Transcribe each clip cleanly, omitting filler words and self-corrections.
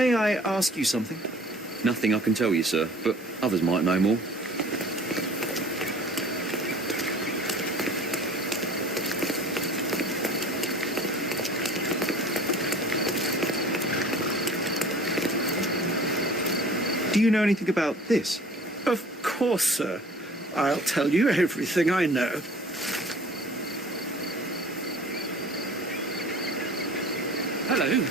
May I ask you something? Nothing I can tell you, sir, but others might know more. Do you know anything about this? Of course, sir. I'll tell you everything I know. Hello.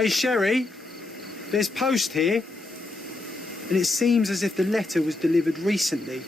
Hey, Sherry, there's post here, and it seems as if the letter was delivered recently.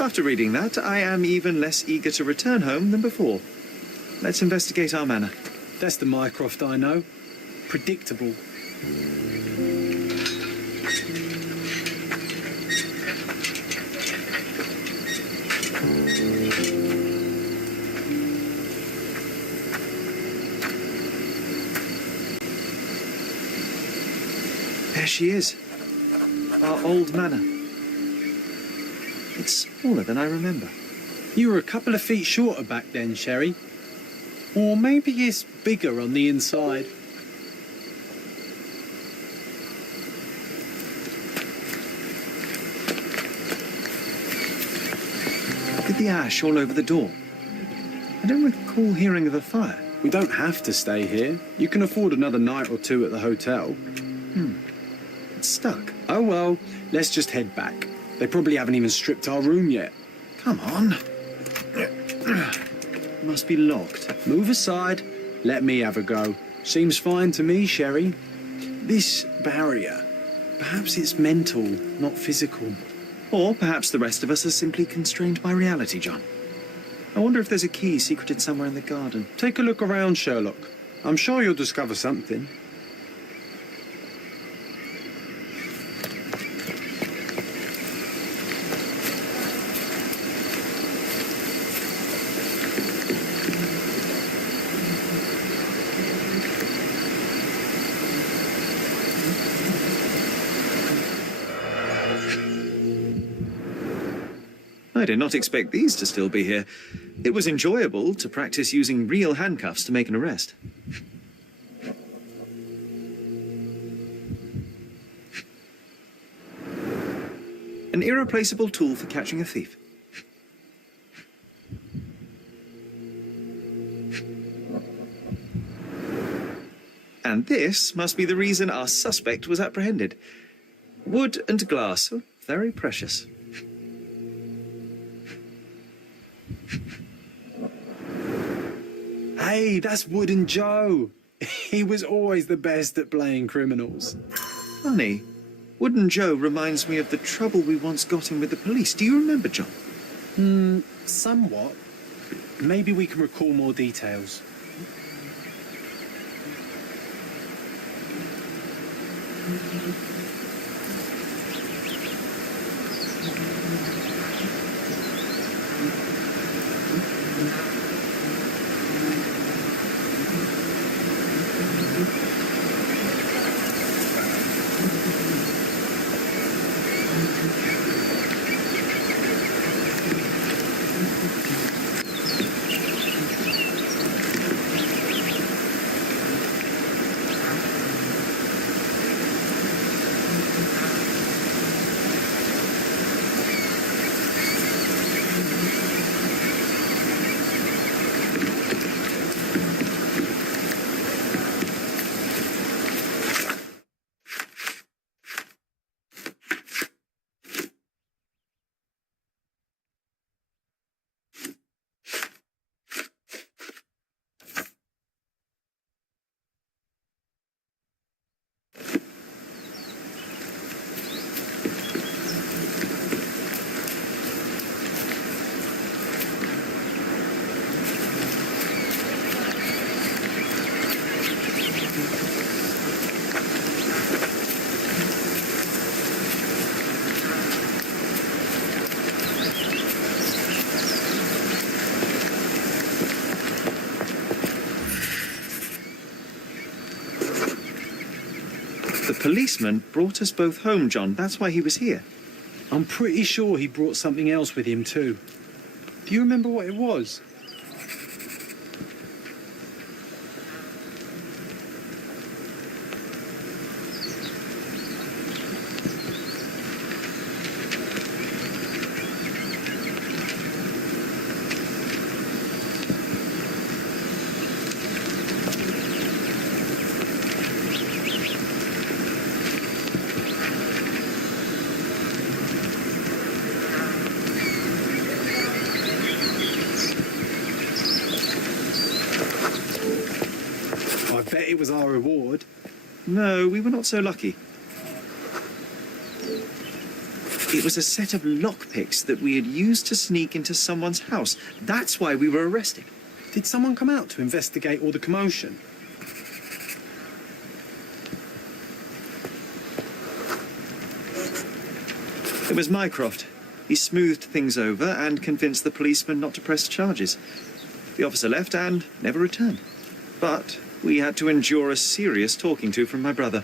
After reading that, I am even less eager to return home than before. Let's investigate our manor. That's the Mycroft I know. Predictable. she is. Our old manor. It's smaller than I remember. You were a couple of feet shorter back then, Sherry. Or maybe it's bigger on the inside. Look at the ash all over the door. I don't recall hearing of a fire. We don't have to stay here. You can afford another night or two at the hotel. It's stuck. Oh well, let's just head back. They probably haven't even stripped our room yet. Come on. Must be locked. Move aside. Let me have a go. Seems fine to me, Sherry. This barrier, perhaps it's mental, not physical. Or perhaps the rest of us are simply constrained by reality, John. I wonder if there's a key secreted somewhere in the garden. Take a look around, Sherlock. I'm sure you'll discover something. I did not expect these to still be here. It was enjoyable to practice using real handcuffs to make an arrest. An irreplaceable tool for catching a thief. And this must be the reason our suspect was apprehended. Wood and glass, very precious. Hey, that's Wooden Joe. He was always the best at playing criminals. Funny. Wooden Joe reminds me of the trouble we once got in with the police. Do you remember, John? Somewhat. Maybe we can recall more details. The policeman brought us both home, John. That's why he was here. I'm pretty sure he brought something else with him too. Do you remember what it was? I bet it was our reward. No, we were not so lucky. It was a set of lockpicks that we had used to sneak into someone's house. That's why we were arrested. Did someone come out to investigate all the commotion? It was Mycroft. He smoothed things over and convinced the policeman not to press charges. The officer left and never returned. But we had to endure a serious talking to from my brother.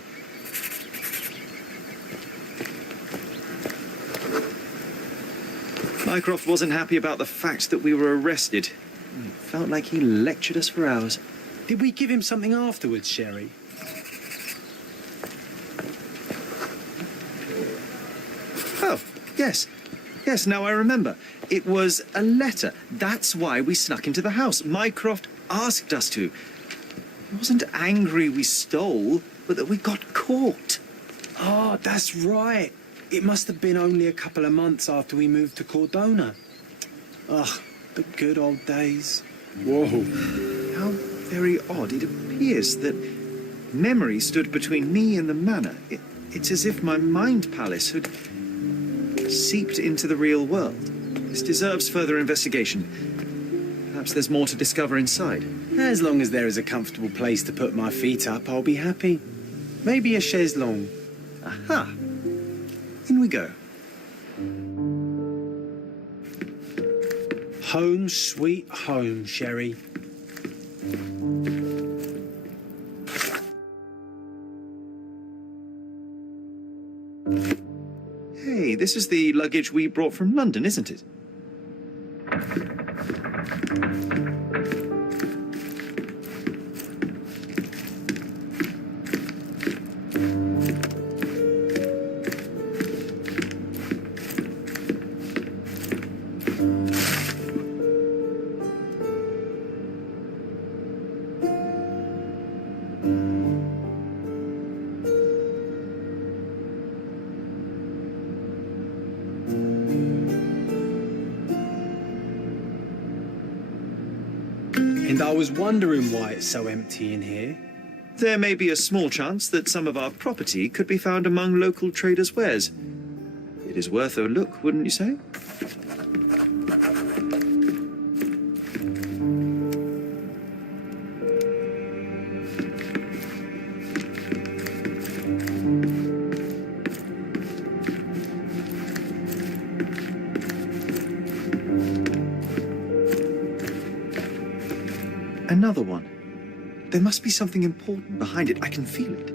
Mycroft wasn't happy about the fact that we were arrested. It felt like he lectured us for hours. Did we give him something afterwards, Sherry? Oh, yes. Yes, now I remember. It was a letter. That's why we snuck into the house. Mycroft asked us to. He wasn't angry we stole, but that we got caught. Oh, that's right. It must have been only a couple of months after we moved to Cordona. Ugh, the good old days. Whoa. How very odd. It appears that memory stood between me and the manor. It's as if my mind palace had seeped into the real world. This deserves further investigation. Perhaps there's more to discover inside. As long as there is a comfortable place to put my feet up, I'll be happy. Maybe a chaise longue. Aha! In we go. Home sweet home, Sherry. Hey, this is the luggage we brought from London, isn't it? And I was wondering why it's so empty in here. There may be a small chance that some of our property could be found among local traders' wares. It is worth a look, wouldn't you say? Another one. There must be something important behind it. I can feel it.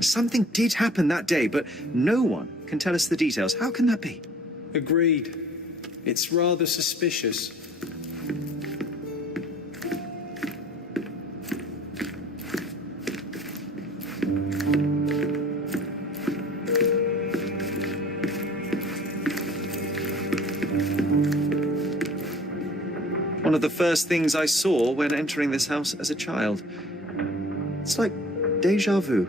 Something did happen that day, but no one can tell us the details. How can that be? Agreed. It's rather suspicious. One of the first things I saw when entering this house as a child. It's like déjà vu.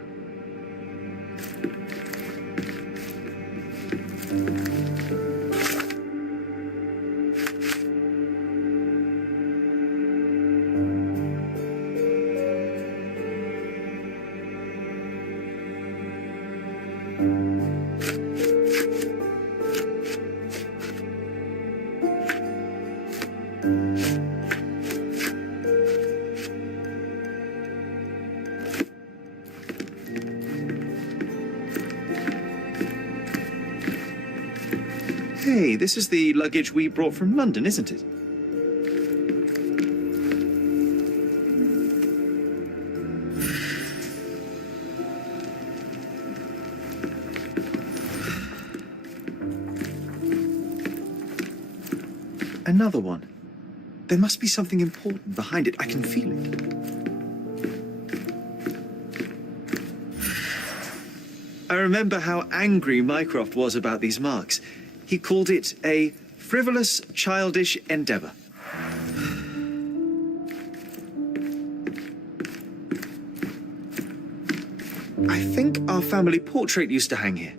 Hey, this is the luggage we brought from London, isn't it? Another one. There must be something important behind it. I can feel it. I remember how angry Mycroft was about these marks. He called it a frivolous, childish endeavour. I think our family portrait used to hang here.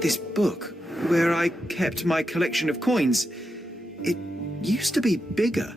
This book, where I kept my collection of coins, it used to be bigger.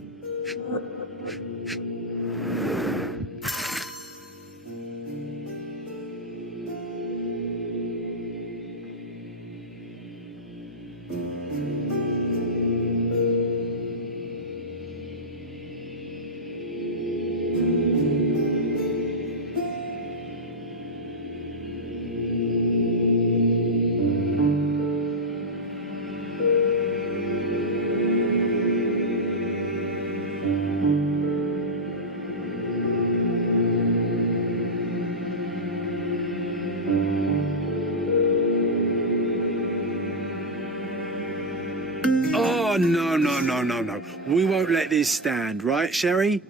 Oh, no. We won't let this stand, right, Sherry?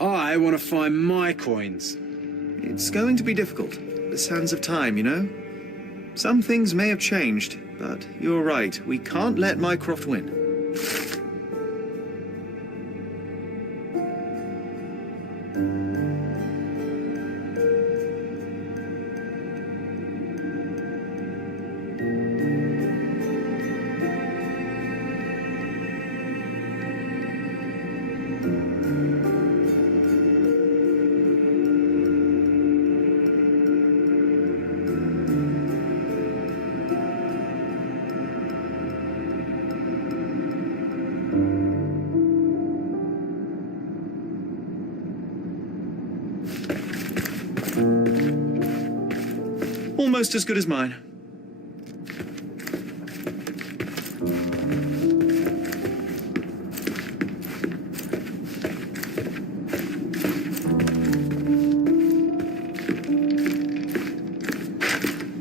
I want to find my coins. It's going to be difficult. The sands of time, you know? Some things may have changed, but you're right. We can't let Mycroft win. Almost as good as mine.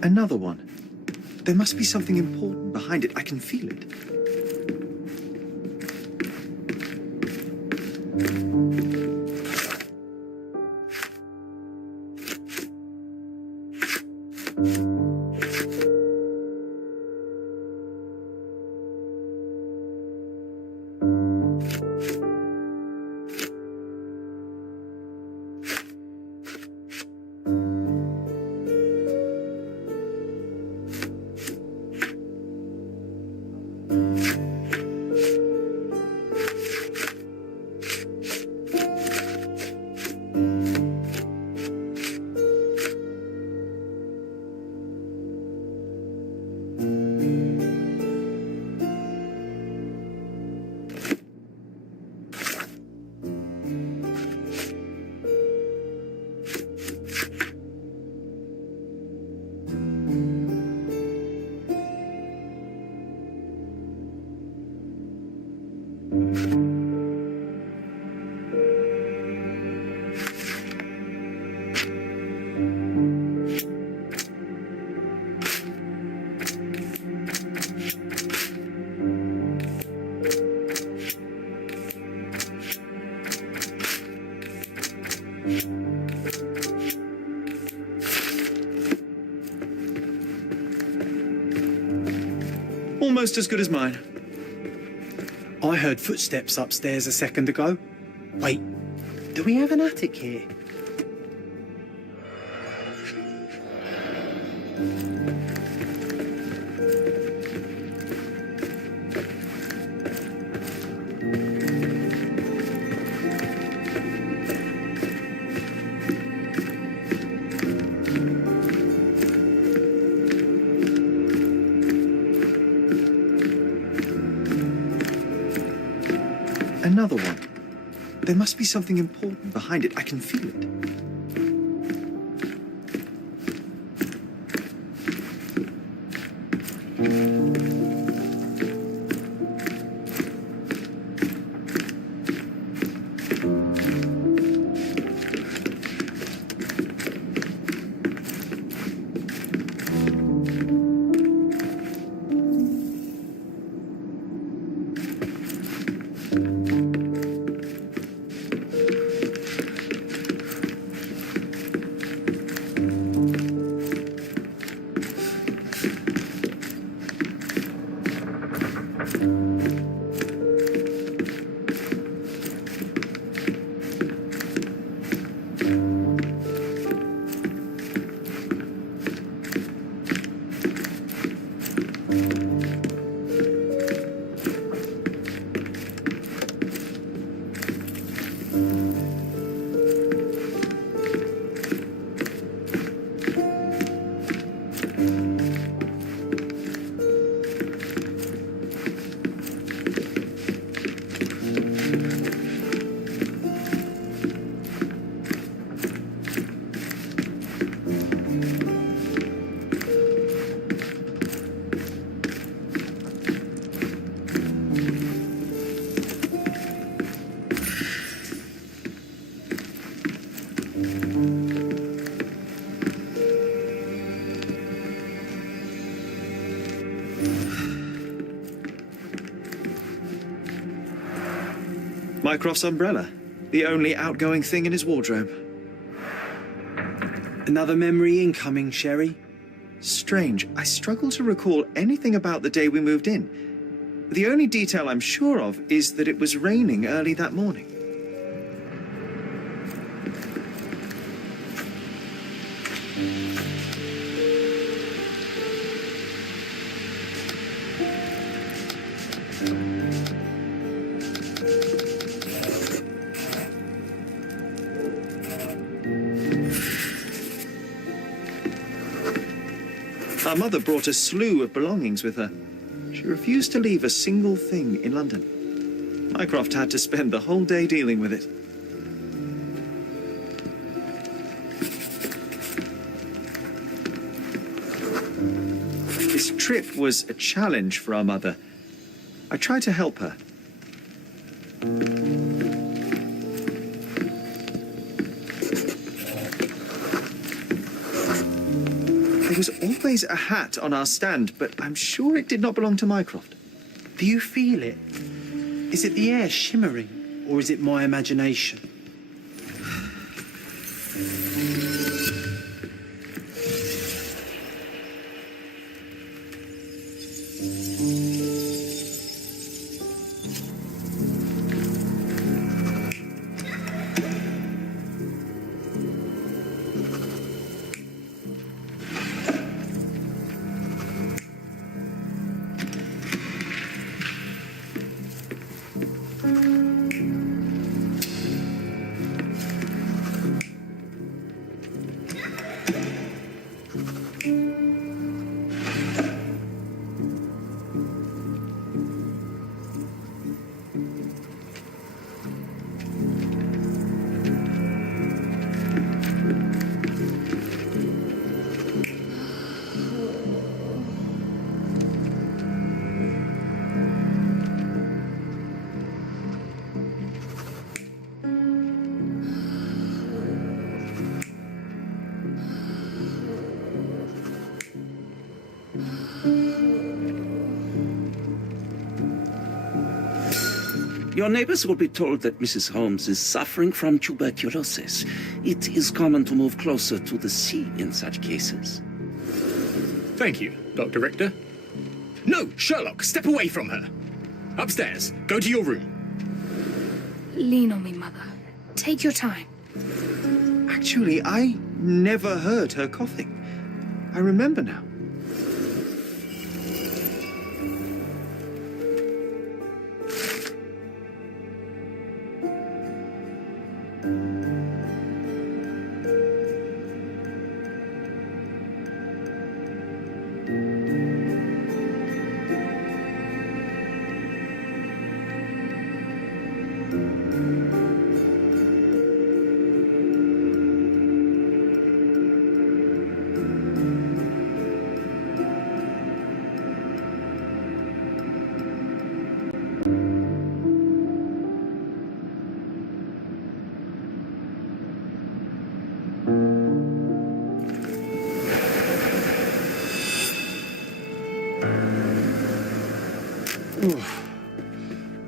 Another one. There must be something important behind it. I can feel it. Almost as good as mine. I heard footsteps upstairs a second ago. Wait, do we have an attic here? another one. There must be something important behind it. I can feel it. Mycroft's umbrella, the only outgoing thing in his wardrobe. Another memory incoming, Sherry. Strange, I struggle to recall anything about the day we moved in. The only detail I'm sure of is that it was raining early that morning. Our mother brought a slew of belongings with her. She refused to leave a single thing in London. Mycroft had to spend the whole day dealing with it. This trip was a challenge for our mother. I tried to help her. There was always a hat on our stand, but I'm sure it did not belong to Mycroft. Do you feel it? Is it the air shimmering, or is it my imagination? Your neighbors will be told that Mrs. Holmes is suffering from tuberculosis. It is common to move closer to the sea in such cases. Thank you, Dr. Richter. No, Sherlock, step away from her. Upstairs. Go to your room. Lean on me, Mother. Take your time. Actually, I never heard her coughing. I remember now.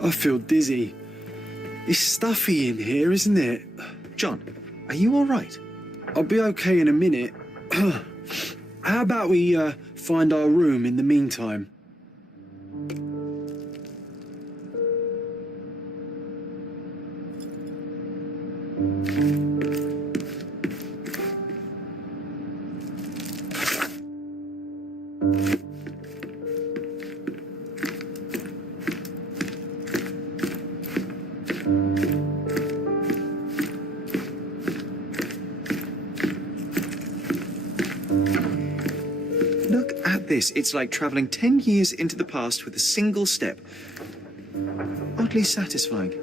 I feel dizzy. It's stuffy in here, isn't it? John, are you all right? I'll be okay in a minute. How about we find our room in the meantime? Look at this. It's like travelling 10 years into the past with a single step. Oddly satisfying.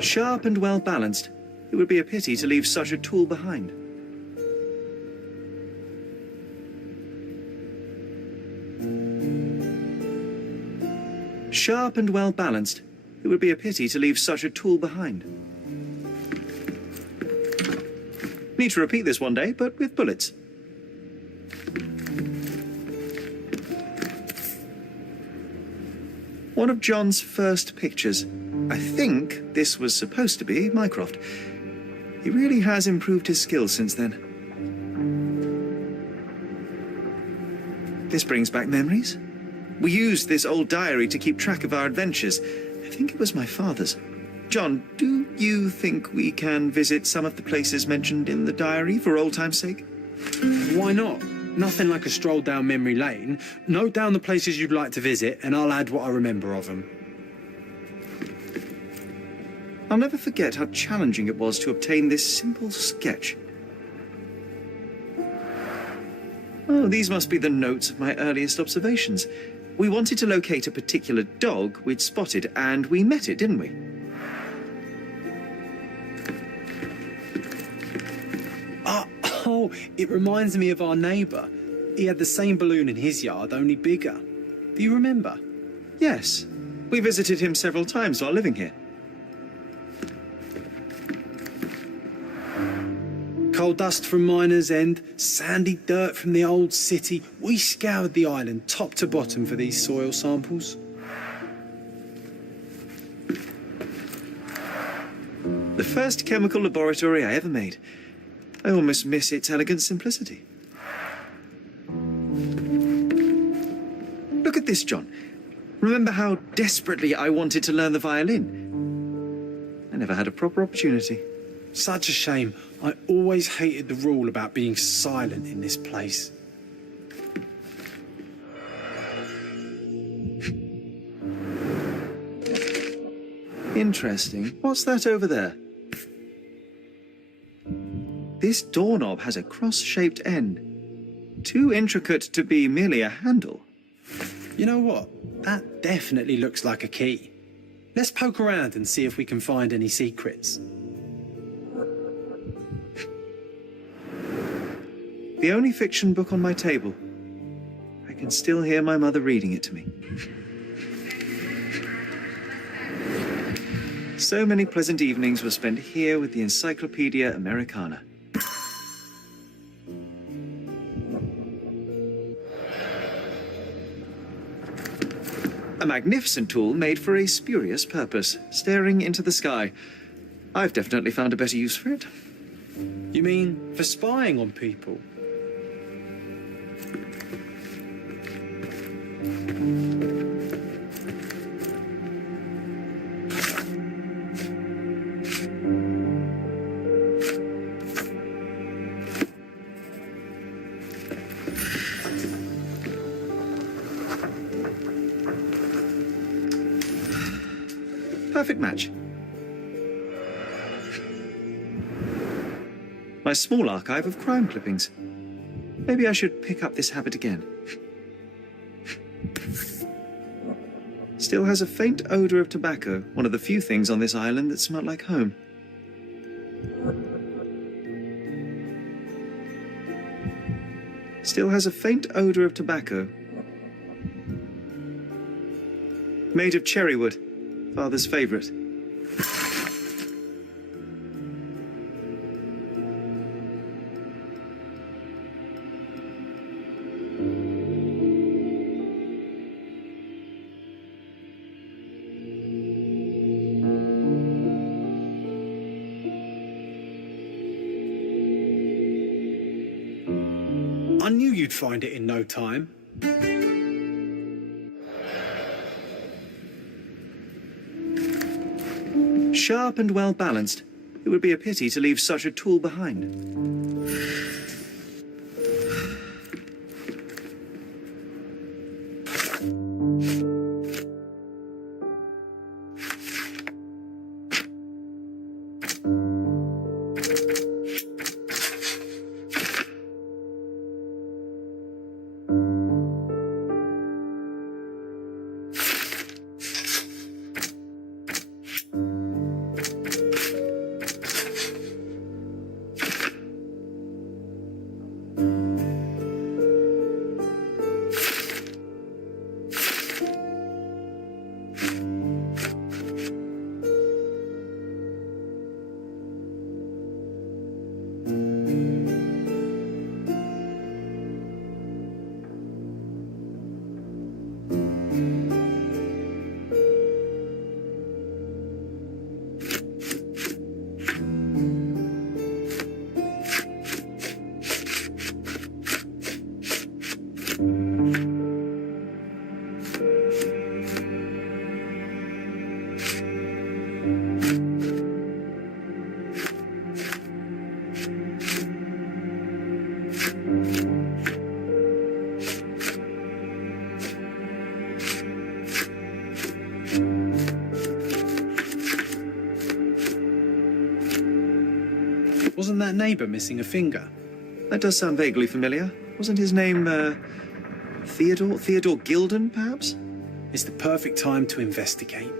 Sharp and well balanced. It would be a pity to leave such a tool behind. Sharp and well balanced. It would be a pity to leave such a tool behind. Need to repeat this one day, but with bullets. One of John's first pictures. I think this was supposed to be Mycroft. He really has improved his skills since then. This brings back memories. We used this old diary to keep track of our adventures. I think it was my father's. John, do you think we can visit some of the places mentioned in the diary for old time's sake? Why not? Nothing like a stroll down memory lane. Note down the places you'd like to visit, and I'll add what I remember of them. I'll never forget how challenging it was to obtain this simple sketch. Oh, these must be the notes of my earliest observations. We wanted to locate a particular dog we'd spotted, and we met it, didn't we? Oh, it reminds me of our neighbour. He had the same balloon in his yard, only bigger. Do you remember? Yes. We visited him several times while living here. Coal dust from Miner's End, sandy dirt from the old city. We scoured the island top to bottom for these soil samples. The first chemical laboratory I ever made. I almost miss its elegant simplicity. Look at this, John. Remember how desperately I wanted to learn the violin? I never had a proper opportunity. Such a shame. I always hated the rule about being silent in this place. Interesting. What's that over there? This doorknob has a cross-shaped end. Too intricate to be merely a handle. You know what? That definitely looks like a key. Let's poke around and see if we can find any secrets. The only fiction book on my table. I can still hear my mother reading it to me. So many pleasant evenings were spent here with the Encyclopedia Americana. A magnificent tool made for a spurious purpose, staring into the sky. I've definitely found a better use for it. You mean for spying on people? Perfect match. My small archive of crime clippings. Maybe I should pick up this habit again. Still has a faint odour of tobacco, one of the few things on this island that smell like home. Still has a faint odour of tobacco. Made of cherry wood, Father's favourite. I knew you'd find it in no time. Sharp and well balanced. It would be a pity to leave such a tool behind. Wasn't that neighbour missing a finger? That does sound vaguely familiar. Wasn't his name, Theodore? Theodore Gilden, perhaps? It's the perfect time to investigate.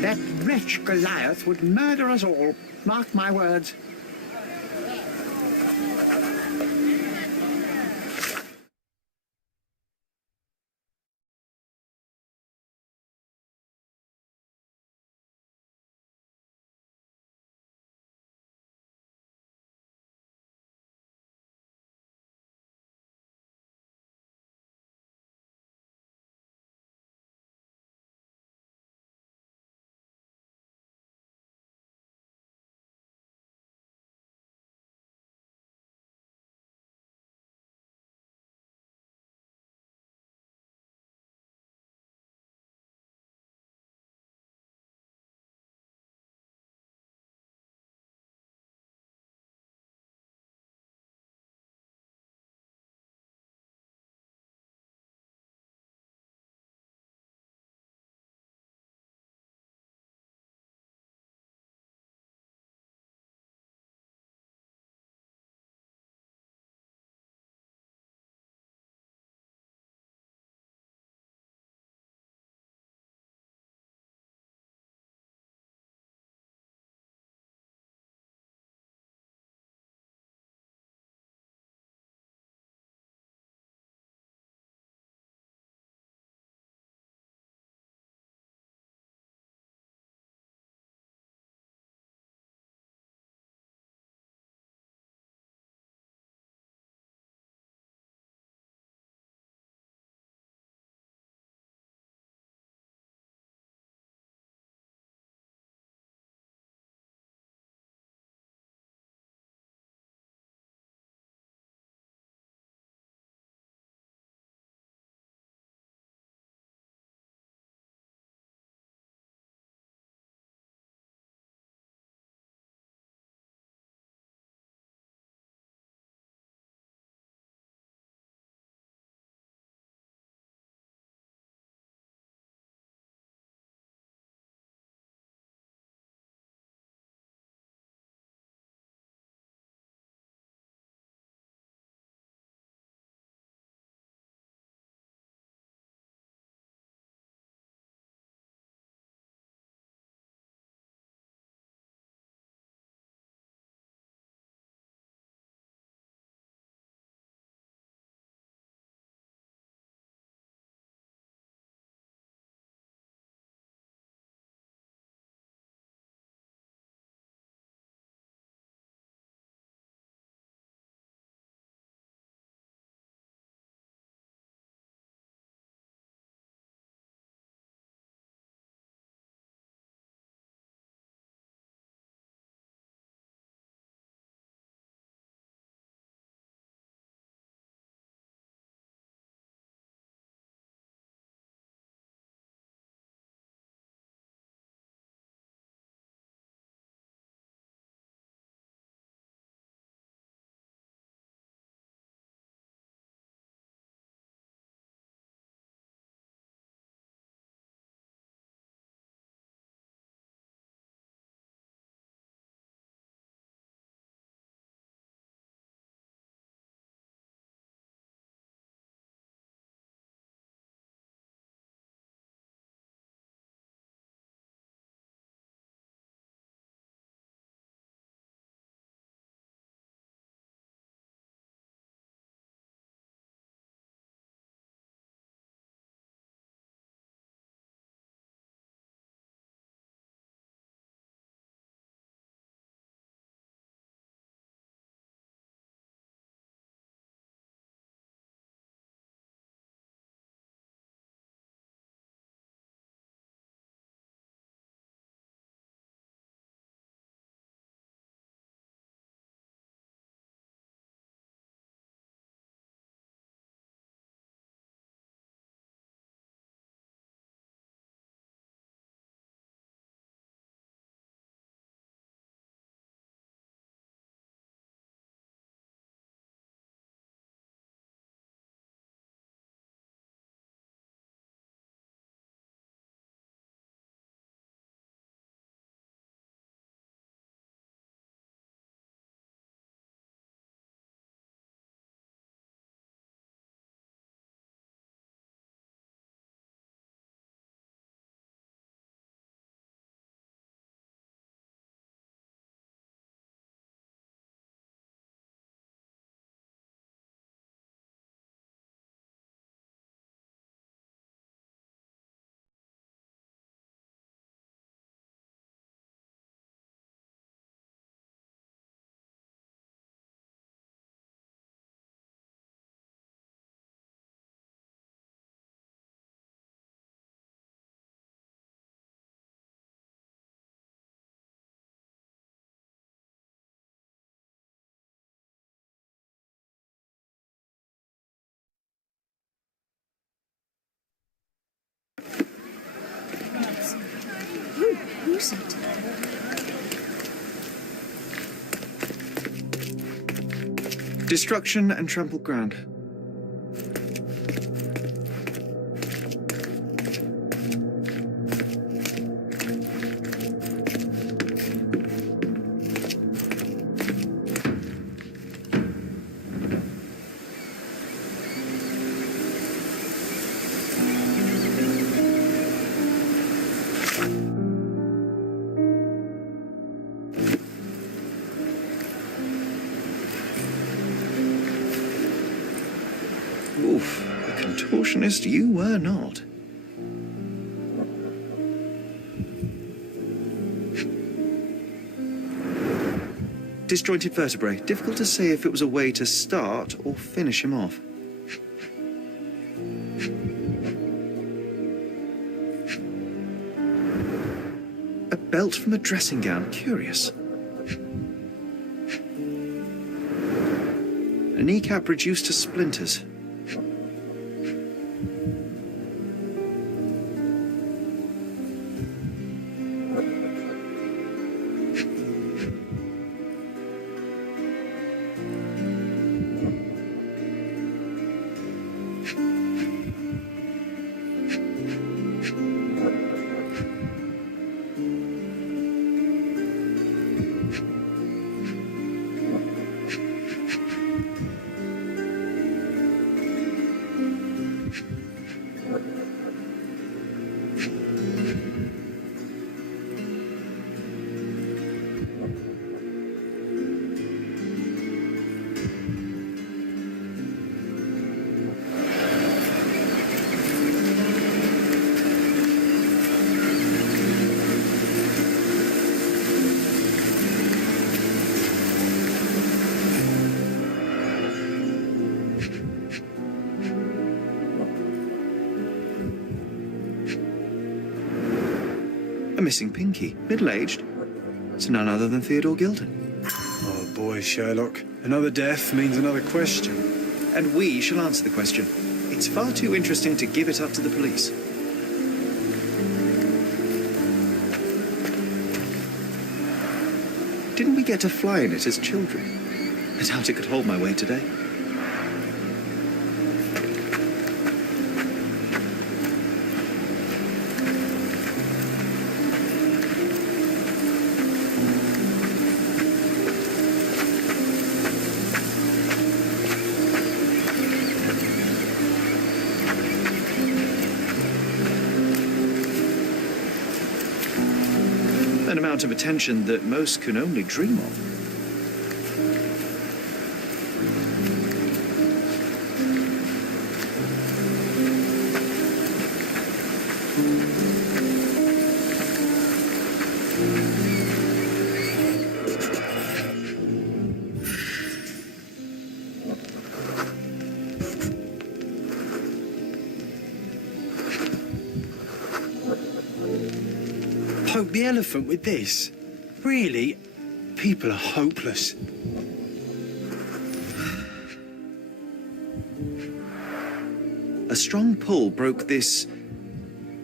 That wretch Goliath would murder us all. Mark my words. Destruction and trampled ground. Oof, a contortionist you were not. Disjointed vertebrae. Difficult to say if it was a way to start or finish him off. A belt from a dressing gown. Curious. A kneecap reduced to splinters. A missing pinky. Middle-aged. It's none other than Theodore Gilden. Oh boy, Sherlock. Another death means another question. And we shall answer the question. It's far too interesting to give it up to the police. Didn't we get to fly in it as children? I doubt it could hold my weight today. An amount of attention that most can only dream of. Poke the elephant with this? Really? People are hopeless. A strong pull broke this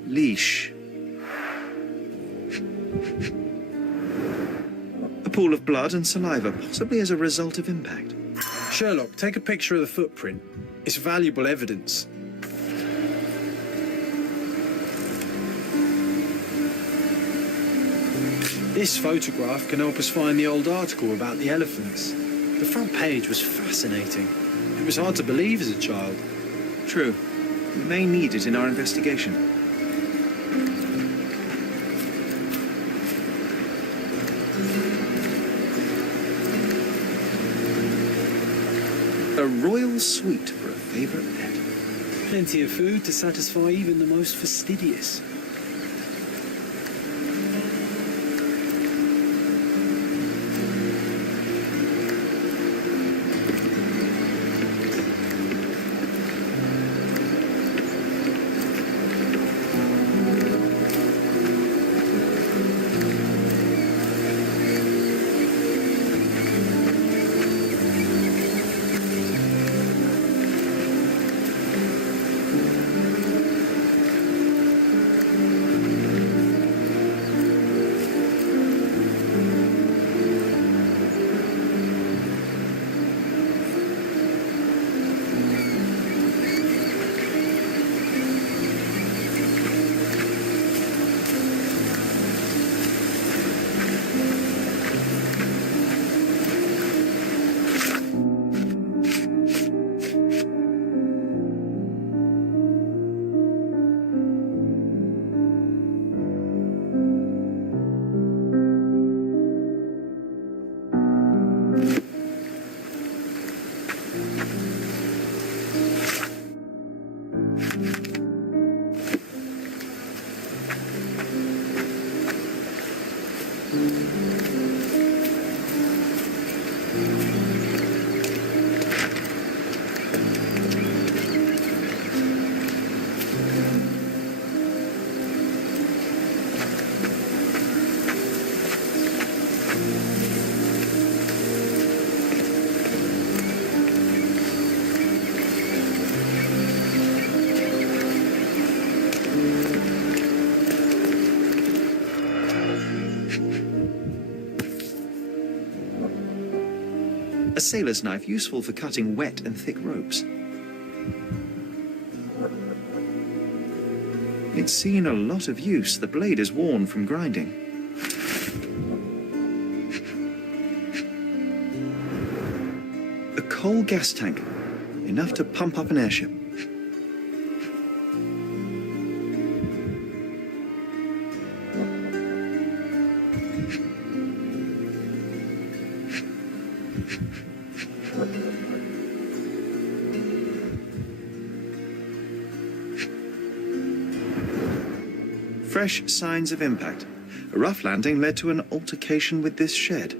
leash. A pool of blood and saliva, possibly as a result of impact. Sherlock, take a picture of the footprint. It's valuable evidence. This photograph can help us find the old article about the elephants. The front page was fascinating. It was hard to believe as a child. True. We may need it in our investigation. A royal suite for a favourite pet. Plenty of food to satisfy even the most fastidious. A sailor's knife useful for cutting wet and thick ropes. It's seen a lot of use. The blade is worn from grinding. A coal gas tank, enough to pump up an airship. Fresh signs of impact. A rough landing led to an altercation with this shed.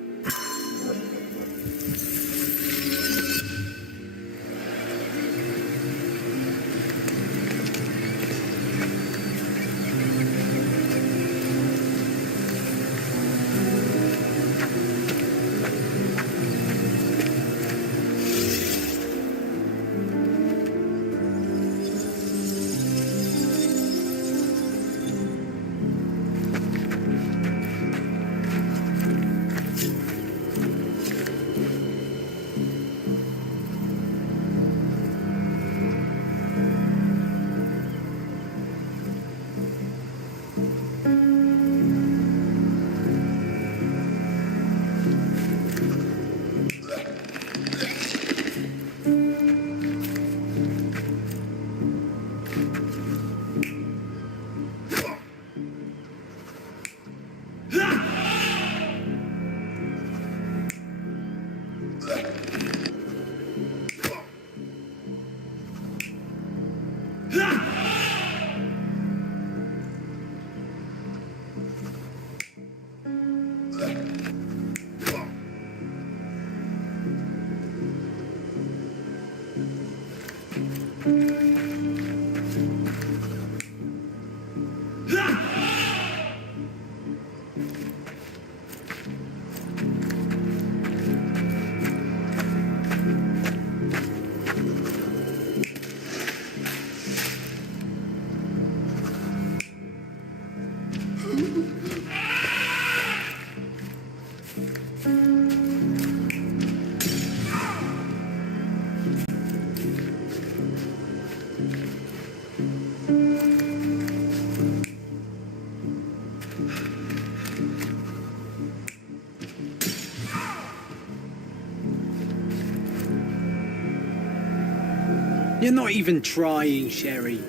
You're not even trying, Sherry.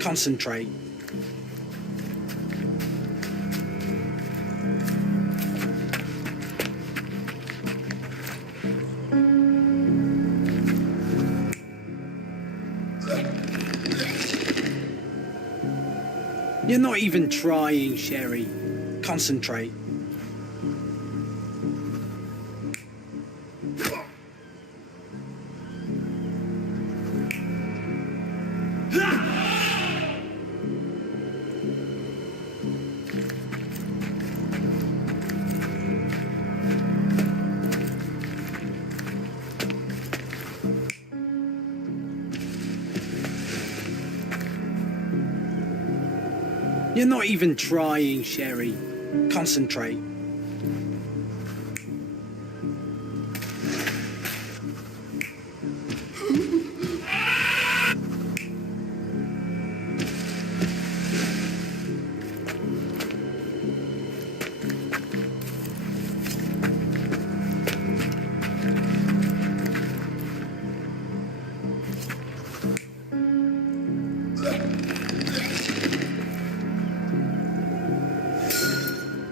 Concentrate. You're not even trying, Sherry. Concentrate. You're not even trying, Sherry. Concentrate.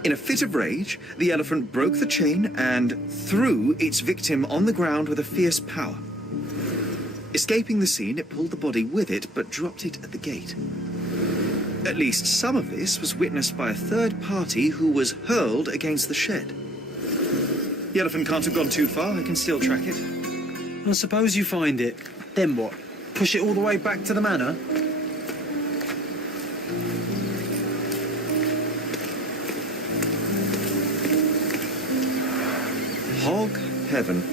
In a fit of rage, the elephant broke the chain and threw its victim on the ground with a fierce power. Escaping the scene, it pulled the body with it, but dropped it at the gate. At least some of this was witnessed by a third party who was hurled against the shed. The elephant can't have gone too far. I can still track it. I suppose you find it. Then what? Push it all the way back to the manor? Hog heaven.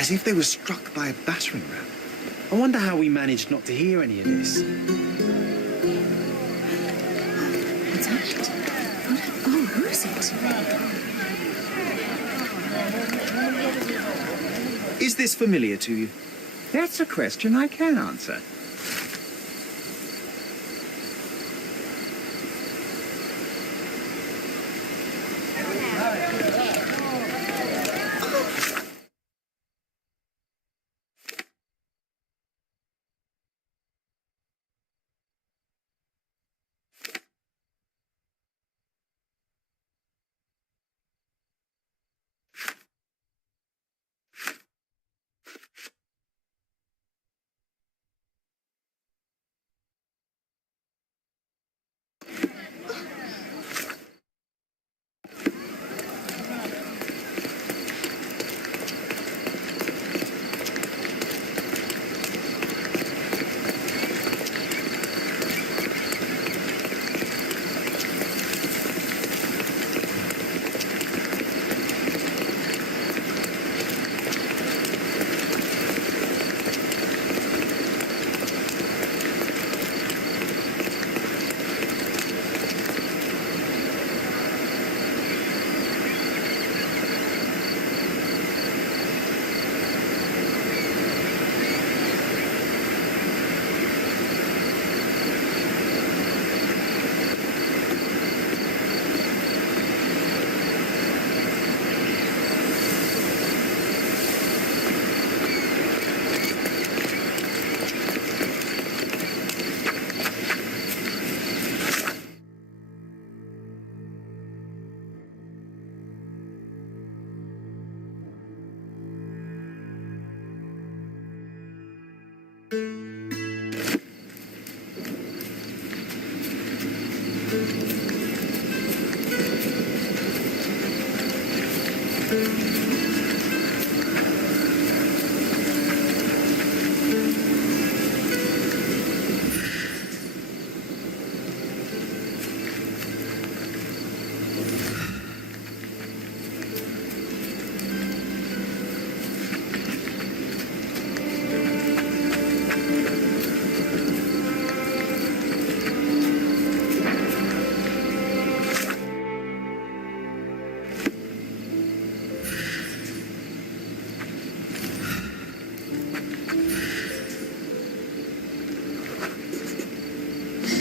as if they were struck by a battering ram. I wonder how we managed not to hear any of this. What's that? Oh, who is it? Is this familiar to you? That's a question I can answer.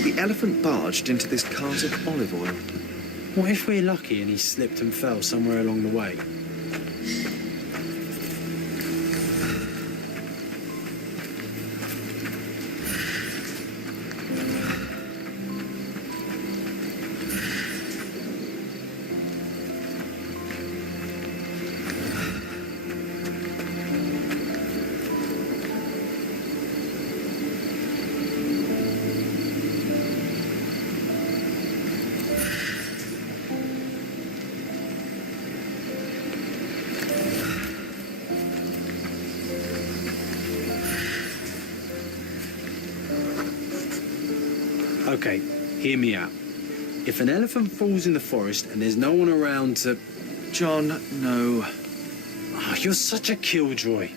The elephant barged into this cart of olive oil. What if we're lucky and he slipped and fell somewhere along the way? Okay, hear me out. If an elephant falls in the forest and there's no one around to... John, no. Oh, you're such a killjoy.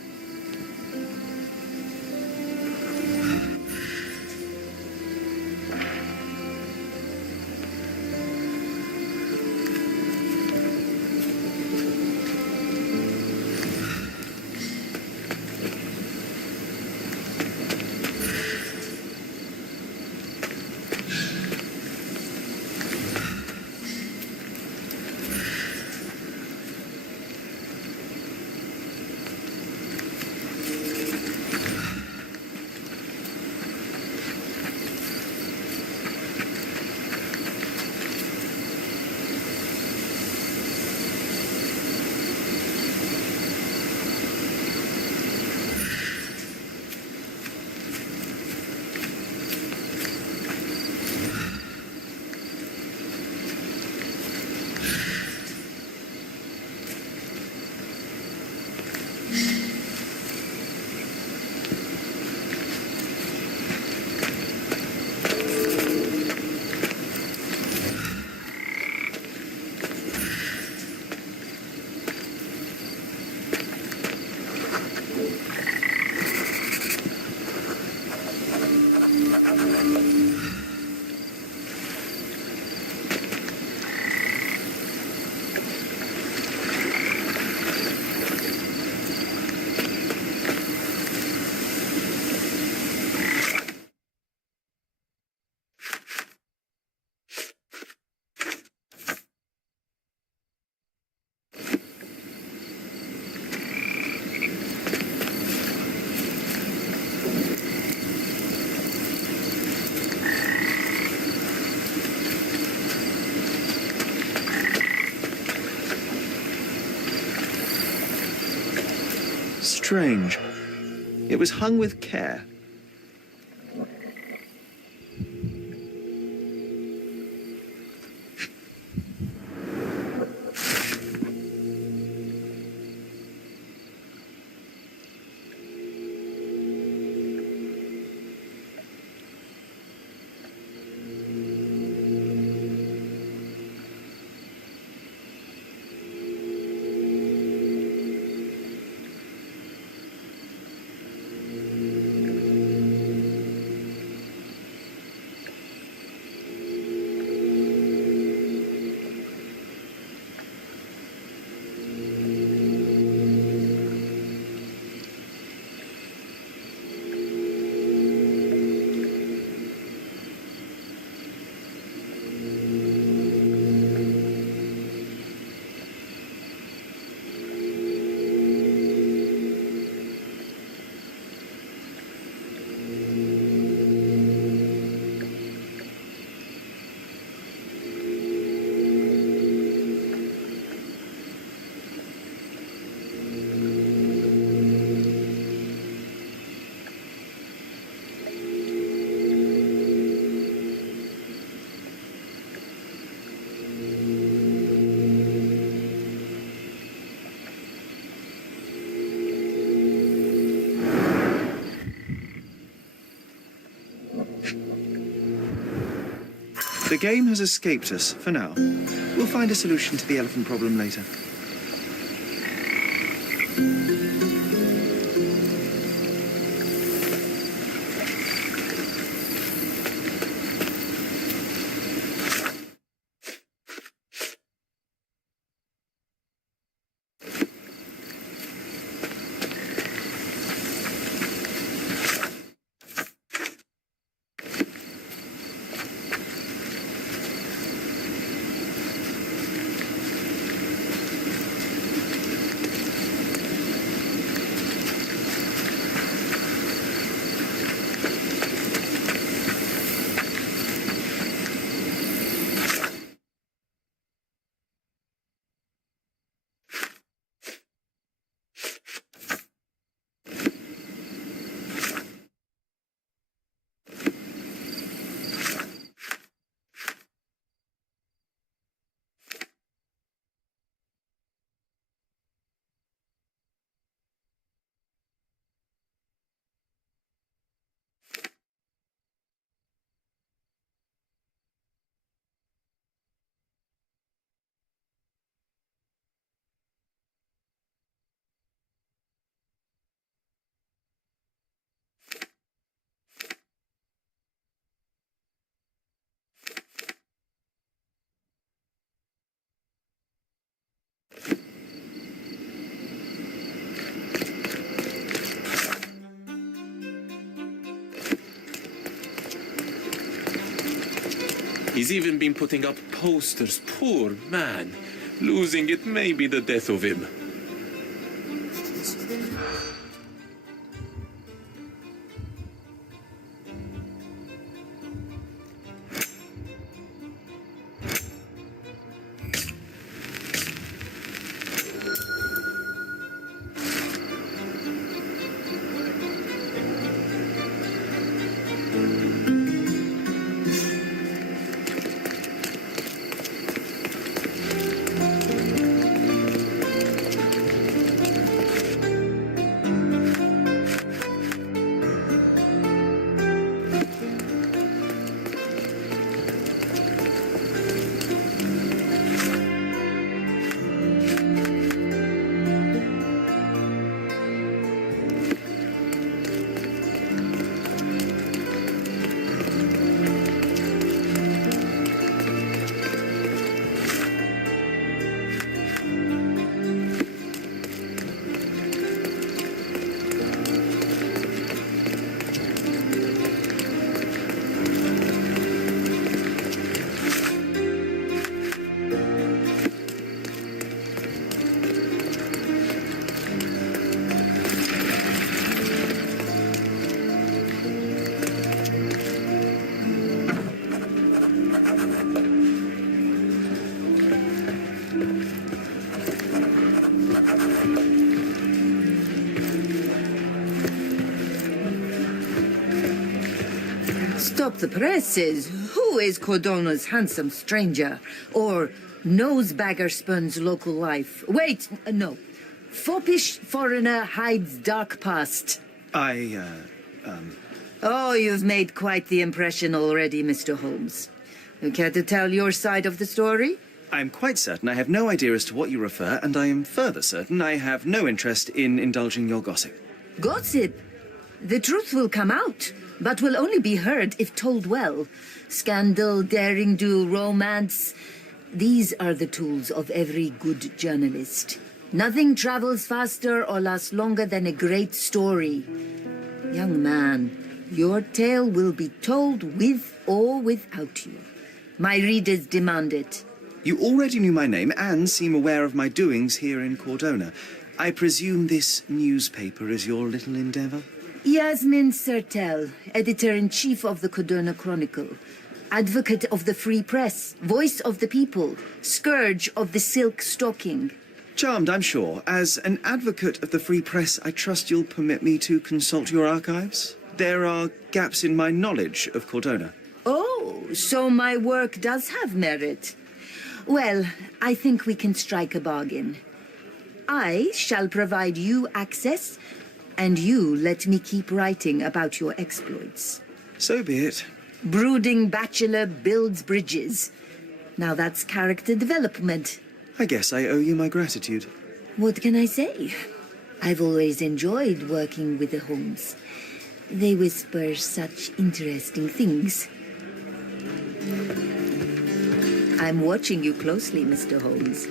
Strange. It was hung with care. The game has escaped us for now. We'll find a solution to the elephant problem later. He's even been putting up posters. Poor man. Losing it may be the death of him. Stop the presses. Who is Cordona's handsome stranger? Or nosebagger spurns local life? Wait, no. Foppish foreigner hides dark past. Oh, you've made quite the impression already, Mr. Holmes. You care to tell your side of the story? I'm quite certain I have no idea as to what you refer, and I am further certain I have no interest in indulging your gossip. Gossip? The truth will come out, but will only be heard if told well. Scandal, daring-do, romance. These are the tools of every good journalist. Nothing travels faster or lasts longer than a great story. Young man, your tale will be told with or without you. My readers demand it. You already knew my name and seem aware of my doings here in Cordona. I presume this newspaper is your little endeavor? Yasmin Sertel, editor-in-chief of the Cordona Chronicle. Advocate of the free press, voice of the people, scourge of the silk stocking. Charmed, I'm sure. As an advocate of the free press, I trust you'll permit me to consult your archives? There are gaps in my knowledge of Cordona. Oh, so my work does have merit. Well, I think we can strike a bargain. I shall provide you access, and you let me keep writing about your exploits. So be it. Brooding bachelor builds bridges. Now that's character development. I guess I owe you my gratitude. What can I say? I've always enjoyed working with the Holmes. They whisper such interesting things. I'm watching you closely, Mr. Holmes.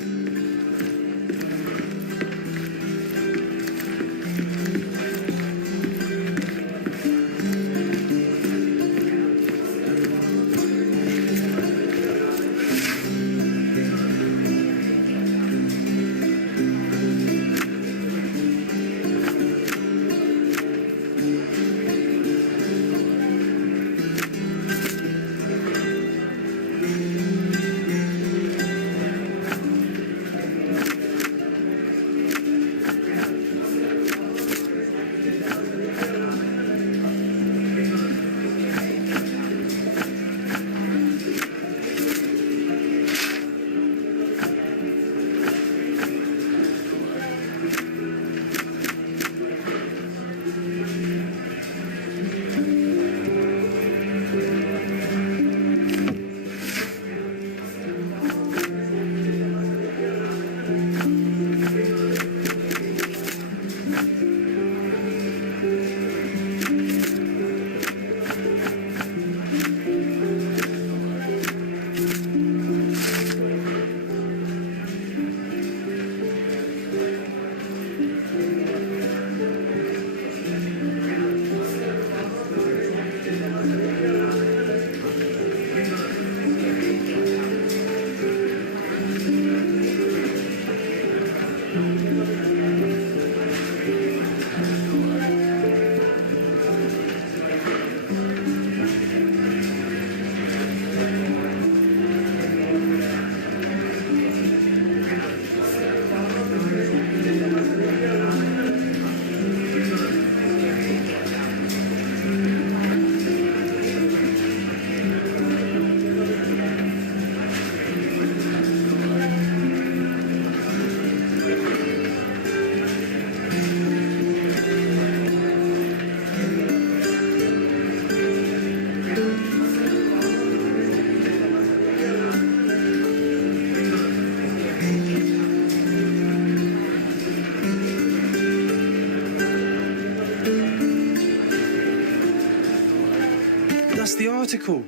That's the article.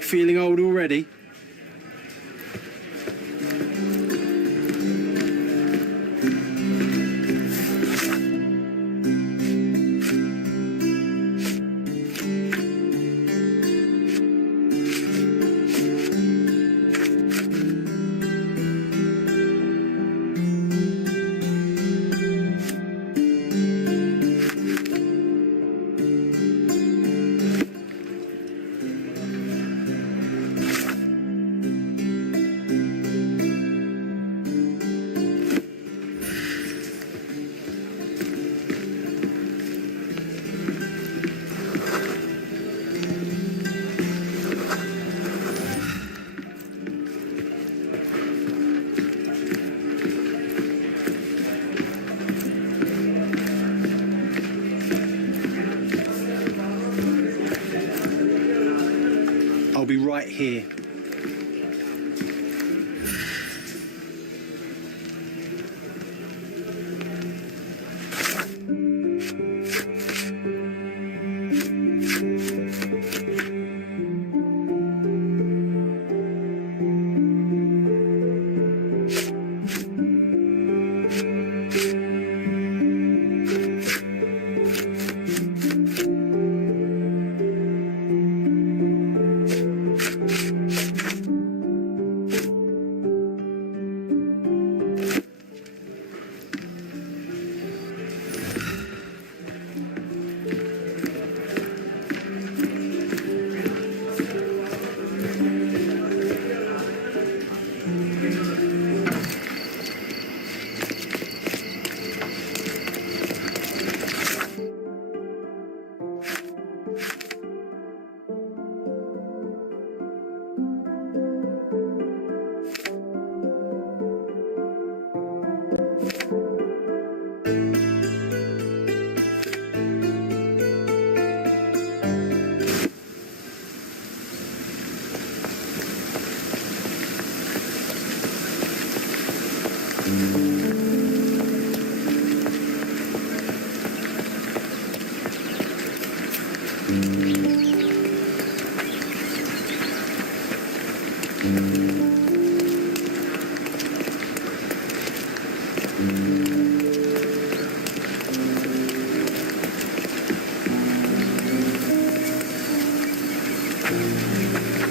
Feeling old already? Here.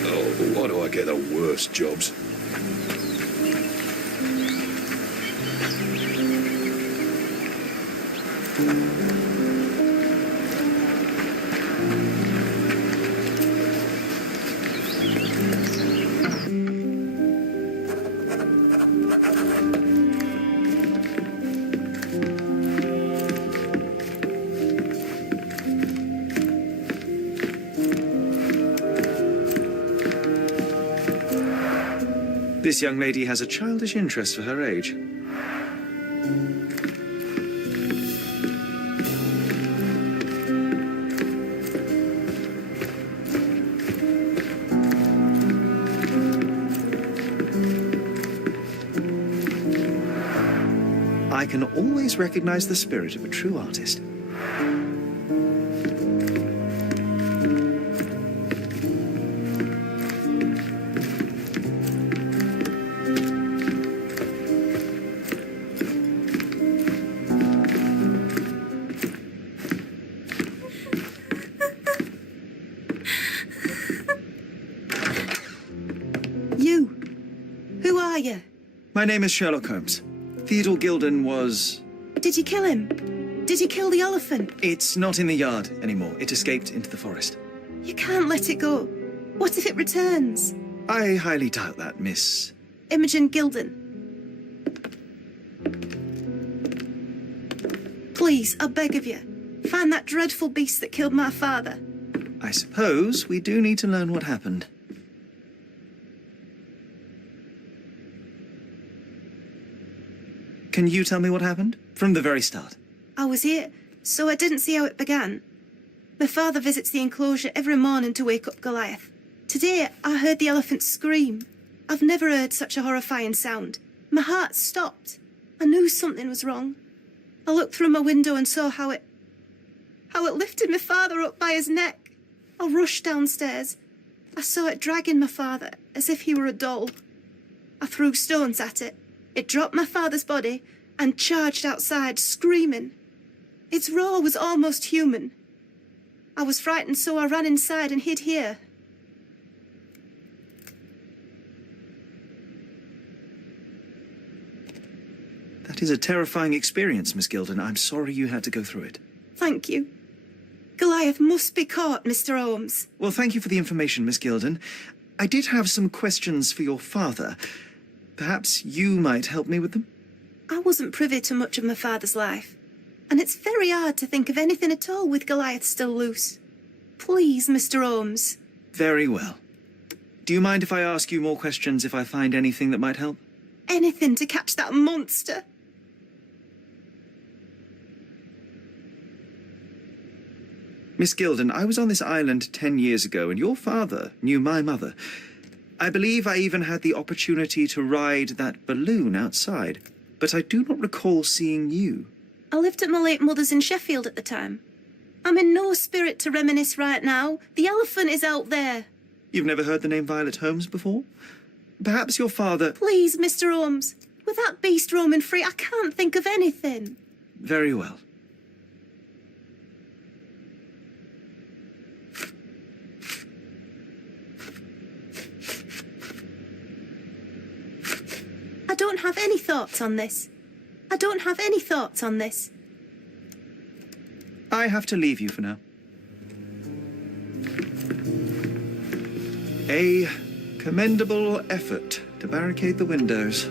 Oh, why do I get the worst jobs? This young lady has a childish interest for her age. I can always recognize the spirit of a true artist. You. Who are you? My name is Sherlock Holmes. Theodore Gilden was... Did you kill him? Did you kill the elephant? It's not in the yard anymore. It escaped into the forest. You can't let it go. What if it returns? I highly doubt that, Miss... Imogen Gilden. Please, I beg of you, find that dreadful beast that killed my father. I suppose we do need to learn what happened. Can you tell me what happened? From the very start. I was here, so I didn't see how it began. My father visits the enclosure every morning to wake up Goliath. Today, I heard the elephant scream. I've never heard such a horrifying sound. My heart stopped. I knew something was wrong. I looked through my window and saw how it lifted my father up by his neck. I rushed downstairs. I saw it dragging my father as if he were a doll. I threw stones at it. It dropped my father's body and charged outside, screaming. Its roar was almost human. I was frightened, so I ran inside and hid here. That is a terrifying experience, Miss Gilden. I'm sorry you had to go through it. Thank you. Goliath must be caught, Mr. Holmes. Well, thank you for the information, Miss Gilden. I did have some questions for your father. Perhaps you might help me with them? I wasn't privy to much of my father's life, and it's very hard to think of anything at all with Goliath still loose. Please, Mr. Holmes. Very well. Do you mind if I ask you more questions if I find anything that might help? Anything to catch that monster. Miss Gilden, I was on this island 10 years ago, and your father knew my mother. I believe I even had the opportunity to ride that balloon outside, but I do not recall seeing you. I lived at my late mother's in Sheffield at the time. I'm in no spirit to reminisce right now. The elephant is out there. You've never heard the name Violet Holmes before? Perhaps your father... Please, Mr. Holmes. With that beast roaming free, I can't think of anything. Very well. I don't have any thoughts on this. I don't have any thoughts on this. I have to leave you for now. A commendable effort to barricade the windows.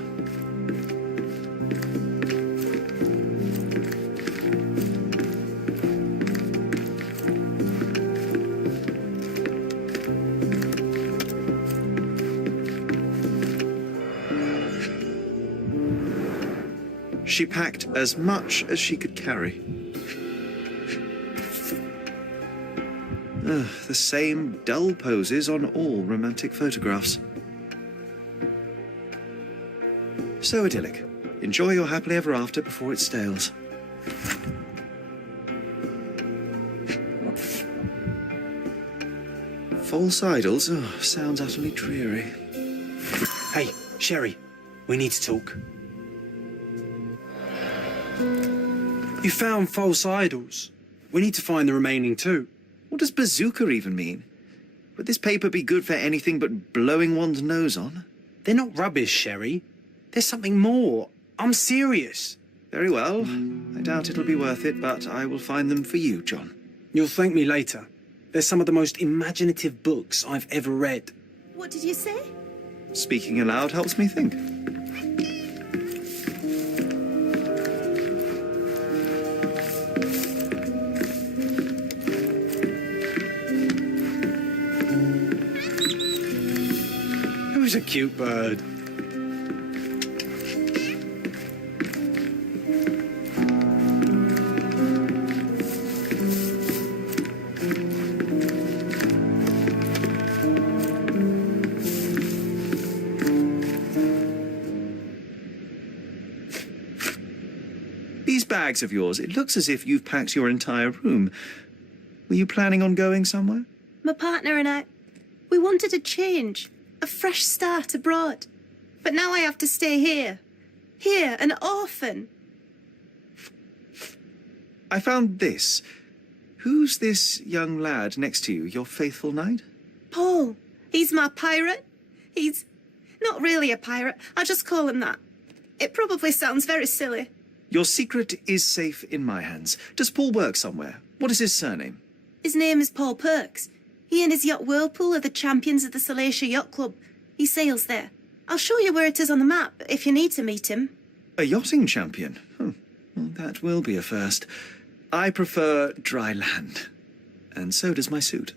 She packed as much as she could carry. The same dull poses on all romantic photographs. So idyllic. Enjoy your happily ever after before it stales. False idols? Oh, sounds utterly dreary. Hey, Sherry, we need to talk. You found false idols. We need to find the remaining two. What does bazooka even mean? Would this paper be good for anything but blowing one's nose on? They're not rubbish, Sherry. There's something more. I'm serious. Very well. I doubt it'll be worth it, but I will find them for you, John. You'll thank me later. They're some of the most imaginative books I've ever read. What did you say? Speaking aloud helps me think. Who's a cute bird? These bags of yours, it looks as if you've packed your entire room. Were you planning on going somewhere? My partner and I, we wanted a change, a fresh start abroad. But now I have to stay here. Here, an orphan. I found this. Who's this young lad next to you, your faithful knight? Paul. He's my pirate. He's not really a pirate. I just call him that. It probably sounds very silly. Your secret is safe in my hands. Does Paul work somewhere? What is his surname? His name is Paul Perks. He and his yacht Whirlpool are the champions of the Salacia Yacht Club. He sails there. I'll show you where it is on the map if you need to meet him. A yachting champion? Well, that will be a first. I prefer dry land. And so does my suit.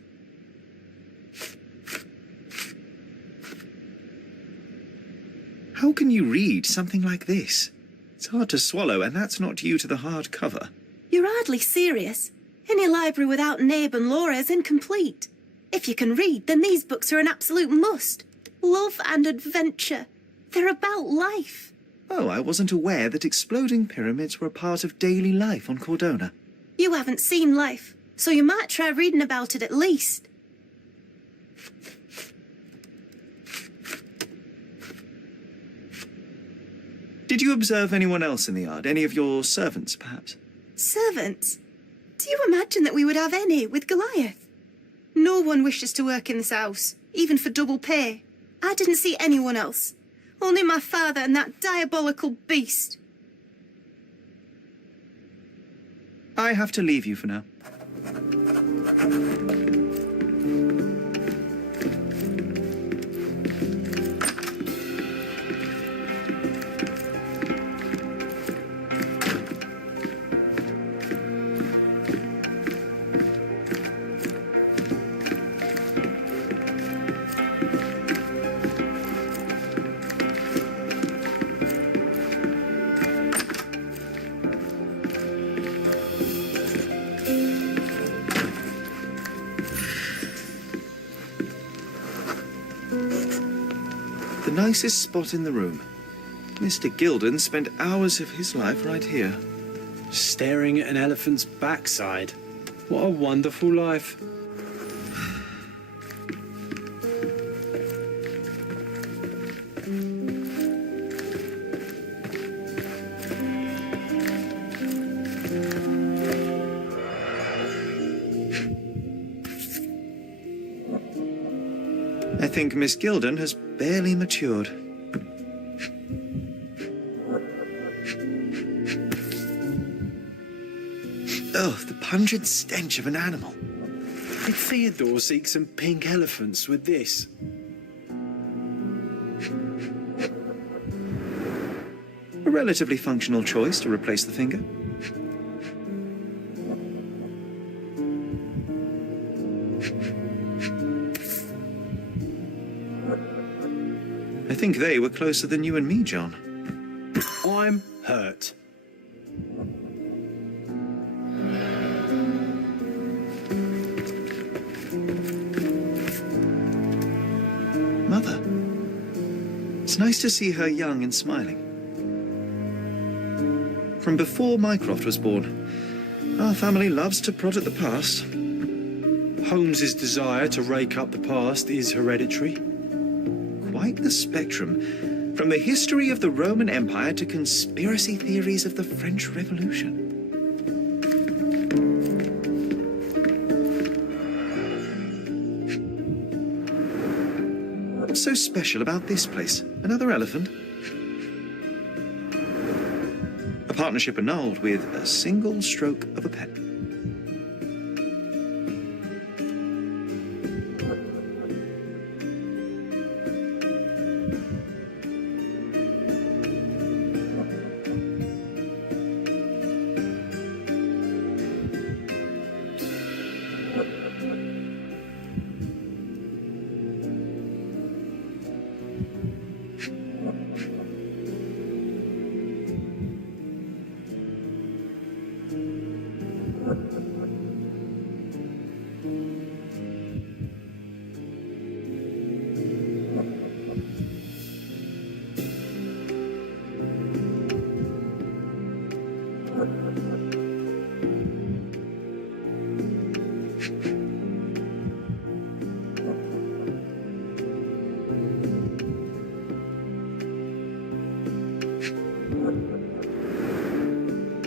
How can you read something like this? It's hard to swallow, and that's not due to the hard cover. You're hardly serious. Any library without Nabe and Laura is incomplete. If you can read, then these books are an absolute must. Love and adventure. They're about life. Oh, I wasn't aware that exploding pyramids were a part of daily life on Cordona. You haven't seen life, so you might try reading about it at least. Did you observe anyone else in the yard? Any of your servants, perhaps? Servants? Do you imagine that we would have any with Goliath? No one wishes to work in this house, even for double pay. I didn't see anyone else. Only my father and that diabolical beast. I have to leave you for now. The nicest spot in the room. Mr. Gilden spent hours of his life right here. Staring at an elephant's backside. What a wonderful life. I think Miss Gilden has barely matured. Oh, the pungent stench of an animal. Did Theodore seek some pink elephants with this? A relatively functional choice to replace the finger. I think they were closer than you and me, John. I'm hurt. Mother. It's nice to see her young and smiling. From before Mycroft was born, our family loves to prod at the past. Holmes's desire to rake up the past is hereditary. Quite the spectrum, from the history of the Roman Empire to conspiracy theories of the French Revolution. What's so special about this place? Another elephant? A partnership annulled with a single stroke of a pen.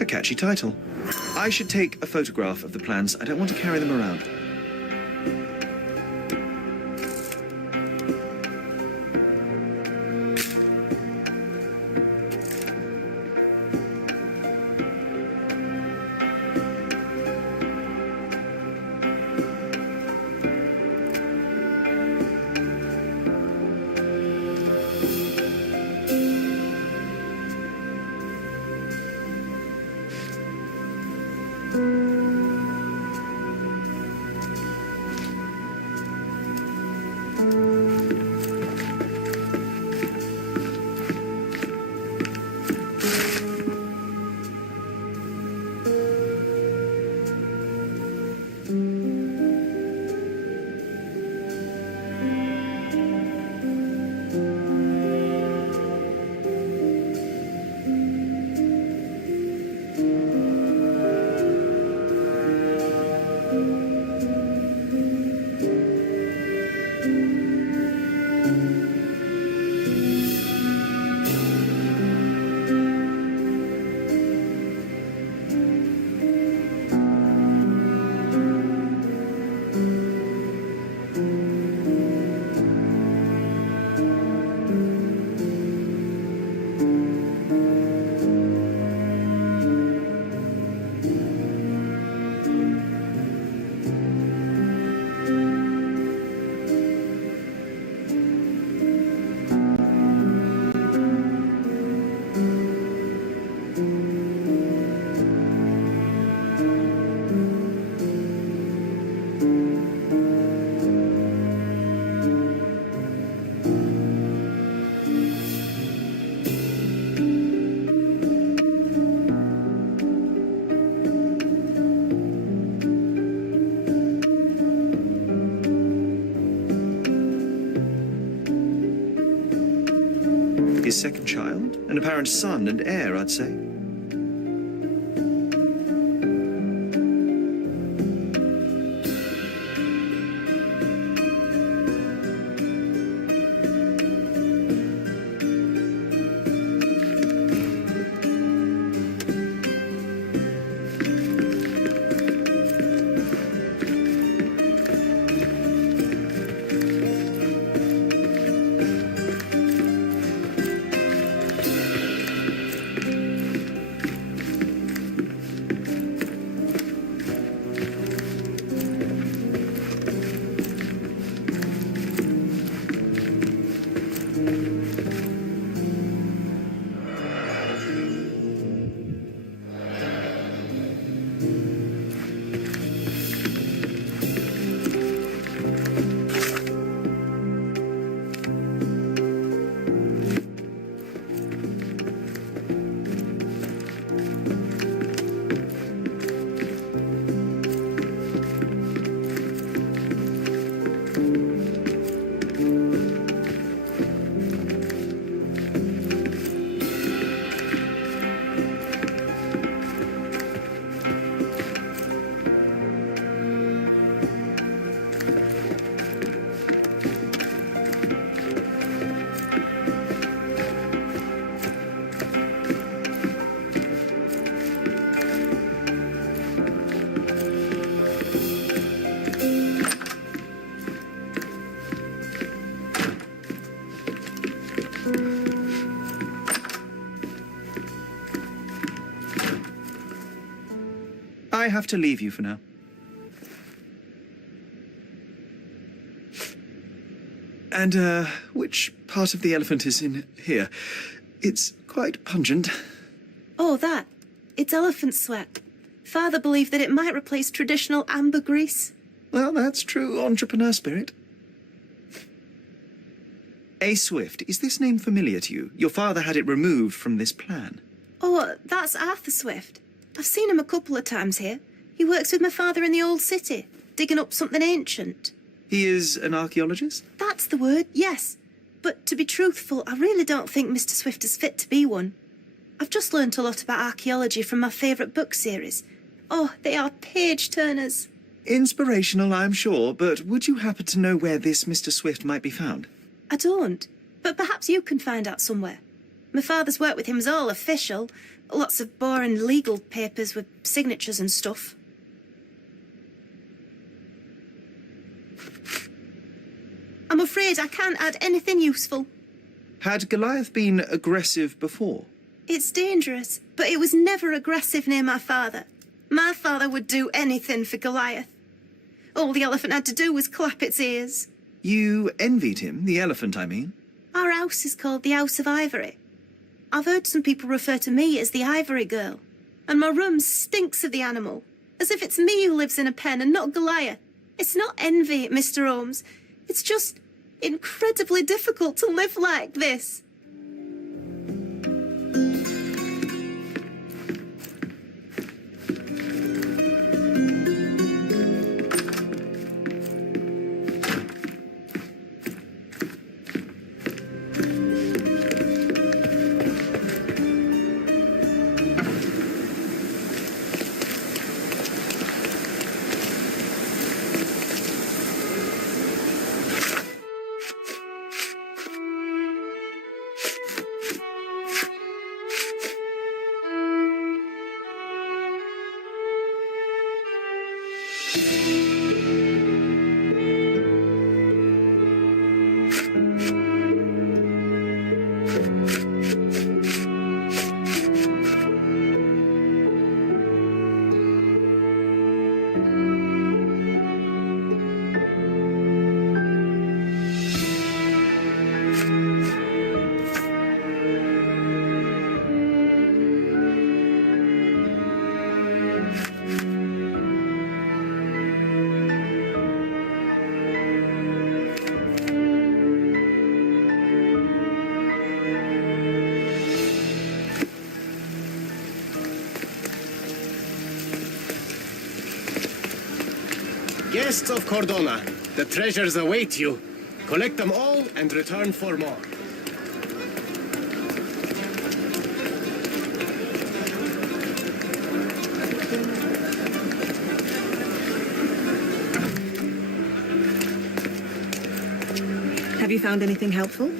A catchy title. I should take a photograph of the plans. I don't want to carry them around. His second child, an apparent son and heir, I'd say. I have to leave you for now. And, which part of the elephant is in here? It's quite pungent. Oh, that. It's elephant sweat. Father believed that it might replace traditional ambergris. Well, that's true entrepreneur spirit. A. Swift, is this name familiar to you? Your father had it removed from this plan. Oh, that's Arthur Swift. I've seen him a couple of times here. He works with my father in the old city, digging up something ancient. He is an archaeologist? That's the word, yes. But to be truthful, I really don't think Mr. Swift is fit to be one. I've just learnt a lot about archaeology from my favourite book series. Oh, they are page-turners. Inspirational, I'm sure, but would you happen to know where this Mr. Swift might be found? I don't, but perhaps you can find out somewhere. My father's work with him is all official. Lots of boring legal papers with signatures and stuff. I'm afraid I can't add anything useful. Had Goliath been aggressive before? It's dangerous, but it was never aggressive near my father. My father would do anything for Goliath. All the elephant had to do was clap its ears. You envied him, the elephant, I mean? Our house is called the House of Ivory. I've heard some people refer to me as the Ivory Girl, and my room stinks of the animal, as if it's me who lives in a pen and not Goliath. It's not envy, Mr. Holmes. It's just incredibly difficult to live like this. Guests of Cordona, the treasures await you. Collect them all and return for more. found anything helpful?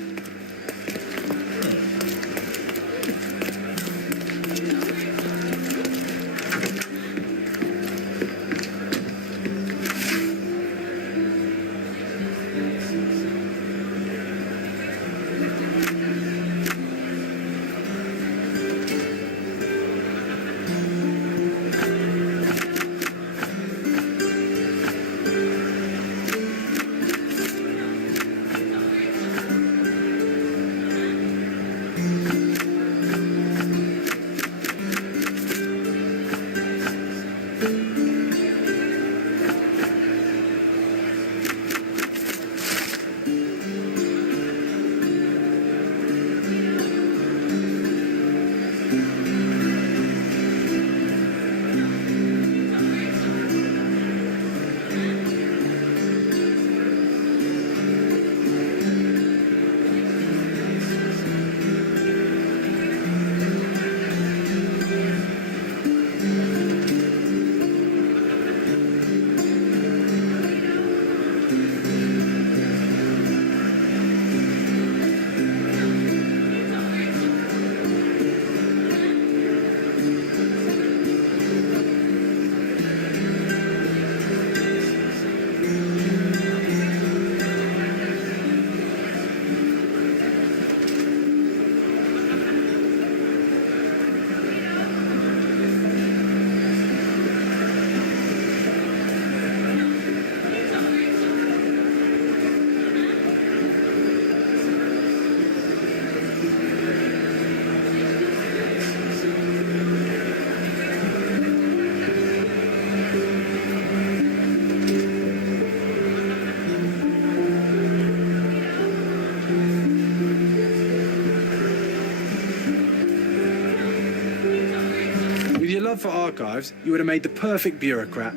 With your love for archives, you would have made the perfect bureaucrat.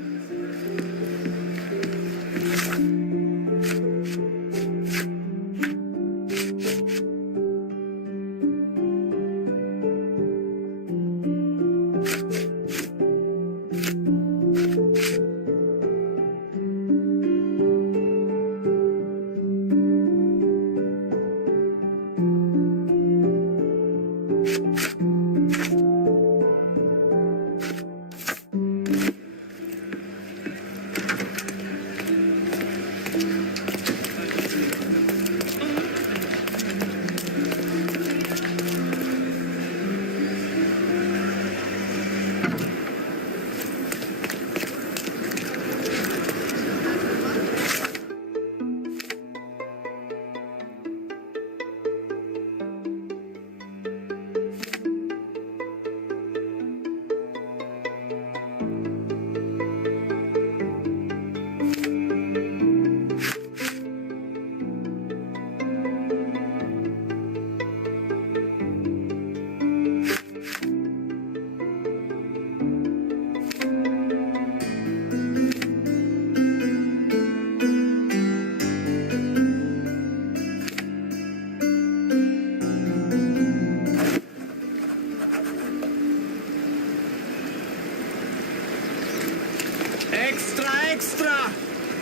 Extra!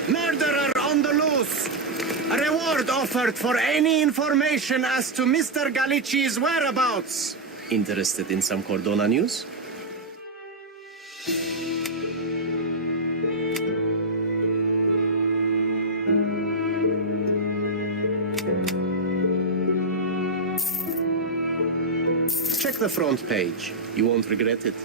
Murderer on the loose! A reward offered for any information as to Mr. Galici's whereabouts. Interested in some Cordona news? Check the front page. You won't regret it.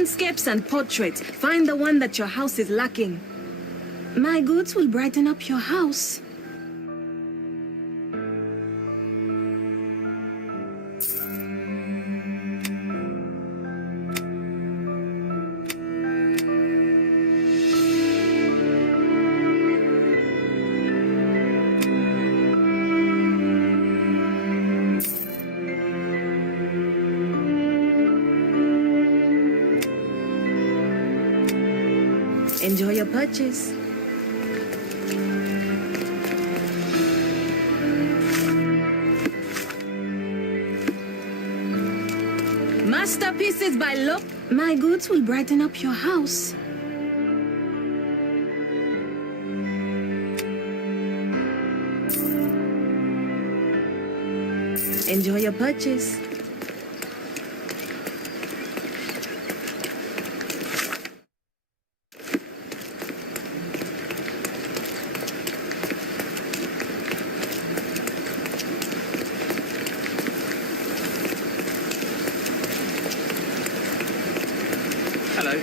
landscapes and portraits. Find the one that your house is lacking. My goods will brighten up your house. Enjoy your purchase. Masterpieces by Look. My goods will brighten up your house. Enjoy your purchase. Hello.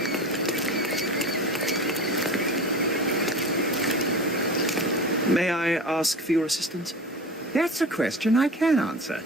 May I ask for your assistance? That's a question I can answer.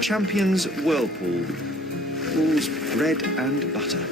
Champion's Whirlpool. All's bread and butter.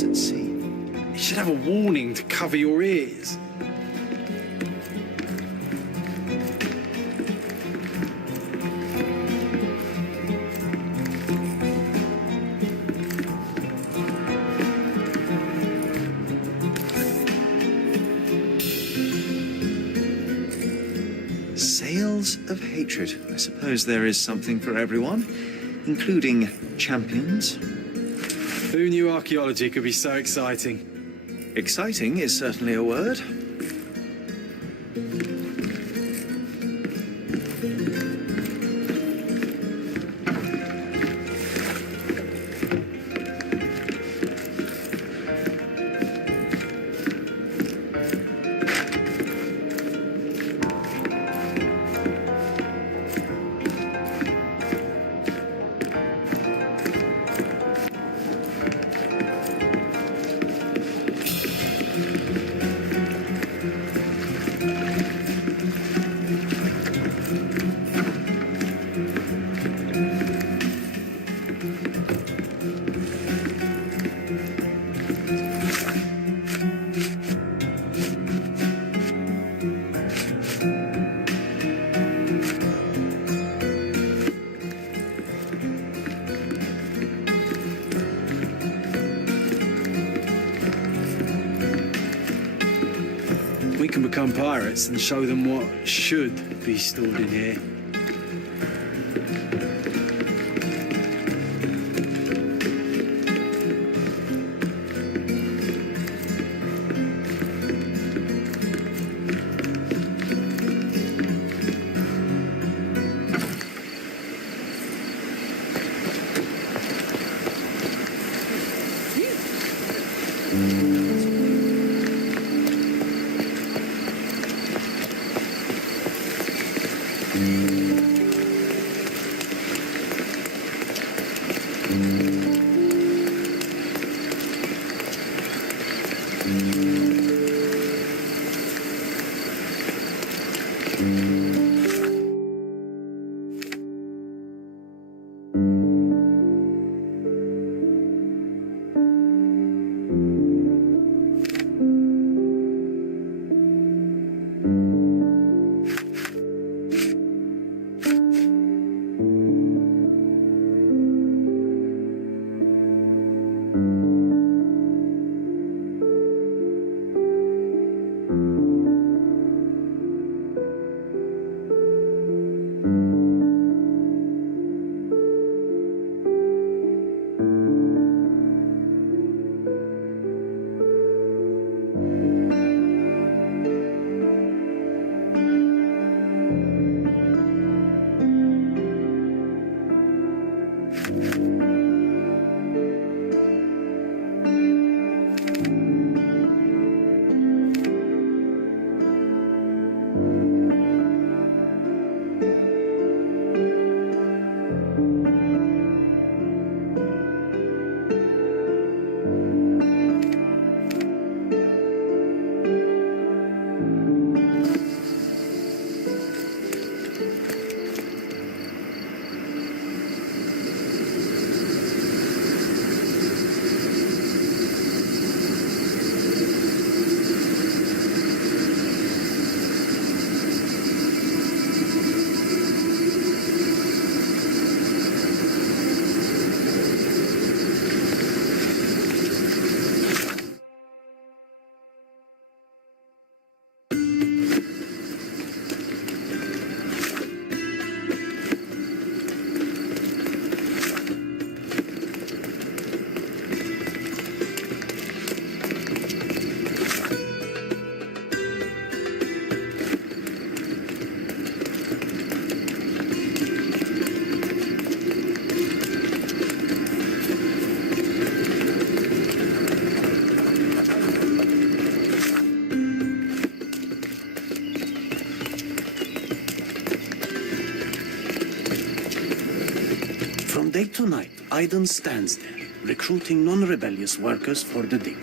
At sea. You should have a warning to cover your ears. Sails of hatred. I suppose there is something for everyone, including champions. Who knew archaeology could be so exciting? Exciting is certainly a word. we can become pirates and show them what should be stored in here. From day to night, Aiden stands there, recruiting non-rebellious workers for the dig.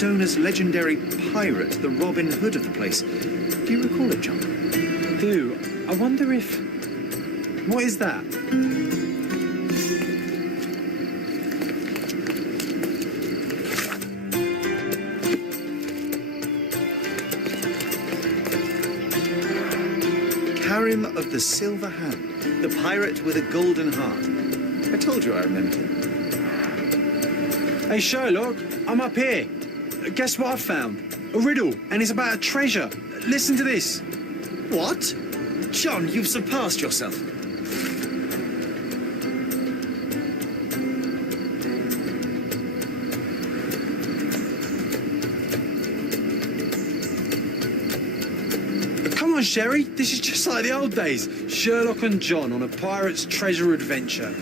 Cordona's legendary pirate, the Robin Hood of the place. Do you recall it, John? I do. I wonder if... What is that? Karim of the Silver Hand, the pirate with a golden heart. I told you I remembered him. Hey, Sherlock, I'm up here. Guess what I found? A riddle, and it's about a treasure. Listen to this. What? John, you've surpassed yourself. Come on, Sherry. This is just like the old days. Sherlock and John on a pirate's treasure adventure.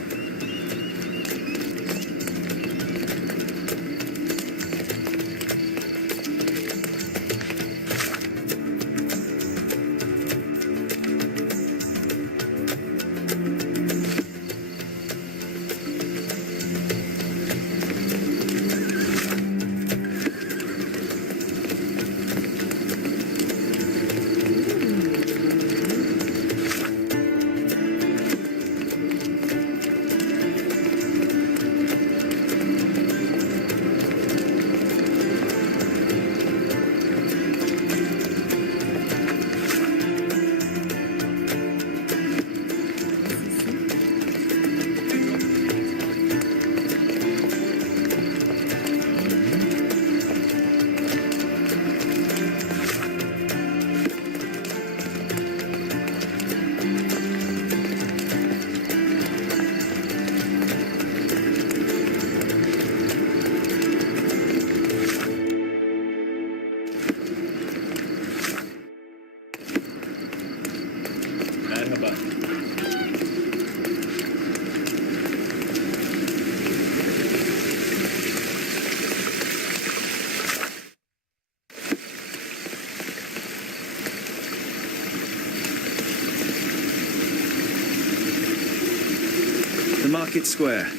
Market Square,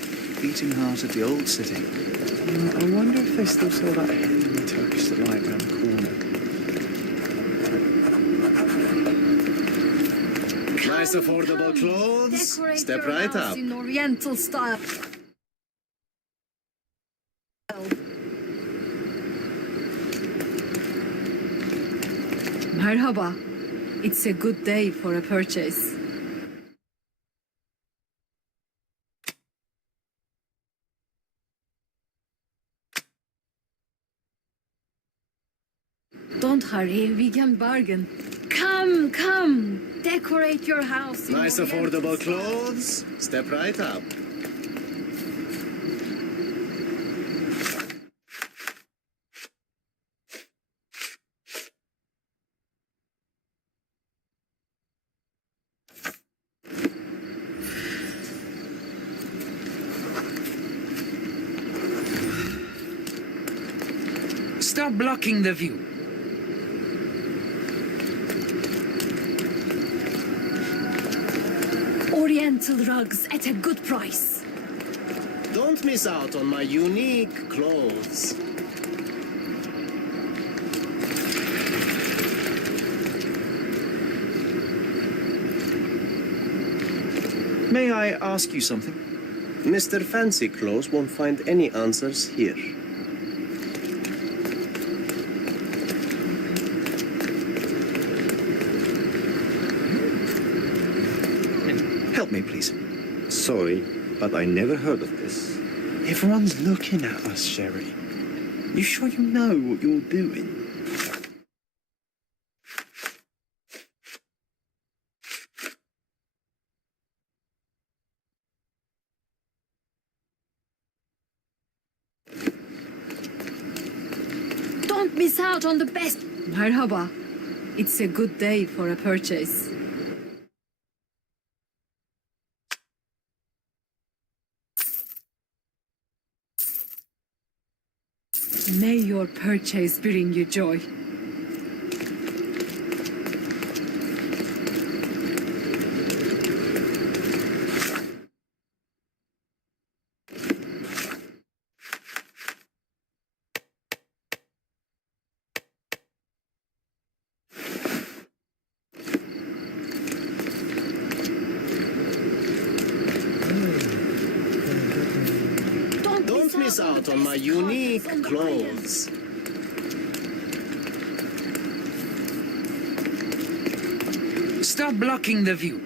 beating heart of the old city. I wonder if they still sell that hen in the Turkish delight round the corner. Nice affordable clothes. Decorate Step your right house up. in Oriental style. Merhaba. It's a good day for a purchase. Don't hurry, we can bargain. Come, come, decorate your house in Nice Oriental affordable style. clothes. Step right up. Stop blocking the view. Oriental rugs at a good price. Don't miss out on my unique clothes. May I ask you something? Mr. Fancy Clothes won't find any answers here. Help me, please. Sorry, but I never heard of this. Everyone's looking at us, Sherry. You sure you know what you're doing? Don't miss out on the best. Merhaba. It's a good day for a purchase. May your purchase bring you joy. Don't miss out on my unique clothes. Stop blocking the view.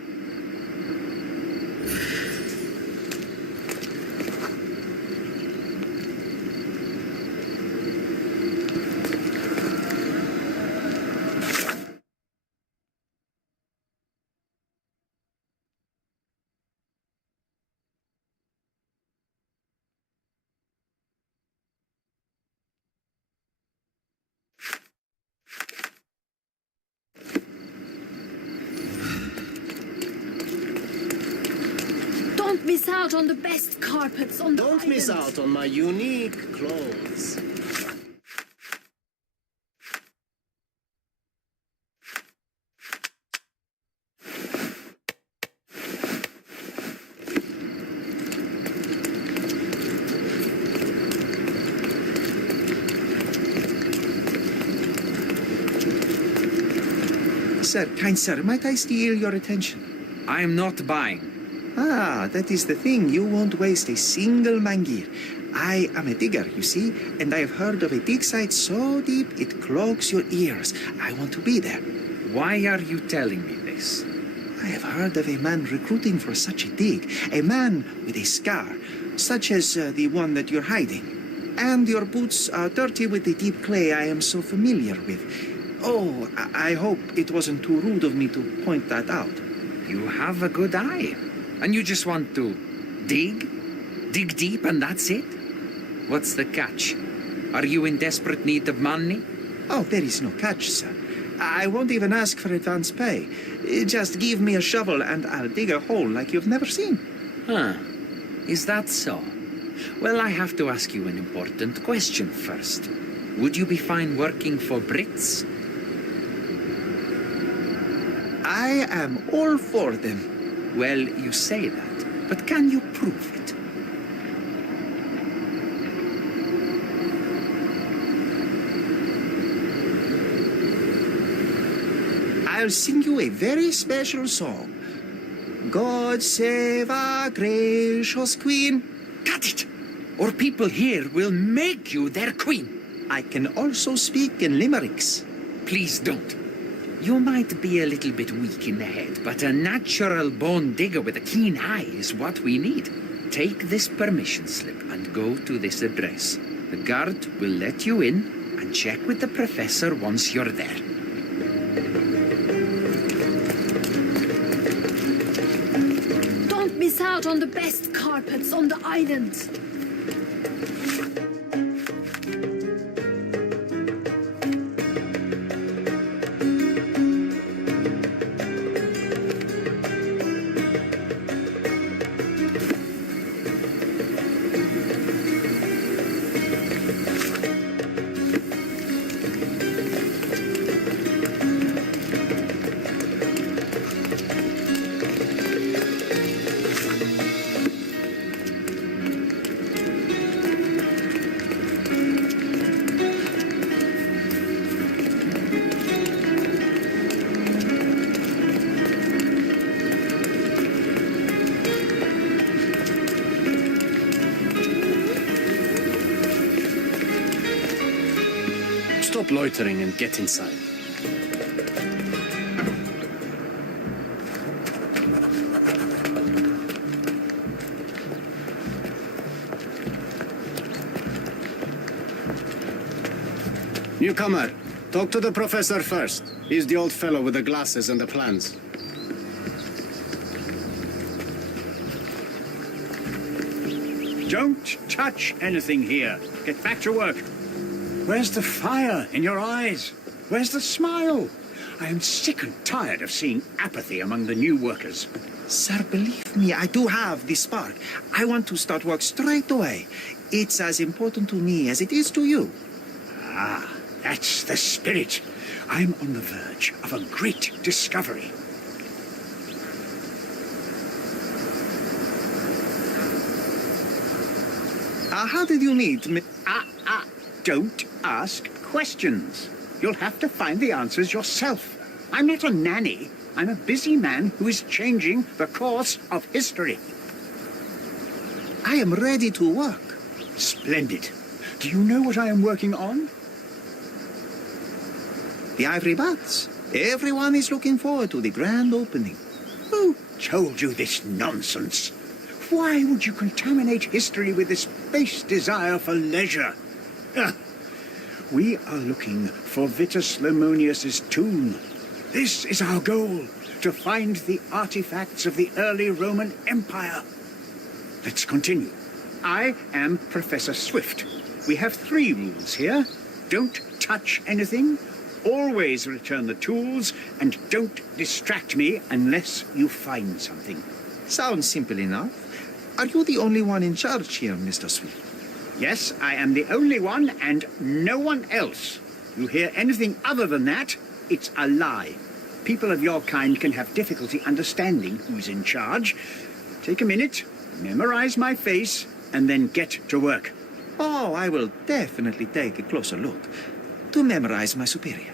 Don't miss out on the best carpets on the Don't miss island. out on my unique clothes. Sir, kind sir, might I steal your attention? I am not buying. Ah, that is the thing. You won't waste a single mangir. I am a digger, you see, and I have heard of a dig site so deep it clogs your ears. I want to be there. Why are you telling me this? I have heard of a man recruiting for such a dig. A man with a scar, such as the one that you're hiding. And your boots are dirty with the deep clay I am so familiar with. Oh, I hope it wasn't too rude of me to point that out. You have a good eye. And you just want to dig? Dig deep and that's it? What's the catch? Are you in desperate need of money? Oh, there is no catch, sir. I won't even ask for advance pay. Just give me a shovel and I'll dig a hole like you've never seen. Huh. Is that so? Well, I have to ask you an important question first. Would you be fine working for Brits? I am all for them. Well, you say that, But can you prove it? I'll sing you a very special song. God save our gracious queen. Cut it! Or people here will make you their queen. I can also speak in limericks. Please don't. You might be a little bit weak in the head, but a natural bone digger with a keen eye is what we need. Take this permission slip and go to this address. The guard will let you in and check with the professor once you're there. Don't miss out on the best carpets on the island. Stop loitering and get inside. Newcomer, talk to the professor first. He's the old fellow with the glasses and the plans. Don't touch anything here. Get back to work. Where's the fire in your eyes? Where's the smile? I am sick and tired of seeing apathy among the new workers. Sir, believe me, I do have the spark. I want to start work straight away. It's as important to me as it is to you. Ah, that's the spirit. I'm on the verge of a great discovery. How did you meet me? Don't ask questions. You'll have to find the answers yourself. I'm not a nanny. I'm a busy man who is changing the course of history. I am ready to work. Splendid. Do you know what I am working on? The ivory bats. Everyone is looking forward to the grand opening. Who told you this nonsense? Why would you contaminate history with this base desire for leisure? We are looking for Vitus Lemonius's tomb. This is our goal, to find the artifacts of the early Roman Empire. Let's continue. I am Professor Swift. We have 3 rules here. Don't touch anything, always return the tools, and don't distract me unless you find something. Sounds simple enough. Are you the only one in charge here, Mr. Swift? Yes, I am the only one and no one else. You hear anything other than that, it's a lie. People of your kind can have difficulty understanding who's in charge. Take a minute, memorize my face, and then get to work. Oh, I will definitely take a closer look to memorize my superior.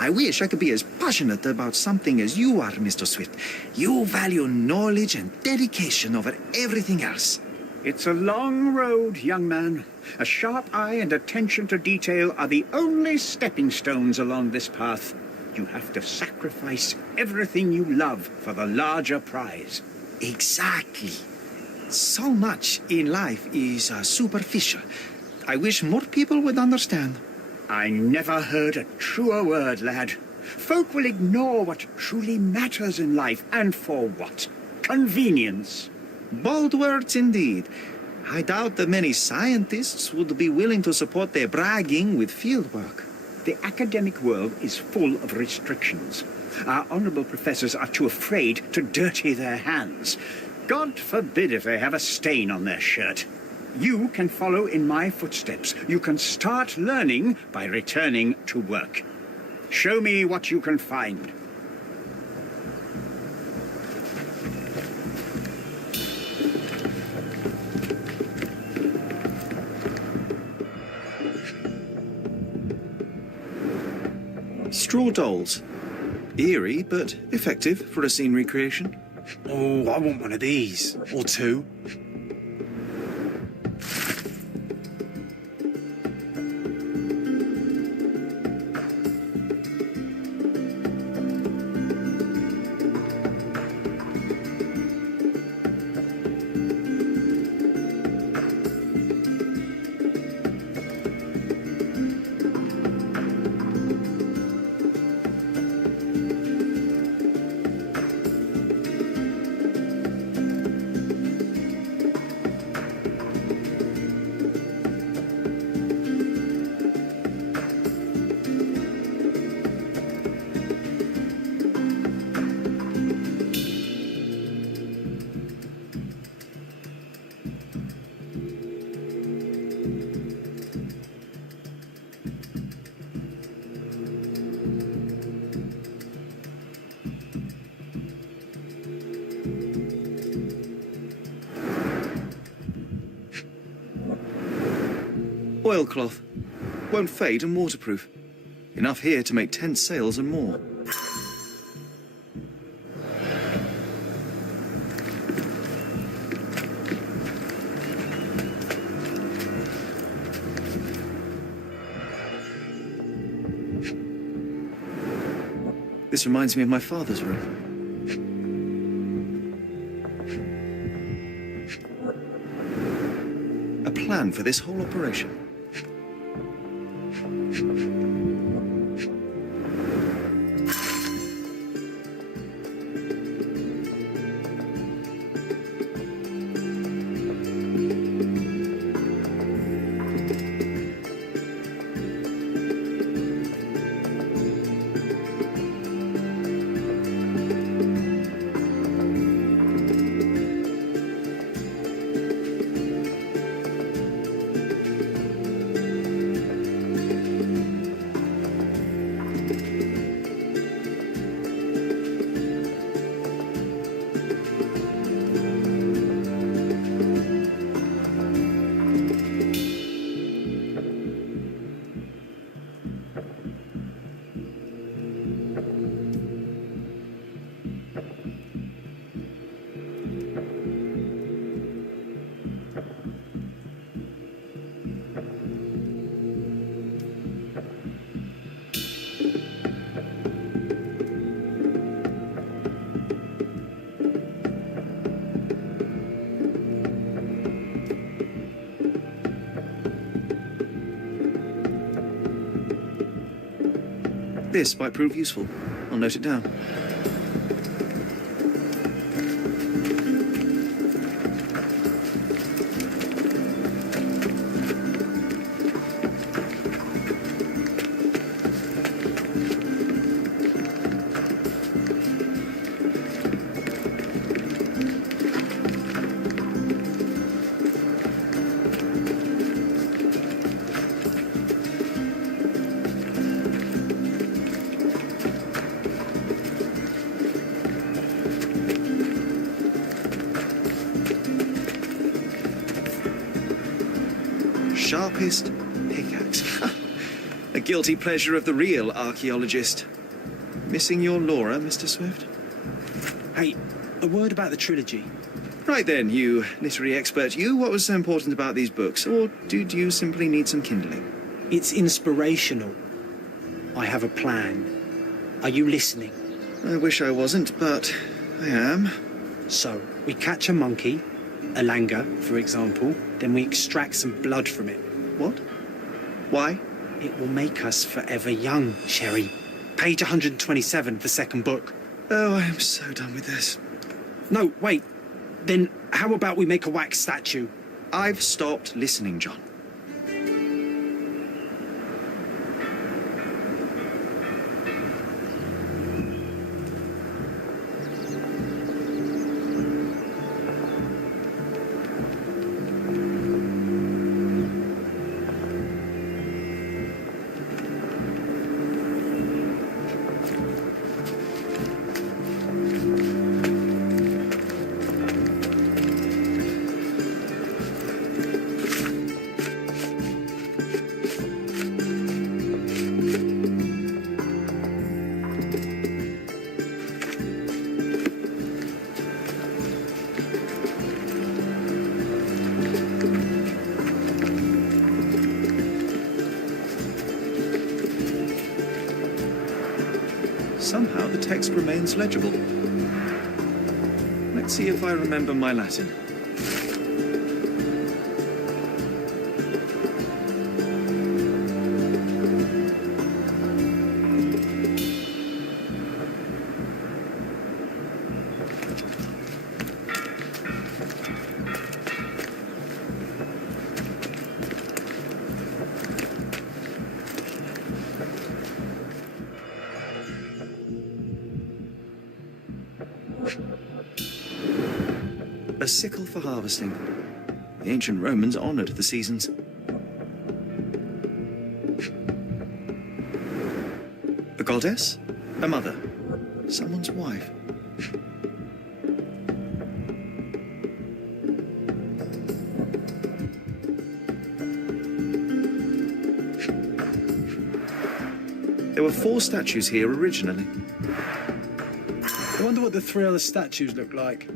I wish I could be as passionate about something as you are, Mr. Swift. You value knowledge and dedication over everything else. It's a long road, young man. A sharp eye and attention to detail are the only stepping stones along this path. You have to sacrifice everything you love for the larger prize. Exactly. So much in life is superficial. I wish more people would understand. I never heard a truer word, lad. Folk will ignore what truly matters in life, and for what? Convenience. Bold words indeed. I doubt that many scientists would be willing to support their bragging with fieldwork. The academic world is full of restrictions. Our honourable professors are too afraid to dirty their hands. God forbid if they have a stain on their shirt. You can follow in my footsteps. You can start learning by returning to work. Show me what you can find. Straw dolls. Eerie, but effective for a scene recreation. Oh, I want one of these. Or two. Oilcloth. Won't fade and waterproof. Enough here to make 10 sails and more. This reminds me of my father's room. A plan for this whole operation. This might prove useful. I'll note it down. Sharpest pickaxe. guilty pleasure of the real archaeologist. Missing your Laura, Mr. Swift? Hey, a word about the trilogy. Right then, you literary expert. What was so important about these books? Or do you simply need some kindling? It's inspirational. I have a plan. Are you listening? I wish I wasn't, but I am. So, we catch a monkey, a langur, for example, then we extract some blood from it. What? Why? It will make us forever young, Sherry. Page 127, the second book. Oh, I am so done with this. No, wait. Then how about we make a wax statue? I've stopped listening, John. Somehow the text remains legible. Let's see if I remember my Latin. A sickle for harvesting. The ancient Romans honoured the seasons. A goddess? A mother? Someone's wife? There were 4 statues here originally. I wonder what the 3 other statues look like.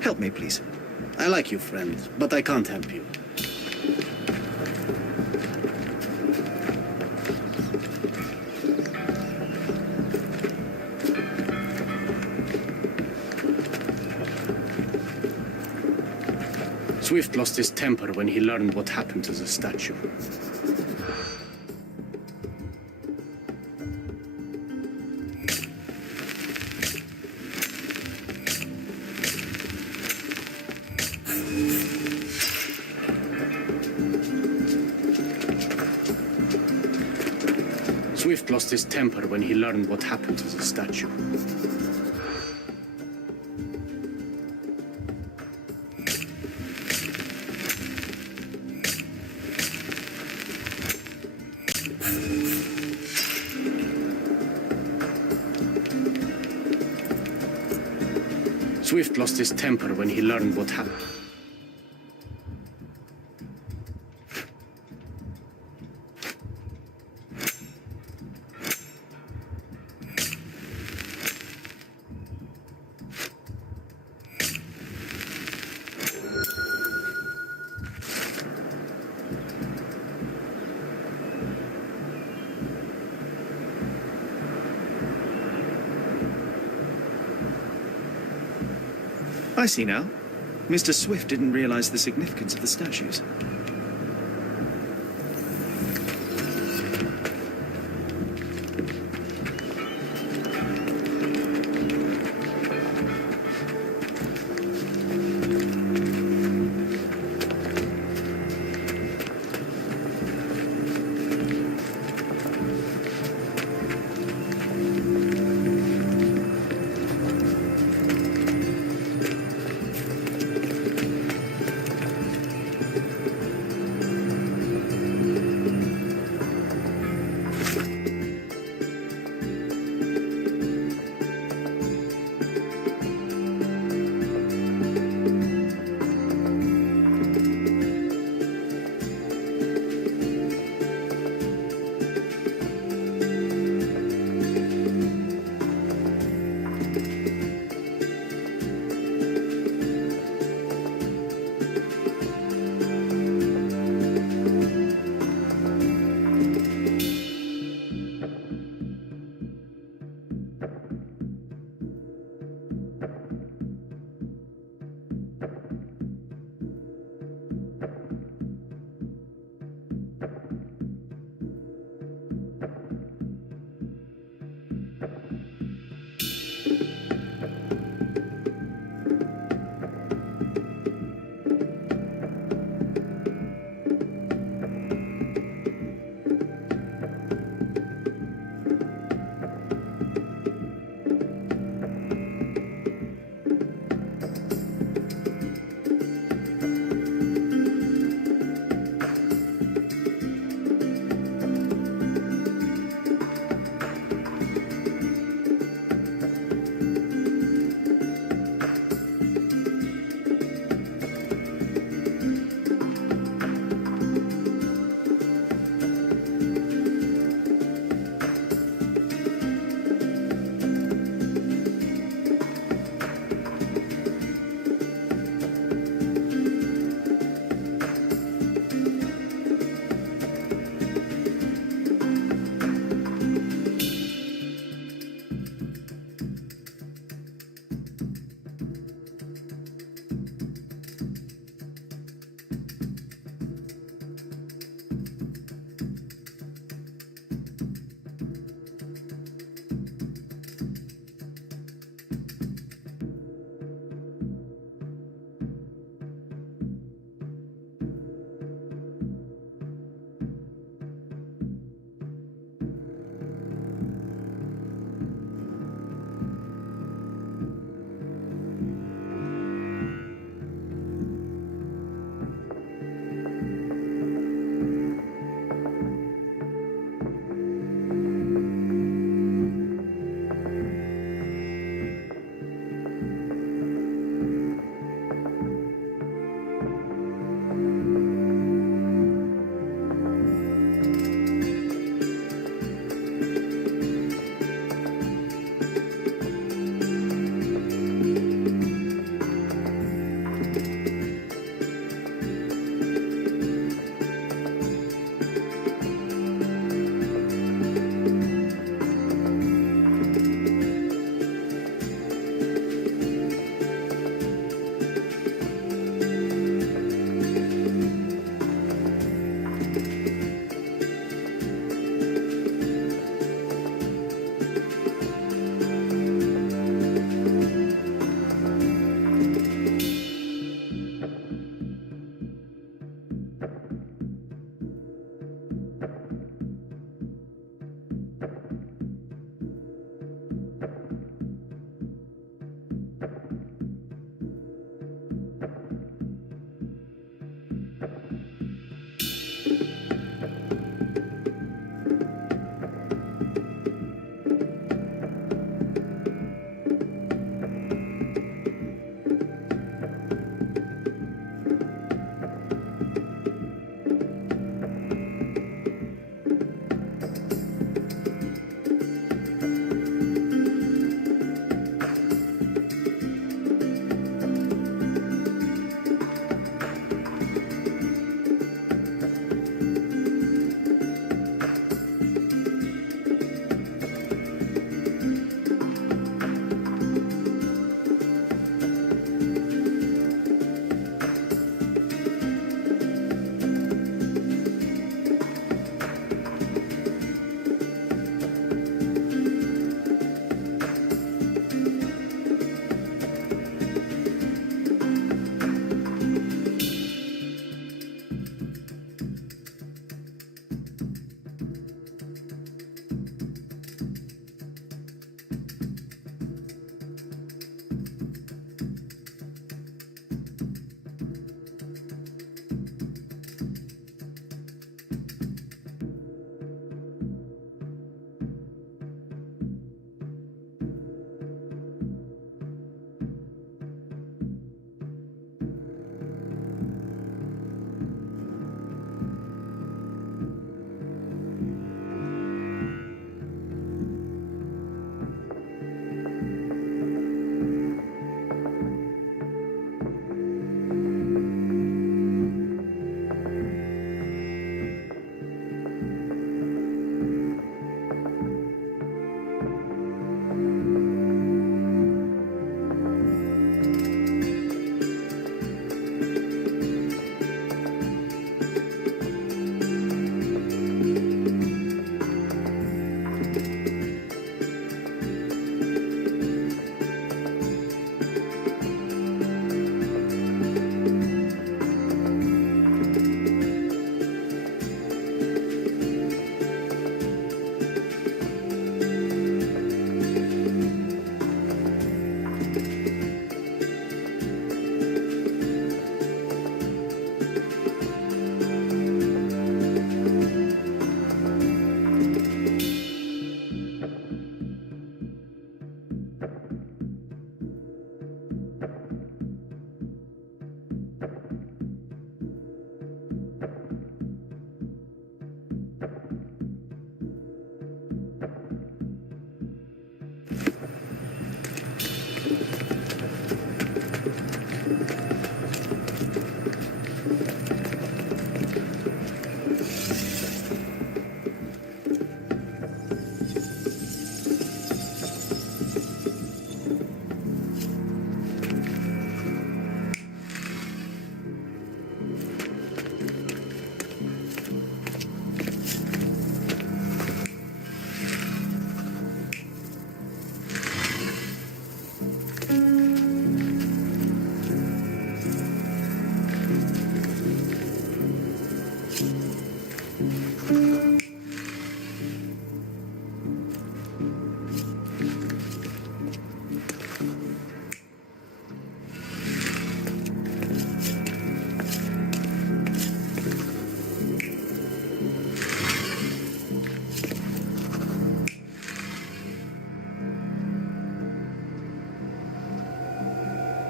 Help me, please. I like you, friend, but I can't help you. Swift lost his temper when he learned what happened to the statue. Swift lost his temper when he learned what happened to the statue. Swift lost his temper when he learned what happened. I see now. Mr. Swift didn't realize the significance of the statues.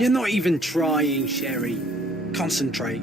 You're not even trying, Sherry. Concentrate.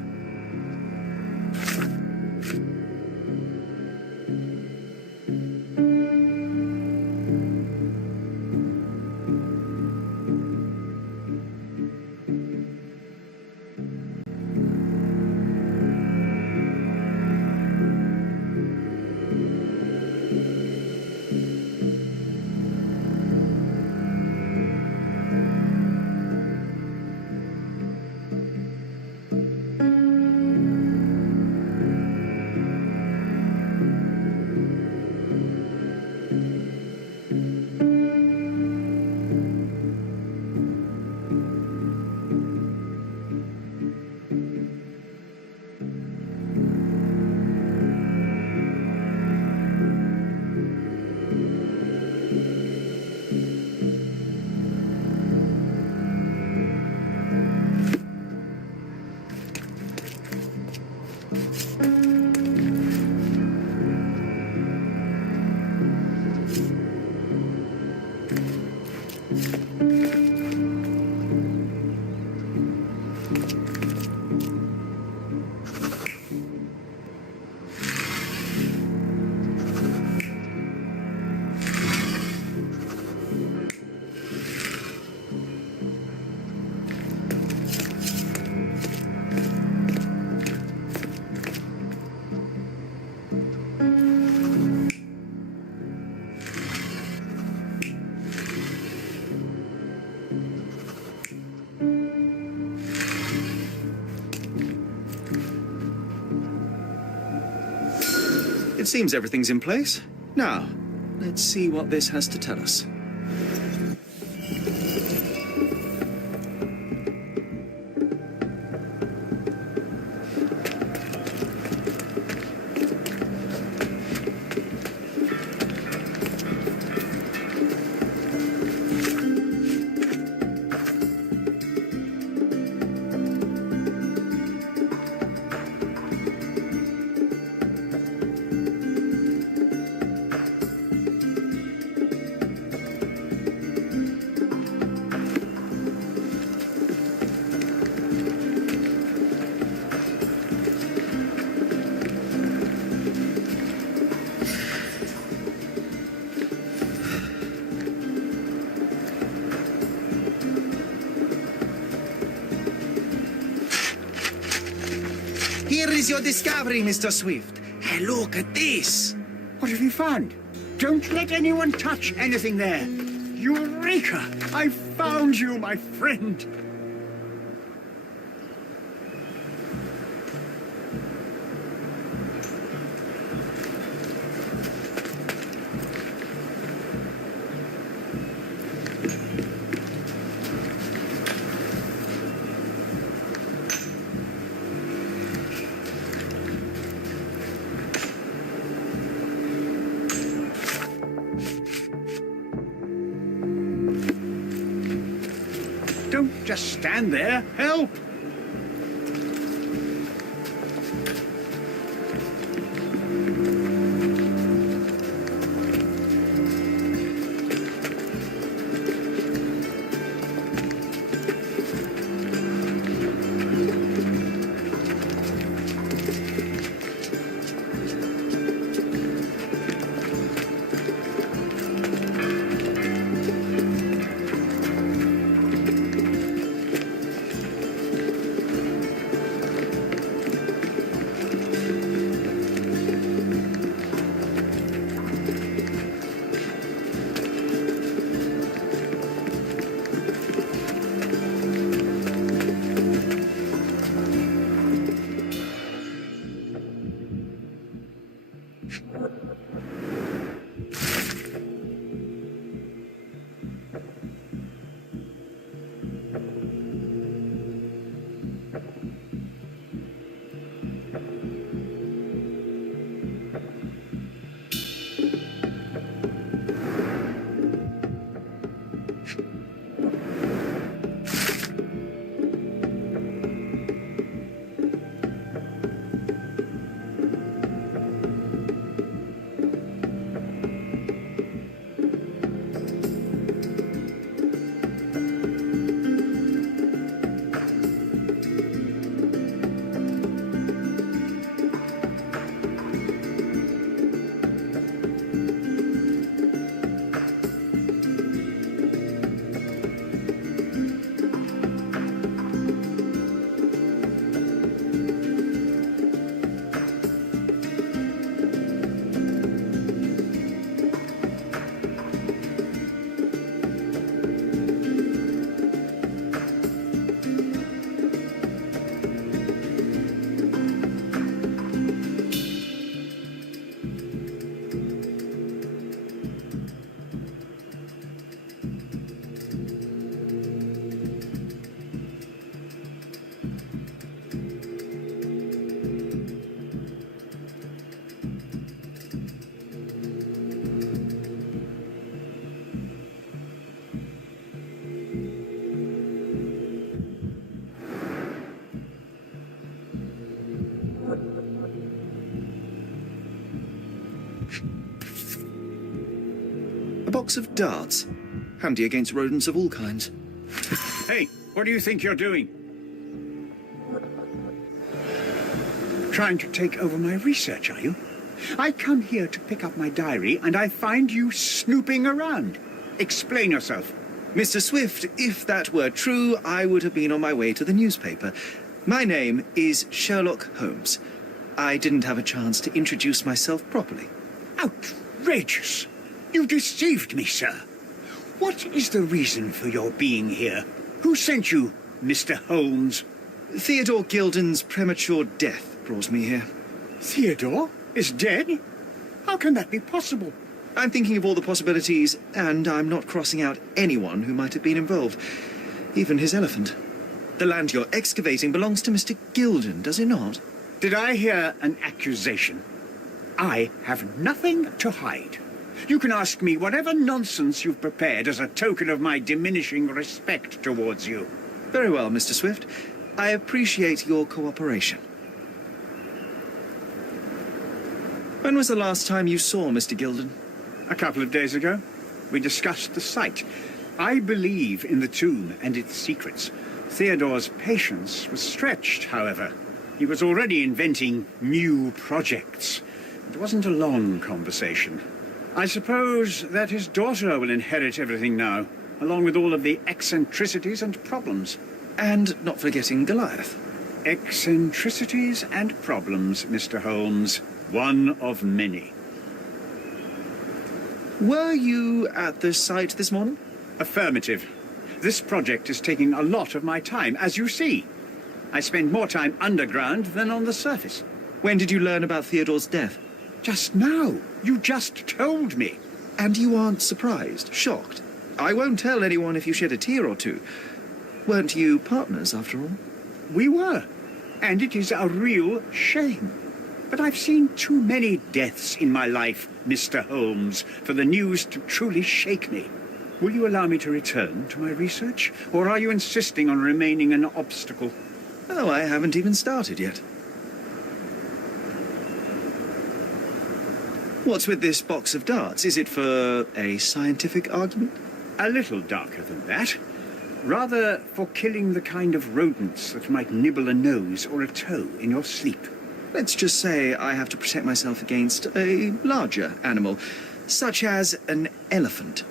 It seems everything's in place. Now, let's see what this has to tell us. Here is your discovery, Mr. Swift. Hey, look at this. What have you found? Don't let anyone touch anything there. Eureka! I found you, my friend. Don't just stand there. Help! A box of darts. Handy against rodents of all kinds. Hey, what do you think you're doing? Trying to take over my research, are you? I come here to pick up my diary, and I find you snooping around. Explain yourself. Mr. Swift, if that were true, I would have been on my way to the newspaper. My name is Sherlock Holmes. I didn't have a chance to introduce myself properly. Outrageous! You deceived me, sir. What is the reason for your being here? Who sent you, Mr. Holmes? Theodore Gilden's premature death brought me here. Theodore is dead? How can that be possible? I'm thinking of all the possibilities, and I'm not crossing out anyone who might have been involved. Even his elephant. The land you're excavating belongs to Mr. Gilden, does it not? Did I hear an accusation? I have nothing to hide. You can ask me whatever nonsense you've prepared as a token of my diminishing respect towards you. Very well, Mr. Swift. I appreciate your cooperation. When was the last time you saw Mr. Gilden? A couple of days ago. We discussed the site. I believe in the tomb and its secrets. Theodore's patience was stretched, however. He was already inventing new projects. It wasn't a long conversation. I suppose that his daughter will inherit everything now, along with all of the eccentricities and problems. And not forgetting Goliath. Eccentricities and problems, Mr. Holmes. One of many. Were you at the site this morning? Affirmative. This project is taking a lot of my time, as you see. I spend more time underground than on the surface. When did you learn about Theodore's death? Just now. You just told me. And you aren't surprised, shocked? I won't tell anyone if you shed a tear or two. Weren't you partners, after all? We were. And it is a real shame. But I've seen too many deaths in my life, Mr. Holmes, for the news to truly shake me. Will you allow me to return to my research? Or are you insisting on remaining an obstacle? Oh, I haven't even started yet. What's with this box of darts? Is it for a scientific argument? A little darker than that. Rather for killing the kind of rodents that might nibble a nose or a toe in your sleep. Let's just say I have to protect myself against a larger animal, such as an elephant.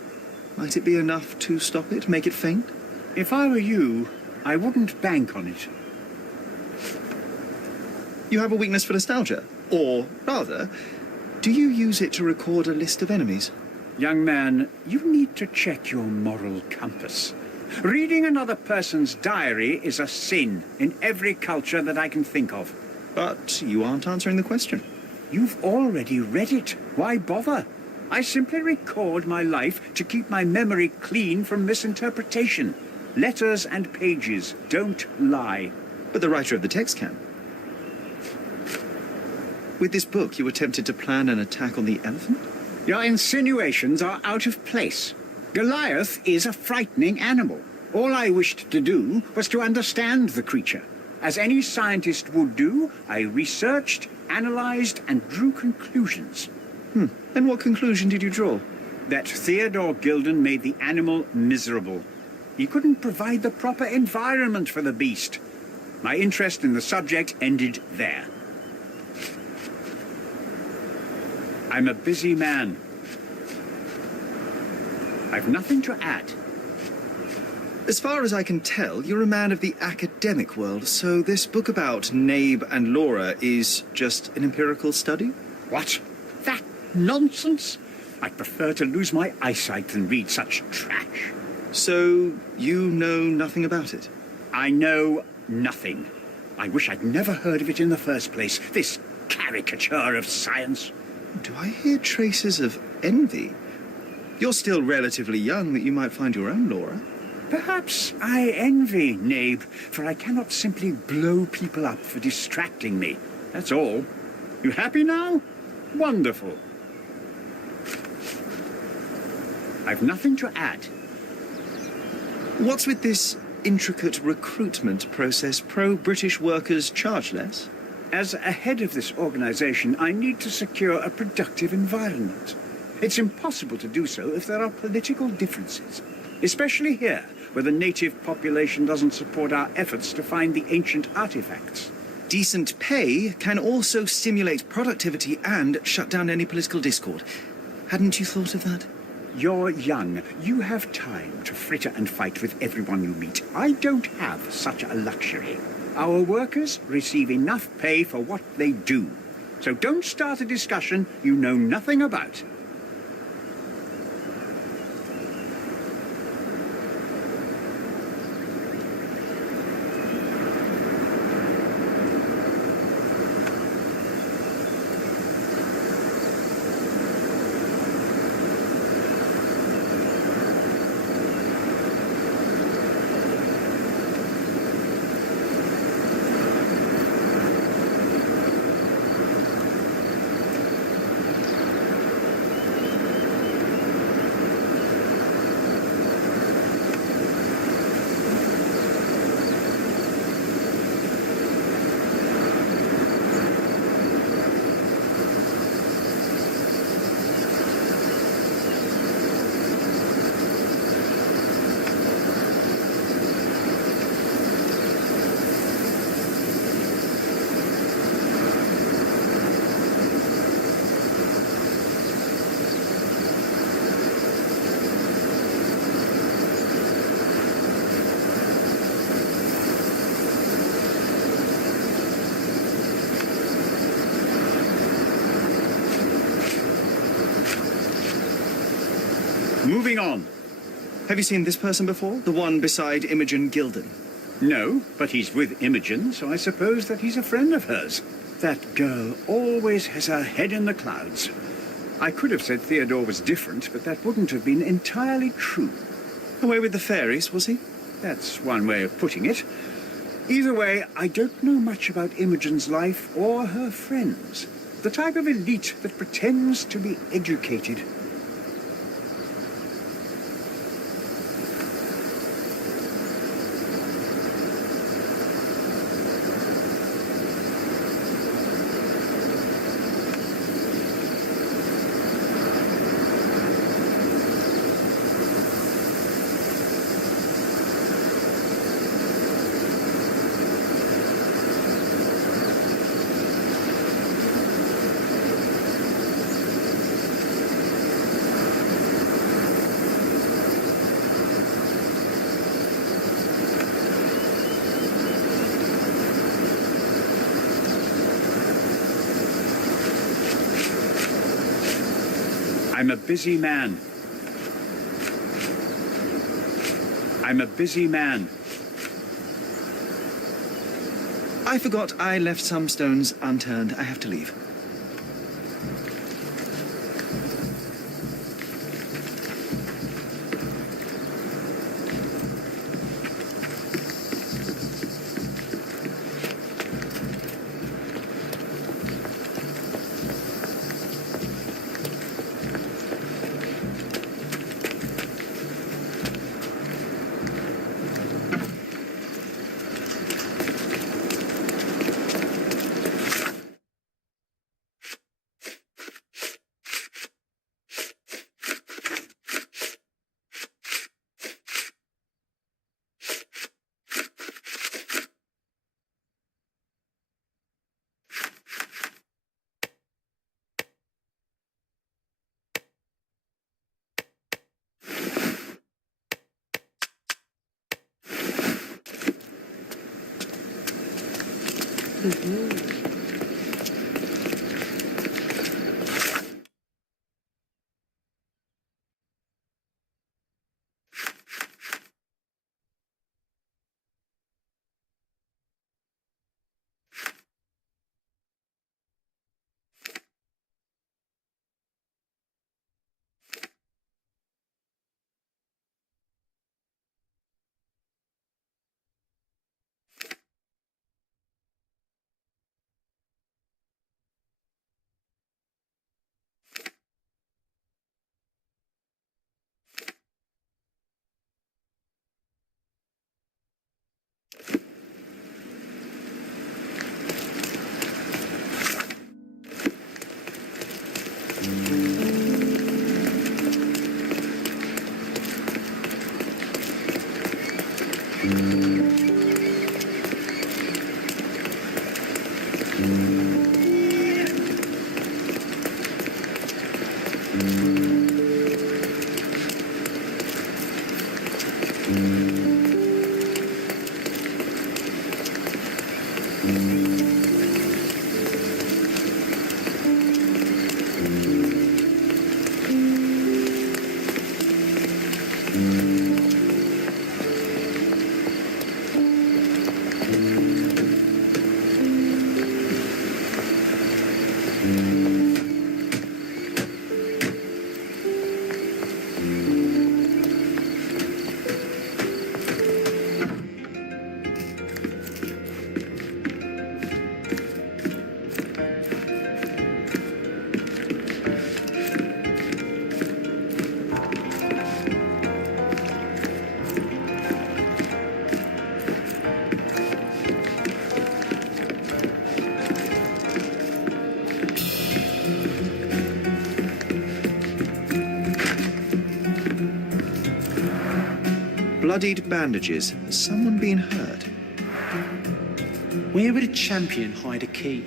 Might it be enough to stop it, make it faint? If I were you, I wouldn't bank on it. You have a weakness for nostalgia? Or, rather, do you use it to record a list of enemies? Young man, you need to check your moral compass. Reading another person's diary is a sin in every culture that I can think of. But you aren't answering the question. You've already read it. Why bother? I simply record my life to keep my memory clean from misinterpretation. Letters and pages don't lie. But the writer of the text can. With this book, you attempted to plan an attack on the elephant? Your insinuations are out of place. Goliath is a frightening animal. All I wished to do was to understand the creature. As any scientist would do, I researched, analyzed, and drew conclusions. And what conclusion did you draw? That Theodore Gilden made the animal miserable. He couldn't provide the proper environment for the beast. My interest in the subject ended there. I'm a busy man. I've nothing to add. As far as I can tell, you're a man of the academic world, so this book about Nabe and Laura is just an empirical study? What? That nonsense? I prefer to lose my eyesight than read such trash. So, you know nothing about it? I know nothing. I wish I'd never heard of it in the first place, this caricature of science. Do I hear traces of envy? You're still relatively young that you might find your own Laura. Perhaps I envy Nabe, for I cannot simply blow people up for distracting me. That's all. You happy now? Wonderful. I've nothing to add. What's with this intricate recruitment process? Pro-British workers charge less? As a head of this organization, I need to secure a productive environment. It's impossible to do so if there are political differences, especially here, where the native population doesn't support our efforts to find the ancient artifacts. Decent pay can also stimulate productivity and shut down any political discord. Hadn't you thought of that? You're young. You have time to fritter and fight with everyone you meet. I don't have such a luxury. Our workers receive enough pay for what they do. So don't start a discussion you know nothing about. Moving on. Have you seen this person before? The one beside Imogen Gilden? No, but he's with Imogen, so I suppose that he's a friend of hers. That girl always has her head in the clouds. I could have said Theodore was different, but that wouldn't have been entirely true. Away with the fairies, was he? That's one way of putting it. Either way, I don't know much about Imogen's life or her friends. The type of elite that pretends to be educated. I'm a busy man. I'm a busy man. I forgot I left some stones unturned. I have to leave. Bloodied bandages. Has someone been hurt? Where would a champion hide a key?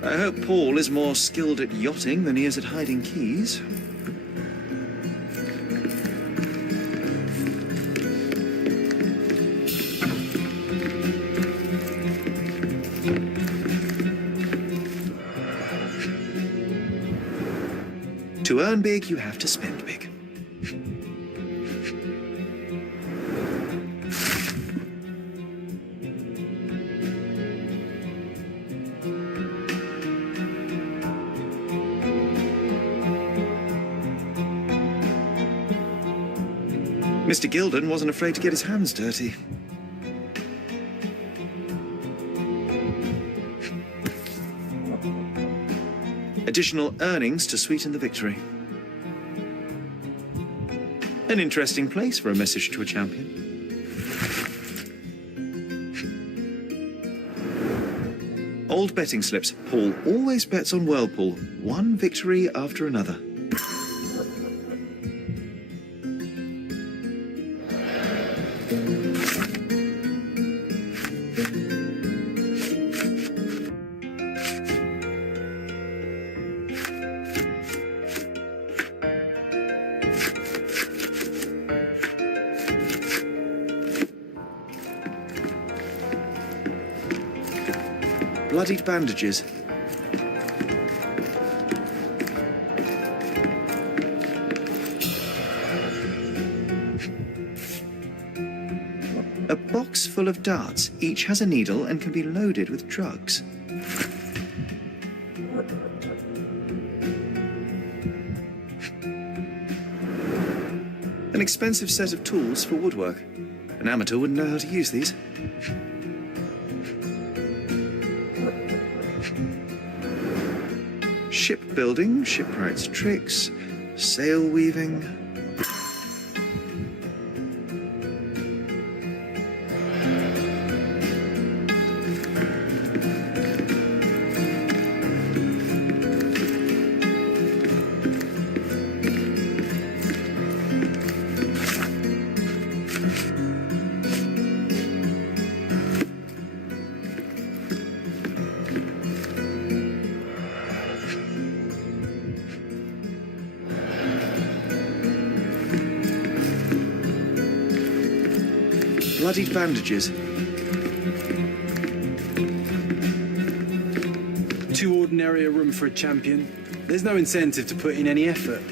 I hope Paul is more skilled at yachting than he is at hiding keys. To earn big, you have to spend big. Mr. Gilden wasn't afraid to get his hands dirty. Additional earnings to sweeten the victory. An interesting place for a message to a champion. Old betting slips. Paul always bets on Whirlpool. One victory after another. Bloodied bandages. A box full of darts. Each has a needle and can be loaded with drugs. An expensive set of tools for woodwork. An amateur wouldn't know how to use these. Shipbuilding, shipwright's tricks, sail weaving. Bloodied bandages. Too ordinary a room for a champion. There's no incentive to put in any effort.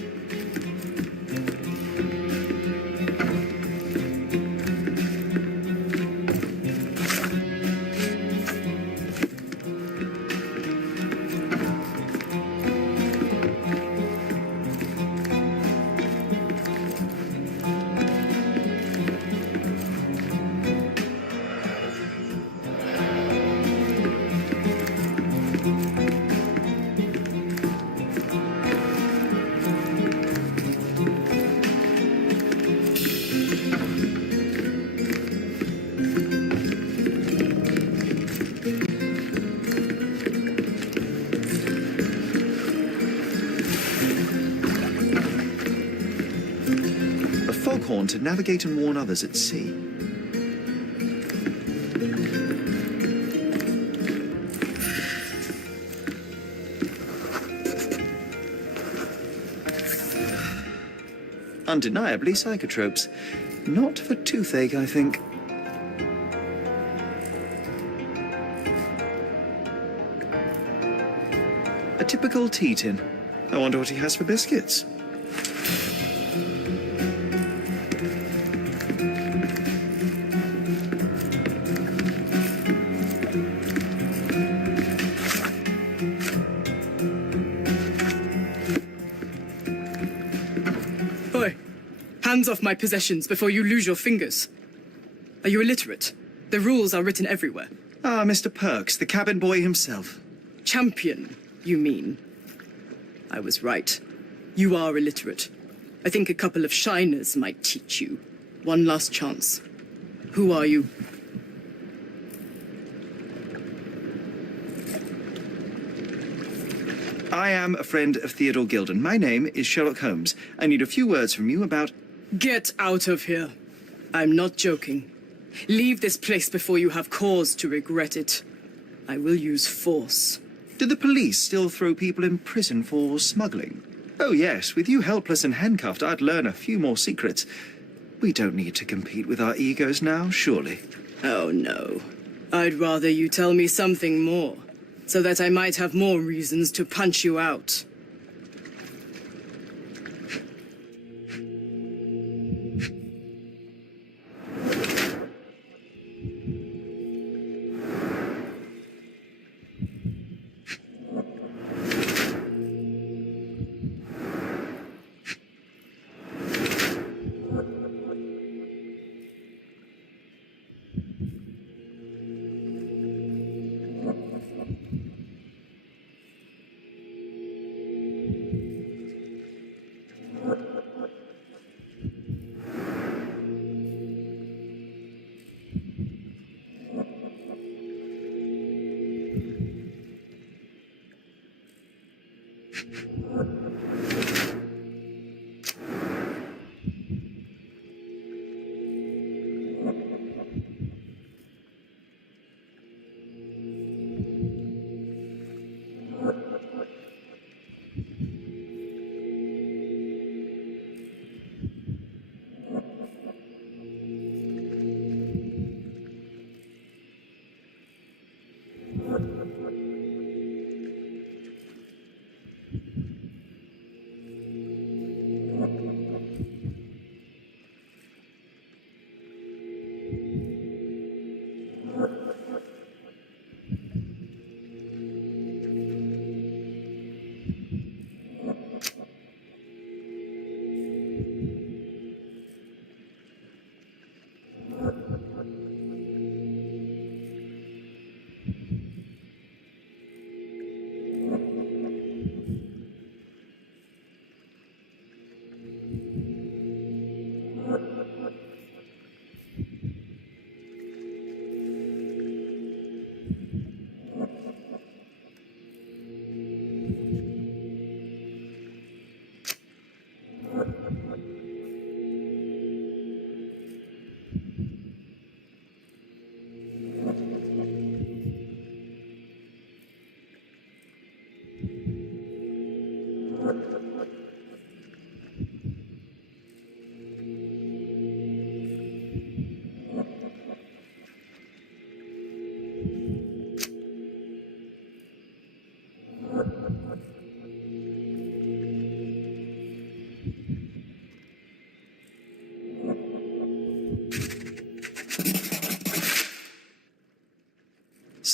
on to navigate and warn others at sea. Undeniably psychotropes. Not for toothache, I think. A typical tea tin. I wonder what he has for biscuits. Oi! Hands off my possessions before you lose your fingers. Are you illiterate? The rules are written everywhere. Ah, Mr. Perks, the cabin boy himself. Champion, you mean? I was right. You are illiterate. I think a couple of shiners might teach you. One last chance. Who are you? I am a friend of Theodore Gilden. My name is Sherlock Holmes. I need a few words from you about... Get out of here. I'm not joking. Leave this place before you have cause to regret it. I will use force. Do the police still throw people in prison for smuggling? Oh yes, with you helpless and handcuffed, I'd learn a few more secrets. We don't need to compete with our egos now, surely. Oh no. I'd rather you tell me something more, so that I might have more reasons to punch you out.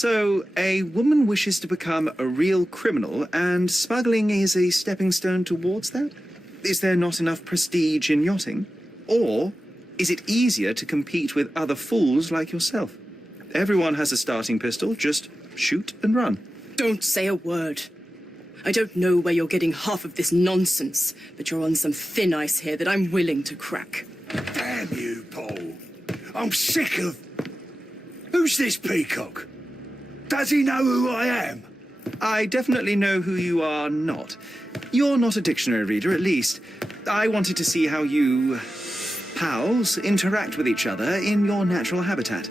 So, a woman wishes to become a real criminal, and smuggling is a stepping stone towards that? Is there not enough prestige in yachting? Or is it easier to compete with other fools like yourself? Everyone has a starting pistol, just shoot and run. Don't say a word. I don't know where you're getting half of this nonsense, but you're on some thin ice here that I'm willing to crack. Damn you, Paul. I'm sick of... Who's this peacock? Does he know who I am? I definitely know who you are not. You're not a dictionary reader, at least. I wanted to see how you pals interact with each other in your natural habitat.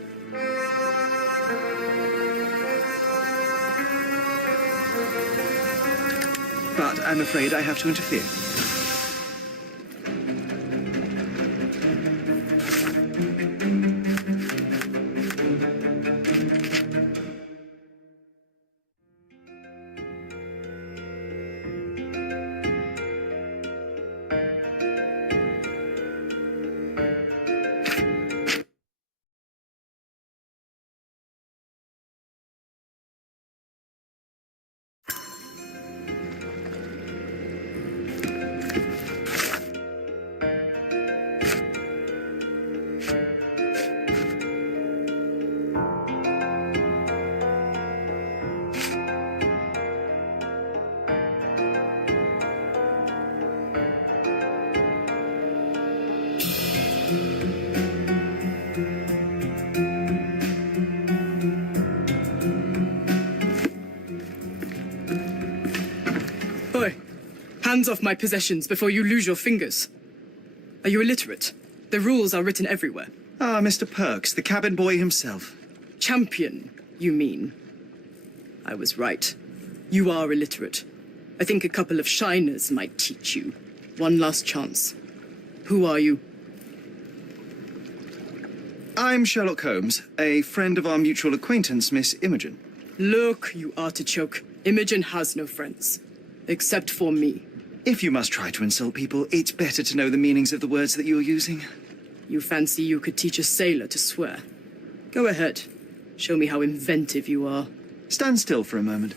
But I'm afraid I have to interfere. Oi! Hands off my possessions before you lose your fingers. Are you illiterate? The rules are written everywhere. Ah, Mr. Perks, the cabin boy himself. Champion, you mean? I was right. You are illiterate. I think a couple of shiners might teach you. One last chance. Who are you? I'm Sherlock Holmes, a friend of our mutual acquaintance, Miss Imogen. Look, you artichoke. Imogen has no friends. Except for me. If you must try to insult people, it's better to know the meanings of the words that you're using. You fancy you could teach a sailor to swear? Go ahead. Show me how inventive you are. Stand still for a moment.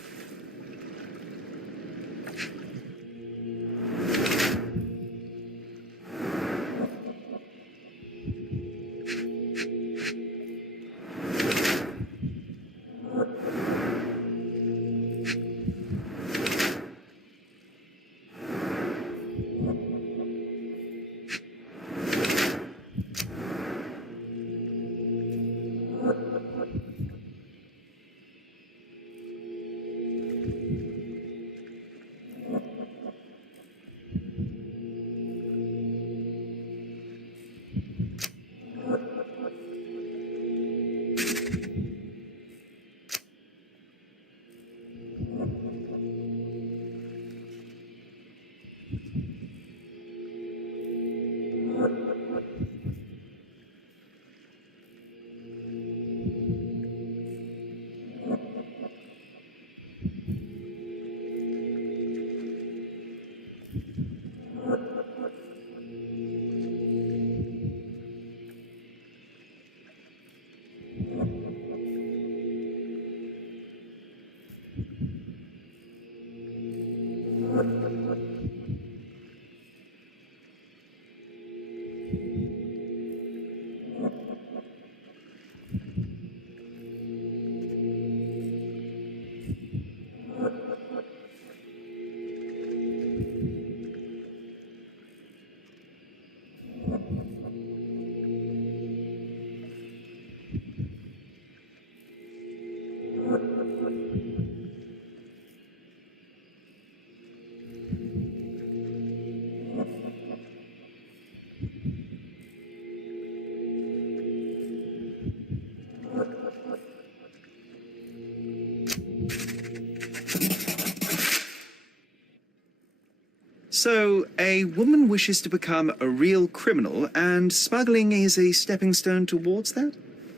So, a woman wishes to become a real criminal, and smuggling is a stepping stone towards that?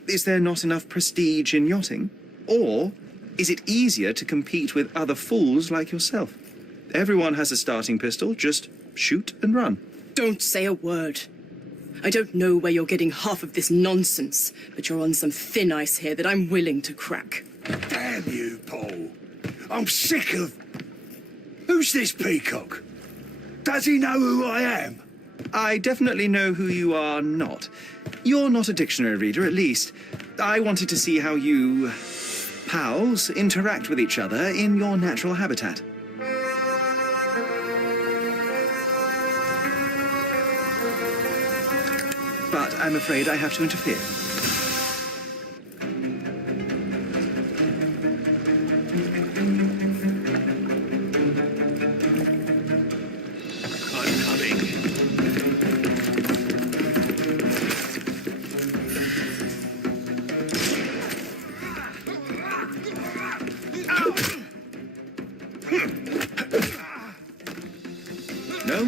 Is there not enough prestige in yachting? Or is it easier to compete with other fools like yourself? Everyone has a starting pistol, just shoot and run. Don't say a word. I don't know where you're getting half of this nonsense, but you're on some thin ice here that I'm willing to crack. Damn you, Paul. I'm sick of... Who's this peacock? Does he know who I am? I definitely know who you are not. You're not a dictionary reader, at least. I wanted to see how you... pals interact with each other in your natural habitat. But I'm afraid I have to interfere. I'm coming.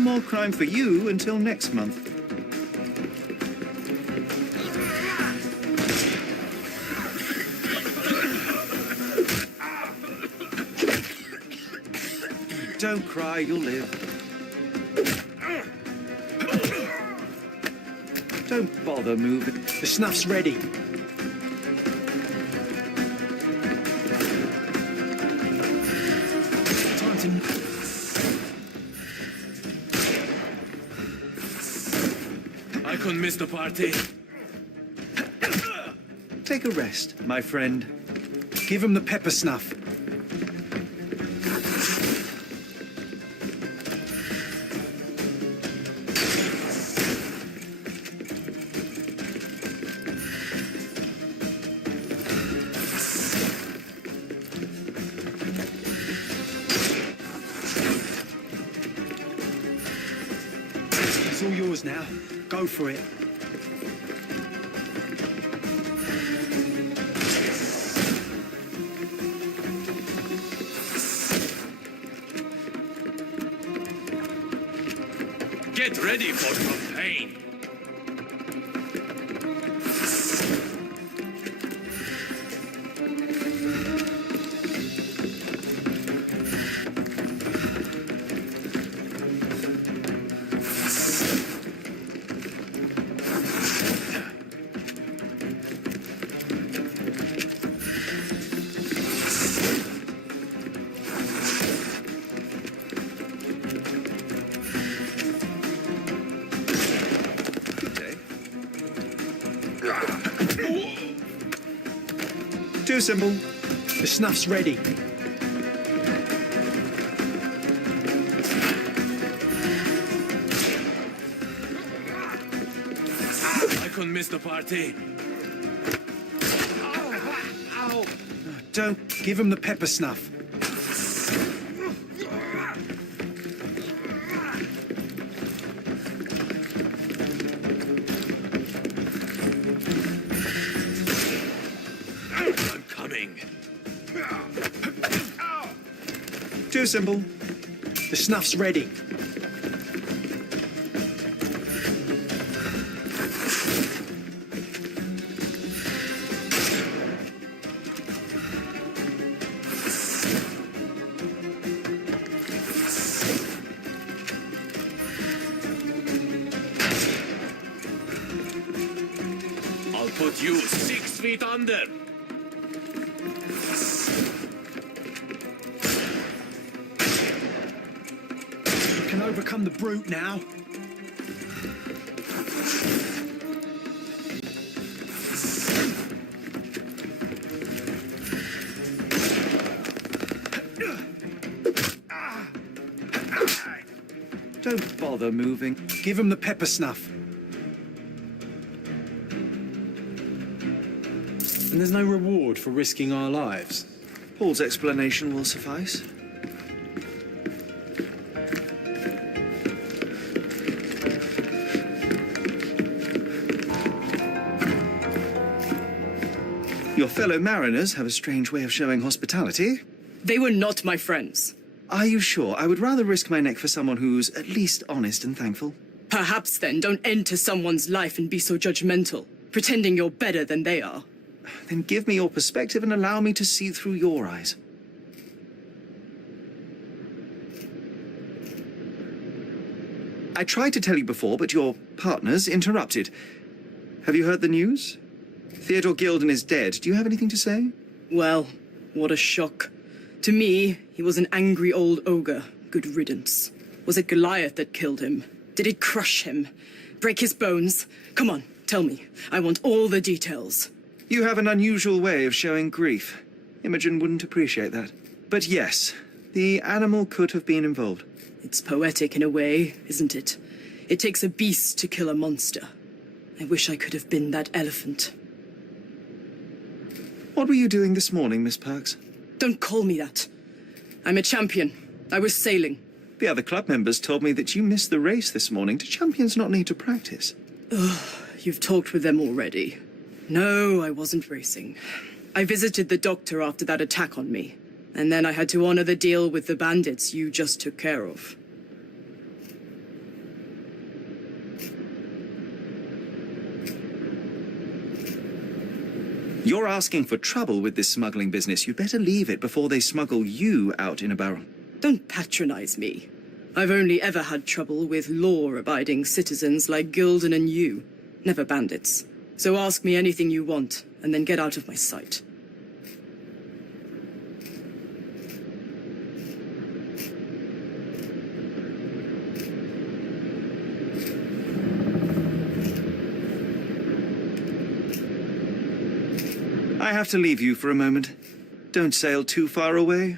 more crime for you until next month. Don't cry, you'll live. Don't bother moving. The snuff's ready. Time to... I couldn't miss the party. Take a rest, my friend. Give him the pepper snuff. It's all yours now. Go for it. Get ready for some pain. Too simple. The snuff's ready. I couldn't miss the party. Ow! Don't give him the pepper snuff. I'm coming. Too simple. The snuff's ready. I'll put you 6 feet under. You can overcome the brute now. Don't bother moving. Give him the pepper snuff. And there's no reward for risking our lives. Paul's explanation will suffice. Your fellow mariners have a strange way of showing hospitality. They were not my friends. Are you sure? I would rather risk my neck for someone who's at least honest and thankful. Perhaps then don't enter someone's life and be so judgmental, pretending you're better than they are. Then give me your perspective and allow me to see through your eyes. I tried to tell you before, but your partners interrupted. Have you heard the news? Theodore Gilden is dead. Do you have anything to say? Well, what a shock. To me, he was an angry old ogre. Good riddance. Was it Goliath that killed him? Did it crush him? Break his bones? Come on, tell me. I want all the details. You have an unusual way of showing grief. Imogen wouldn't appreciate that. But yes, the animal could have been involved. It's poetic in a way, isn't it? It takes a beast to kill a monster. I wish I could have been that elephant. What were you doing this morning, Miss Perks? Don't call me that. I'm a champion. I was sailing. The other club members told me that you missed the race this morning. Do champions not need to practice? Ugh, you've talked with them already. No, I wasn't racing. I visited the doctor after that attack on me. And then I had to honor the deal with the bandits you just took care of. You're asking for trouble with this smuggling business. You'd better leave it before they smuggle you out in a barrel. Don't patronize me. I've only ever had trouble with law-abiding citizens like Gilden and you, never bandits. So ask me anything you want, and then get out of my sight. I have to leave you for a moment. Don't sail too far away.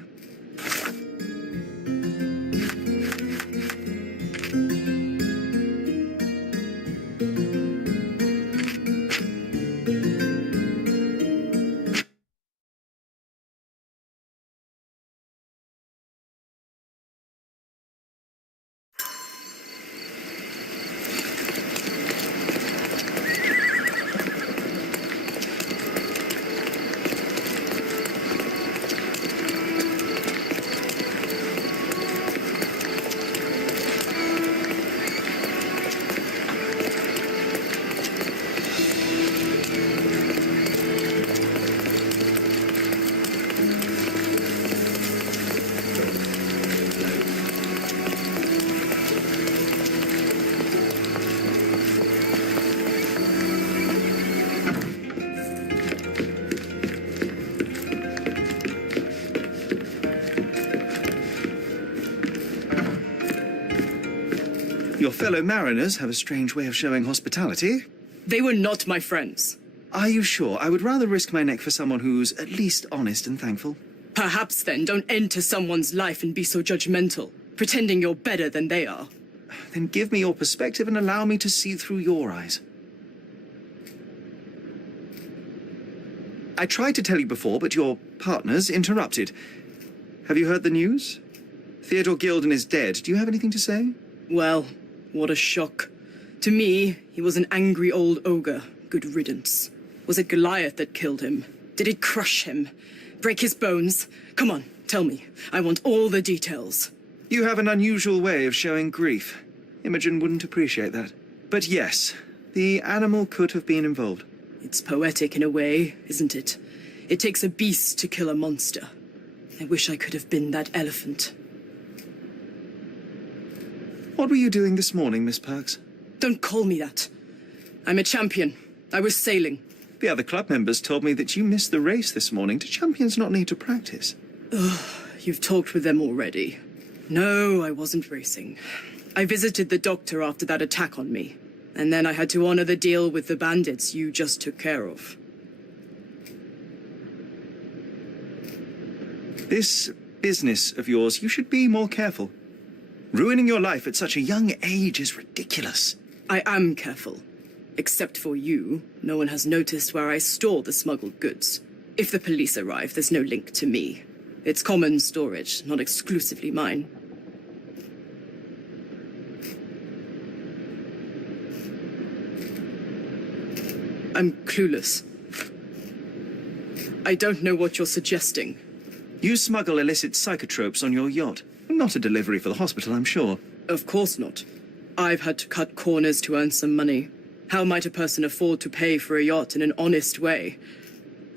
Your fellow mariners have a strange way of showing hospitality. They were not my friends. Are you sure? I would rather risk my neck for someone who's at least honest and thankful. Perhaps then don't enter someone's life and be so judgmental, pretending you're better than they are. Then give me your perspective and allow me to see through your eyes. I tried to tell you before, but your partners interrupted. Have you heard the news? Theodore Gilden is dead. Do you have anything to say? Well, what a shock. To me, he was an angry old ogre. Good riddance. Was it Goliath that killed him? Did it crush him? Break his bones? Come on, tell me. I want all the details. You have an unusual way of showing grief. Imogen wouldn't appreciate that. But yes, the animal could have been involved. It's poetic in a way, isn't it? It takes a beast to kill a monster. I wish I could have been that elephant. What were you doing this morning, Miss Perks? Don't call me that. I'm a champion. I was sailing. The other club members told me that you missed the race this morning. Do champions not need to practice? Ugh, you've talked with them already. No, I wasn't racing. I visited the doctor after that attack on me. And then I had to honor the deal with the bandits you just took care of. This business of yours, you should be more careful. Ruining your life at such a young age is ridiculous. I am careful. Except for you, no one has noticed where I store the smuggled goods. If the police arrive, there's no link to me. It's common storage, not exclusively mine. I'm clueless. I don't know what you're suggesting. You smuggle illicit psychotropes on your yacht. Not a delivery for the hospital, I'm sure. Of course not. I've had to cut corners to earn some money. How might a person afford to pay for a yacht in an honest way?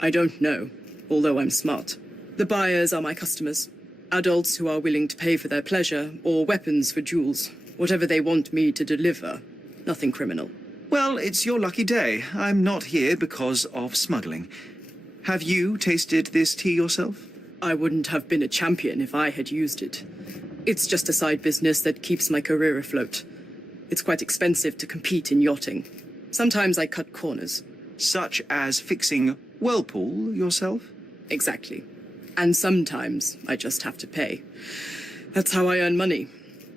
I don't know, although I'm smart. The buyers are my customers. Adults who are willing to pay for their pleasure, or weapons for jewels. Whatever they want me to deliver. Nothing criminal. Well, it's your lucky day. I'm not here because of smuggling. Have you tasted this tea yourself? I wouldn't have been a champion if I had used it. It's just a side business that keeps my career afloat. It's quite expensive to compete in yachting. Sometimes I cut corners. Such as fixing whirlpool yourself? Exactly. And sometimes I just have to pay. That's how I earn money.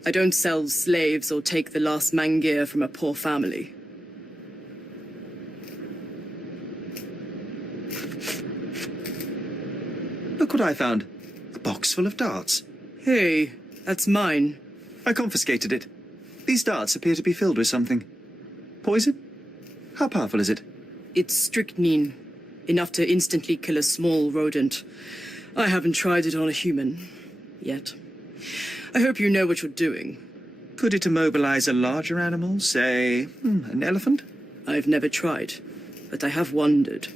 I don't sell slaves or take the last mangear from a poor family. Look what I found. A box full of darts. Hey, that's mine. I confiscated it. These darts appear to be filled with something. Poison? How powerful is it? It's strychnine. Enough to instantly kill a small rodent. I haven't tried it on a human. Yet. I hope you know what you're doing. Could it immobilize a larger animal? Say, an elephant? I've never tried, but I have wondered.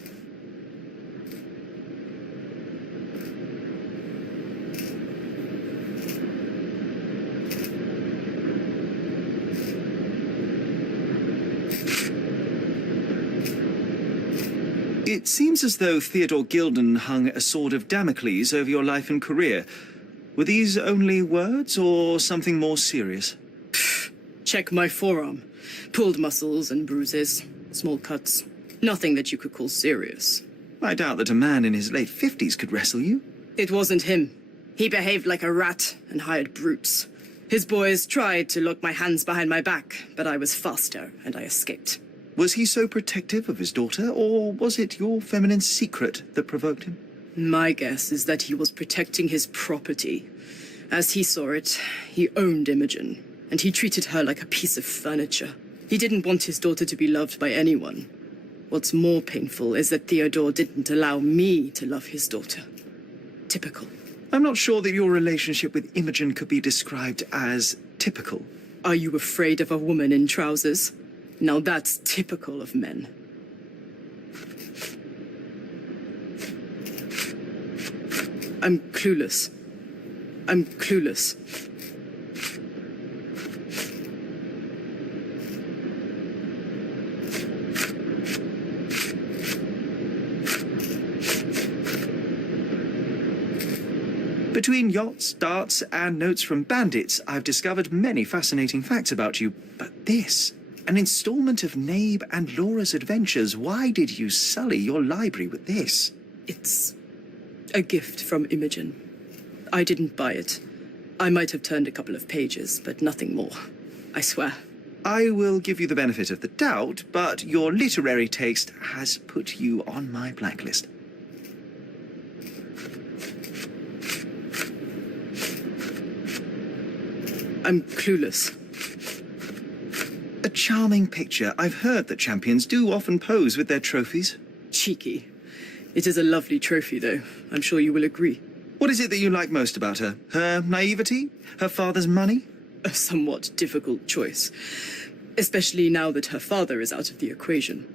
It seems as though Theodore Gilden hung a sword of Damocles over your life and career. Were these only words or something more serious? Check my forearm. Pulled muscles and bruises. Small cuts. Nothing that you could call serious. I doubt that a man in his late 50s could wrestle you. It wasn't him. He behaved like a rat and hired brutes. His boys tried to lock my hands behind my back, but I was faster and I escaped. Was he so protective of his daughter, or was it your feminine secret that provoked him? My guess is that he was protecting his property. As he saw it, he owned Imogen, and he treated her like a piece of furniture. He didn't want his daughter to be loved by anyone. What's more painful is that Theodore didn't allow me to love his daughter. Typical. I'm not sure that your relationship with Imogen could be described as typical. Are you afraid of a woman in trousers? Now that's typical of men. I'm clueless. I'm clueless. Between yachts, darts, and notes from bandits, I've discovered many fascinating facts about you. But this, an installment of Nabe and Laura's adventures. Why did you sully your library with this? It's a gift from Imogen. I didn't buy it. I might have turned a couple of pages, but nothing more. I swear. I will give you the benefit of the doubt, but your literary taste has put you on my blacklist. I'm clueless. A charming picture. I've heard that champions do often pose with their trophies. Cheeky. It is a lovely trophy, though. I'm sure you will agree. What is it that you like most about her? Her naivety? Her father's money? A somewhat difficult choice. Especially now that her father is out of the equation.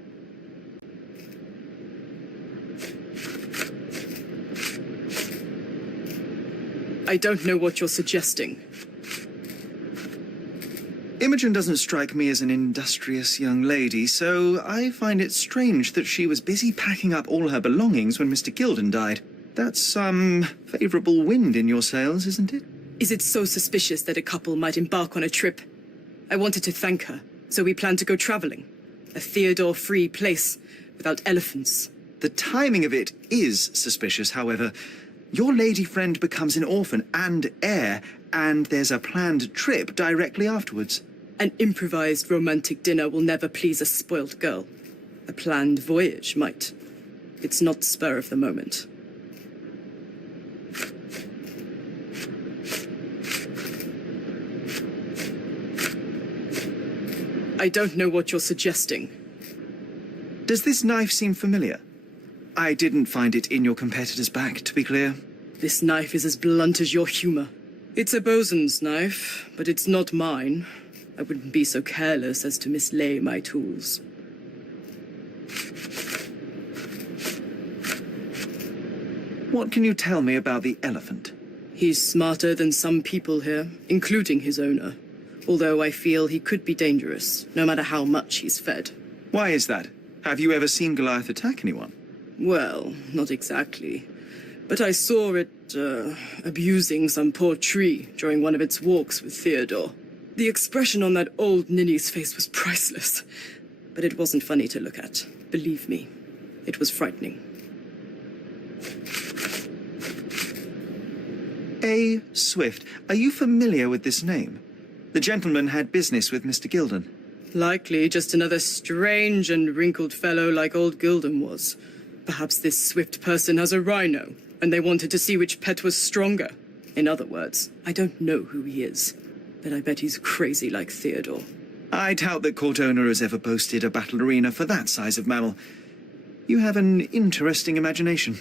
I don't know what you're suggesting. Imogen doesn't strike me as an industrious young lady, so I find it strange that she was busy packing up all her belongings when Mr. Gilden died. That's some favourable wind in your sails, isn't it? Is it so suspicious that a couple might embark on a trip? I wanted to thank her, so we planned to go travelling. A Theodore-free place, without elephants. The timing of it is suspicious, however. Your lady friend becomes an orphan and heir, and there's a planned trip directly afterwards. An improvised romantic dinner will never please a spoilt girl. A planned voyage might. It's not spur of the moment. I don't know what you're suggesting. Does this knife seem familiar? I didn't find it in your competitor's back, to be clear. This knife is as blunt as your humour. It's a bosun's knife, but it's not mine. I wouldn't be so careless as to mislay my tools. What can you tell me about the elephant? He's smarter than some people here, including his owner. Although I feel he could be dangerous, no matter how much he's fed. Why is that? Have you ever seen Goliath attack anyone? Well, not exactly. But I saw it, abusing some poor tree during one of its walks with Theodore. The expression on that old ninny's face was priceless. But it wasn't funny to look at. Believe me, it was frightening. A. Swift. Are you familiar with this name? The gentleman had business with Mr. Gilden. Likely just another strange and wrinkled fellow like old Gilden was. Perhaps this Swift person has a rhino, and they wanted to see which pet was stronger. In other words, I don't know who he is, but I bet he's crazy like Theodore. I doubt that court owner has ever boasted a battle arena for that size of mammal. You have an interesting imagination.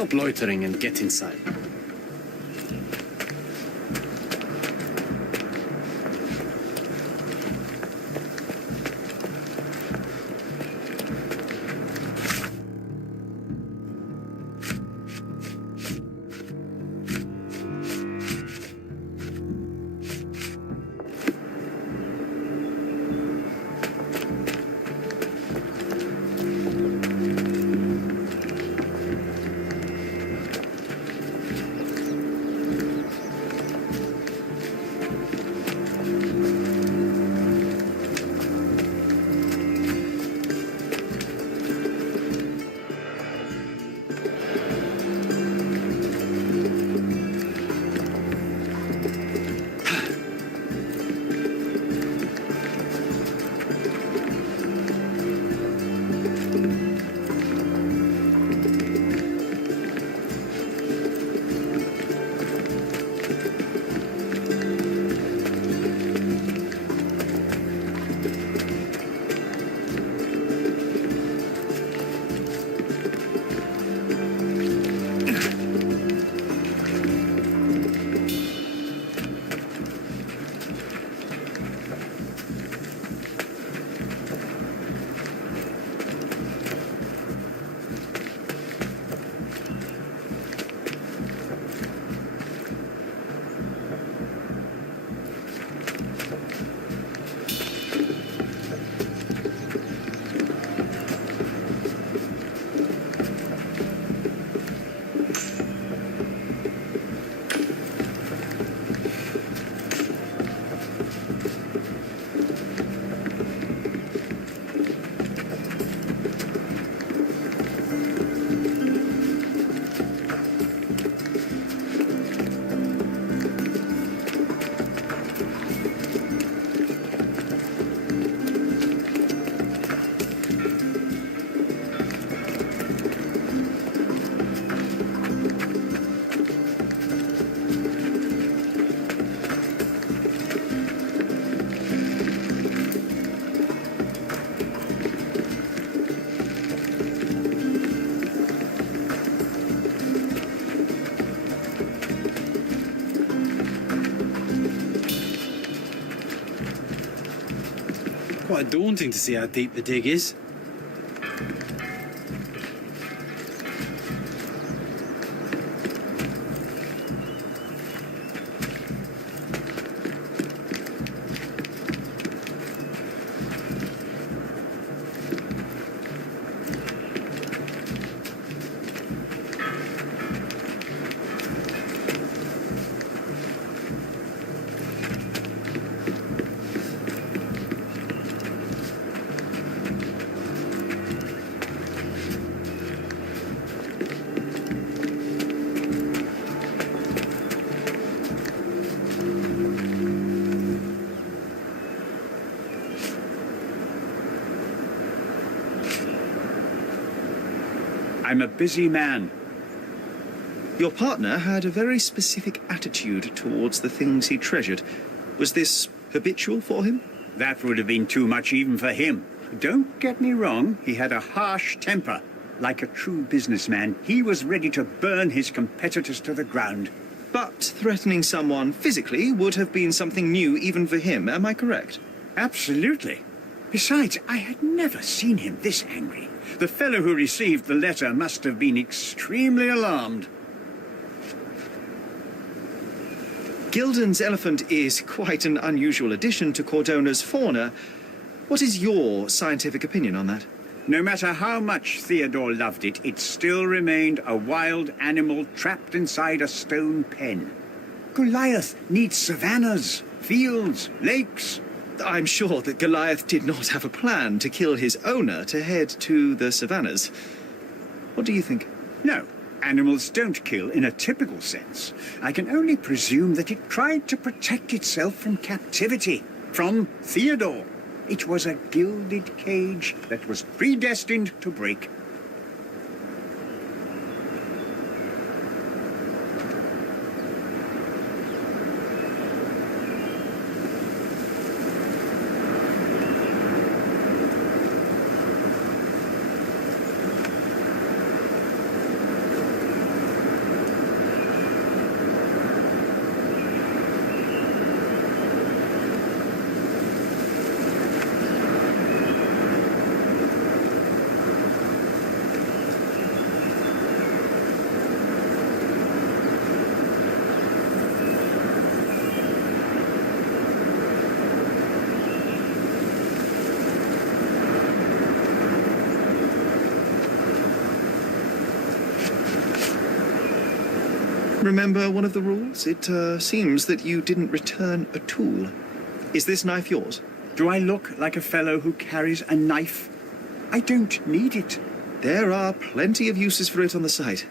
Stop loitering and get inside. Quite daunting to see how deep the dig is. I'm a busy man. Your partner had a very specific attitude towards the things he treasured. Was this habitual for him? That would have been too much even for him. Don't get me wrong, he had a harsh temper. Like a true businessman, he was ready to burn his competitors to the ground. But threatening someone physically would have been something new even for him, am I correct? Absolutely. Besides, I had never seen him this angry. The fellow who received the letter must have been extremely alarmed. Gilden's elephant is quite an unusual addition to Cordona's fauna. What is your scientific opinion on that? No matter how much Theodore loved it, it still remained a wild animal trapped inside a stone pen. Goliath needs savannas, fields, lakes. I'm sure that Goliath did not have a plan to kill his owner to head to the savannas. What do you think? No, animals don't kill in a typical sense. I can only presume that it tried to protect itself from captivity, from Theodore. It was a gilded cage that was predestined to break. Remember one of the rules? It seems that you didn't return a tool. Is this knife yours? Do I look like a fellow who carries a knife? I don't need it. There are plenty of uses for it on the site,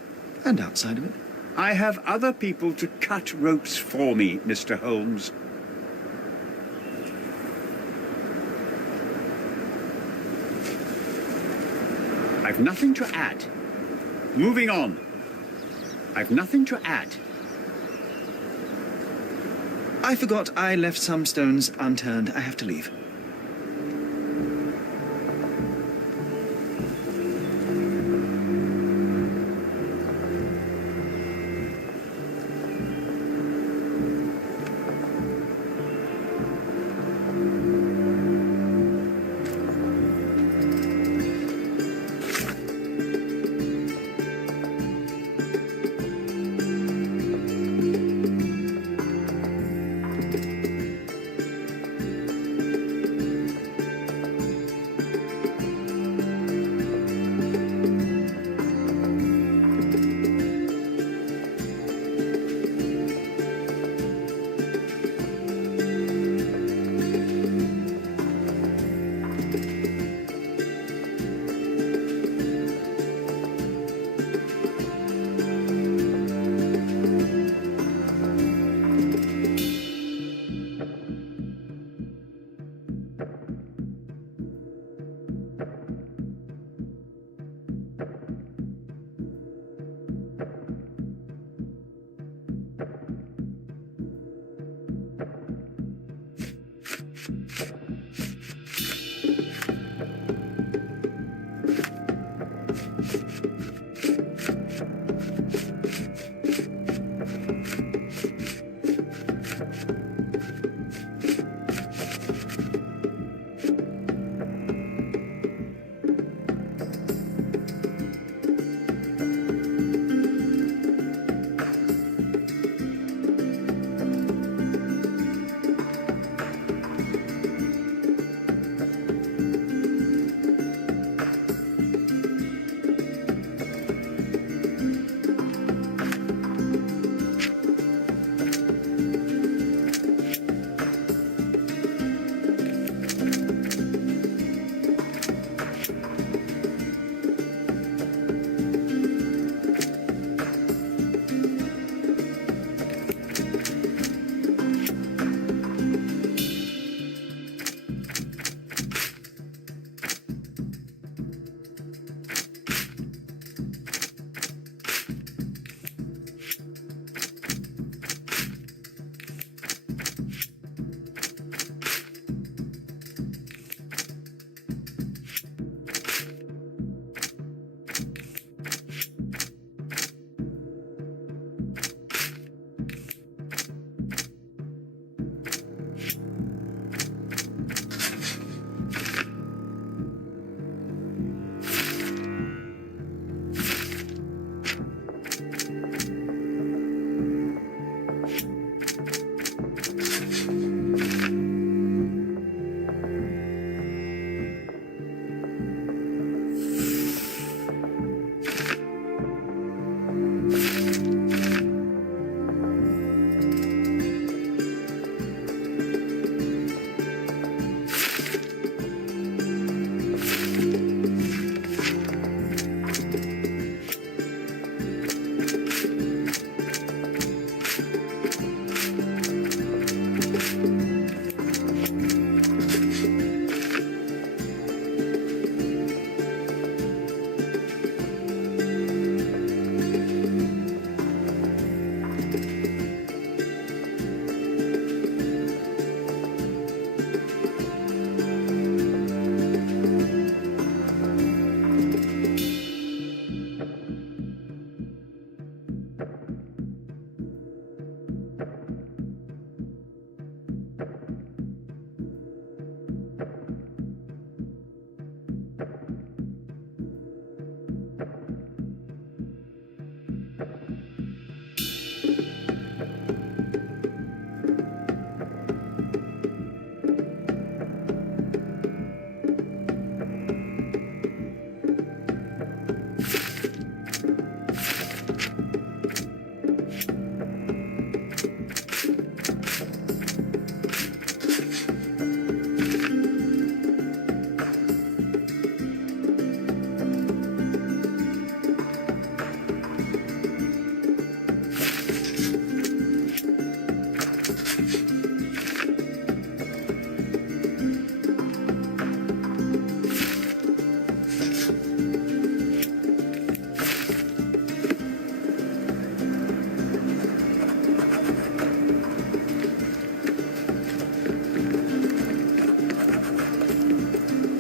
and outside of it. I have other people to cut ropes for me, Mr. Holmes. I've nothing to add. Moving on. I've nothing to add. I forgot I left some stones unturned. I have to leave.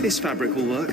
this fabric will work.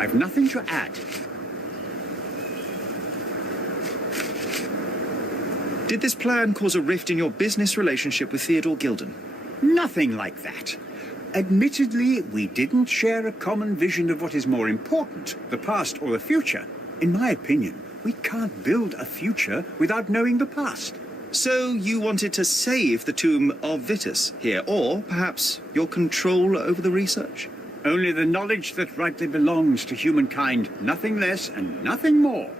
I've nothing to add. Did this plan cause a rift in your business relationship with Theodore Gilden? Nothing like that. Admittedly, we didn't share a common vision of what is more important, the past or the future. In my opinion, we can't build a future without knowing the past. So you wanted to save the tomb of Vitus here, or perhaps your control over the research? Only the knowledge that rightly belongs to humankind, nothing less and nothing more.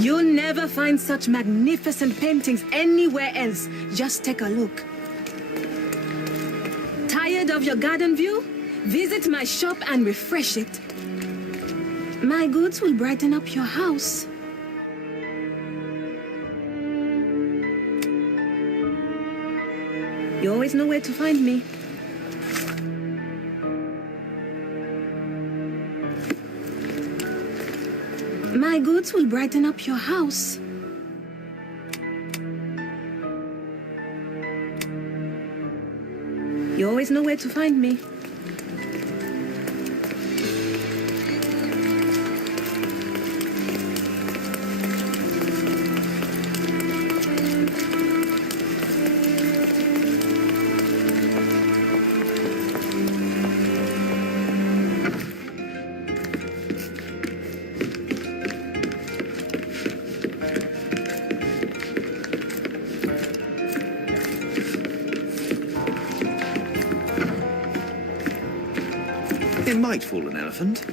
You'll never find such magnificent paintings anywhere else. Just take a look. Tired of your garden view? Visit my shop and refresh it. My goods will brighten up your house. You always know where to find me. My goods will brighten up your house. You always know where to find me. It might fool an elephant.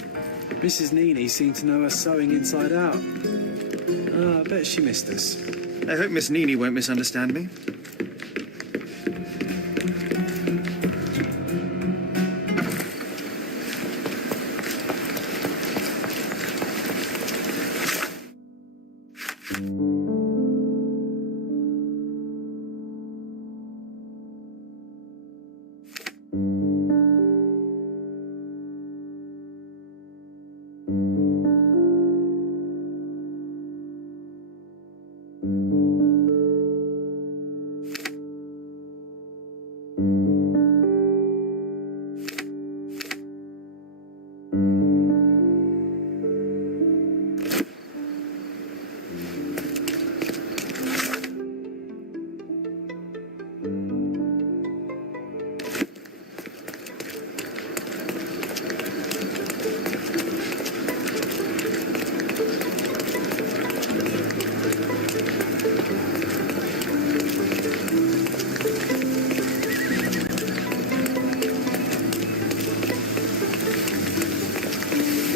Mrs. Neely seemed to know her sewing inside out. I bet she missed us. I hope Miss Neely won't misunderstand me.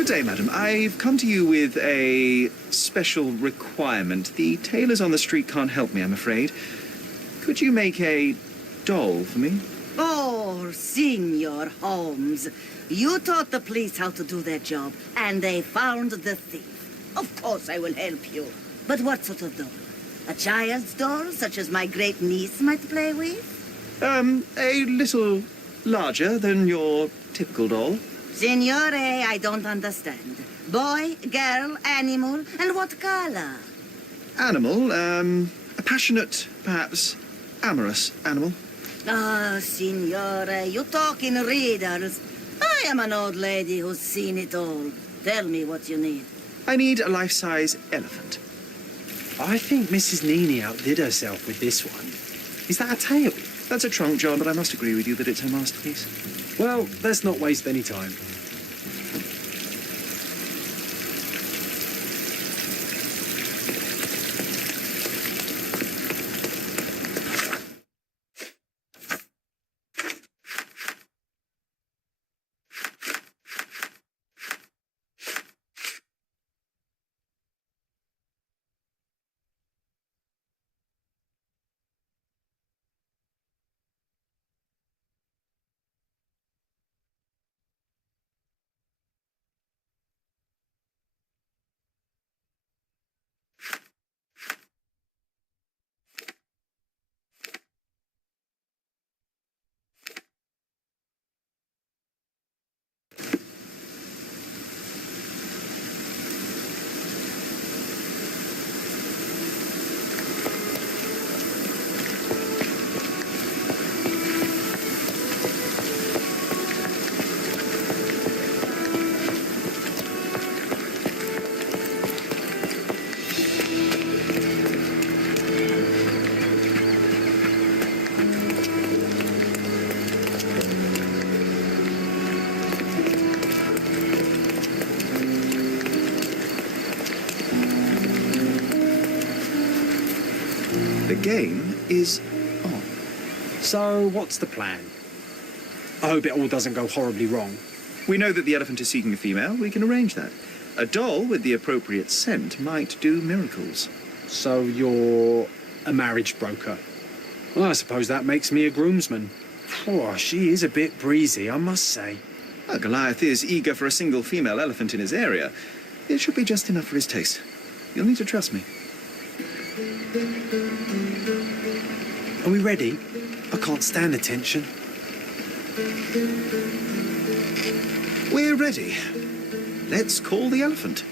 Good day, madam. I've come to you with a special requirement. The tailors on the street can't help me, I'm afraid. Could you make a doll for me? Oh, Signor Holmes. You taught the police how to do their job, and they found the thief. Of course I will help you. But what sort of doll? A child's doll, such as my great niece might play with? A little larger than your typical doll. Signore, I don't understand. Boy, girl, animal, and what color? Animal, a passionate, perhaps amorous animal. Ah, Signore, you talk in riddles. I am an old lady who's seen it all. Tell me what you need. I need a life-size elephant. I think Mrs. Nini outdid herself with this one. Is that a tail? That's a trunk, John, but I must agree with you that it's her masterpiece. Well, let's not waste any time. The game is on. So, what's the plan? I hope it all doesn't go horribly wrong. We know that the elephant is seeking a female. We can arrange that. A doll with the appropriate scent might do miracles. So you're a marriage broker? Well, I suppose that makes me a groomsman. Oh, she is a bit breezy, I must say. Well, Goliath is eager for a single female elephant in his area. It should be just enough for his taste. You'll need to trust me. Are we ready? I can't stand the tension. We're ready. Let's call the elephant.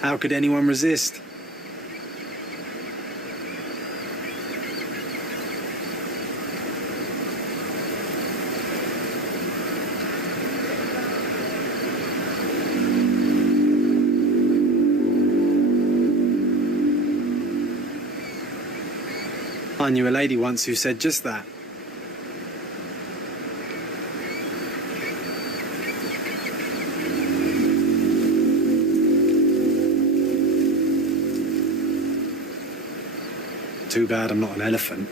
How could anyone resist? I knew a lady once who said just that. Too bad I'm not an elephant.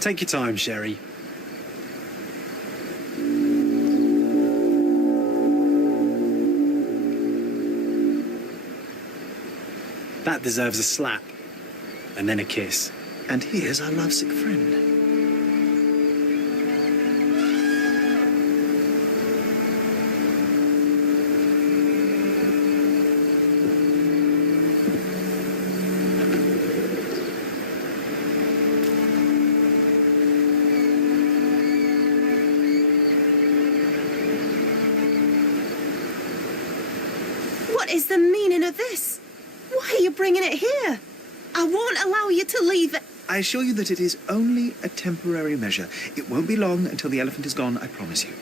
Take your time, Sherry. That deserves a slap, and then a kiss. And here's our lovesick friend. What is the meaning of this? Why are you bringing it here? I won't allow you to leave it. I assure you that it is only a temporary measure. It won't be long until the elephant is gone, I promise you.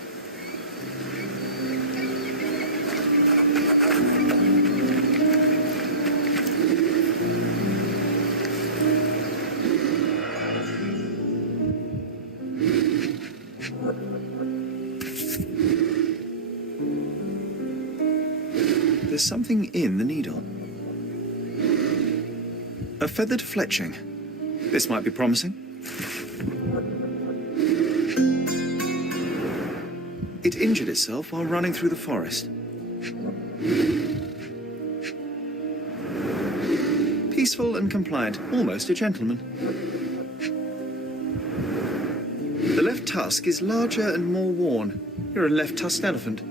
There's something in the needle. A feathered fletching. This might be promising. It injured itself while running through the forest. Peaceful and compliant, almost a gentleman. The left tusk is larger and more worn. You're a left-tusked elephant.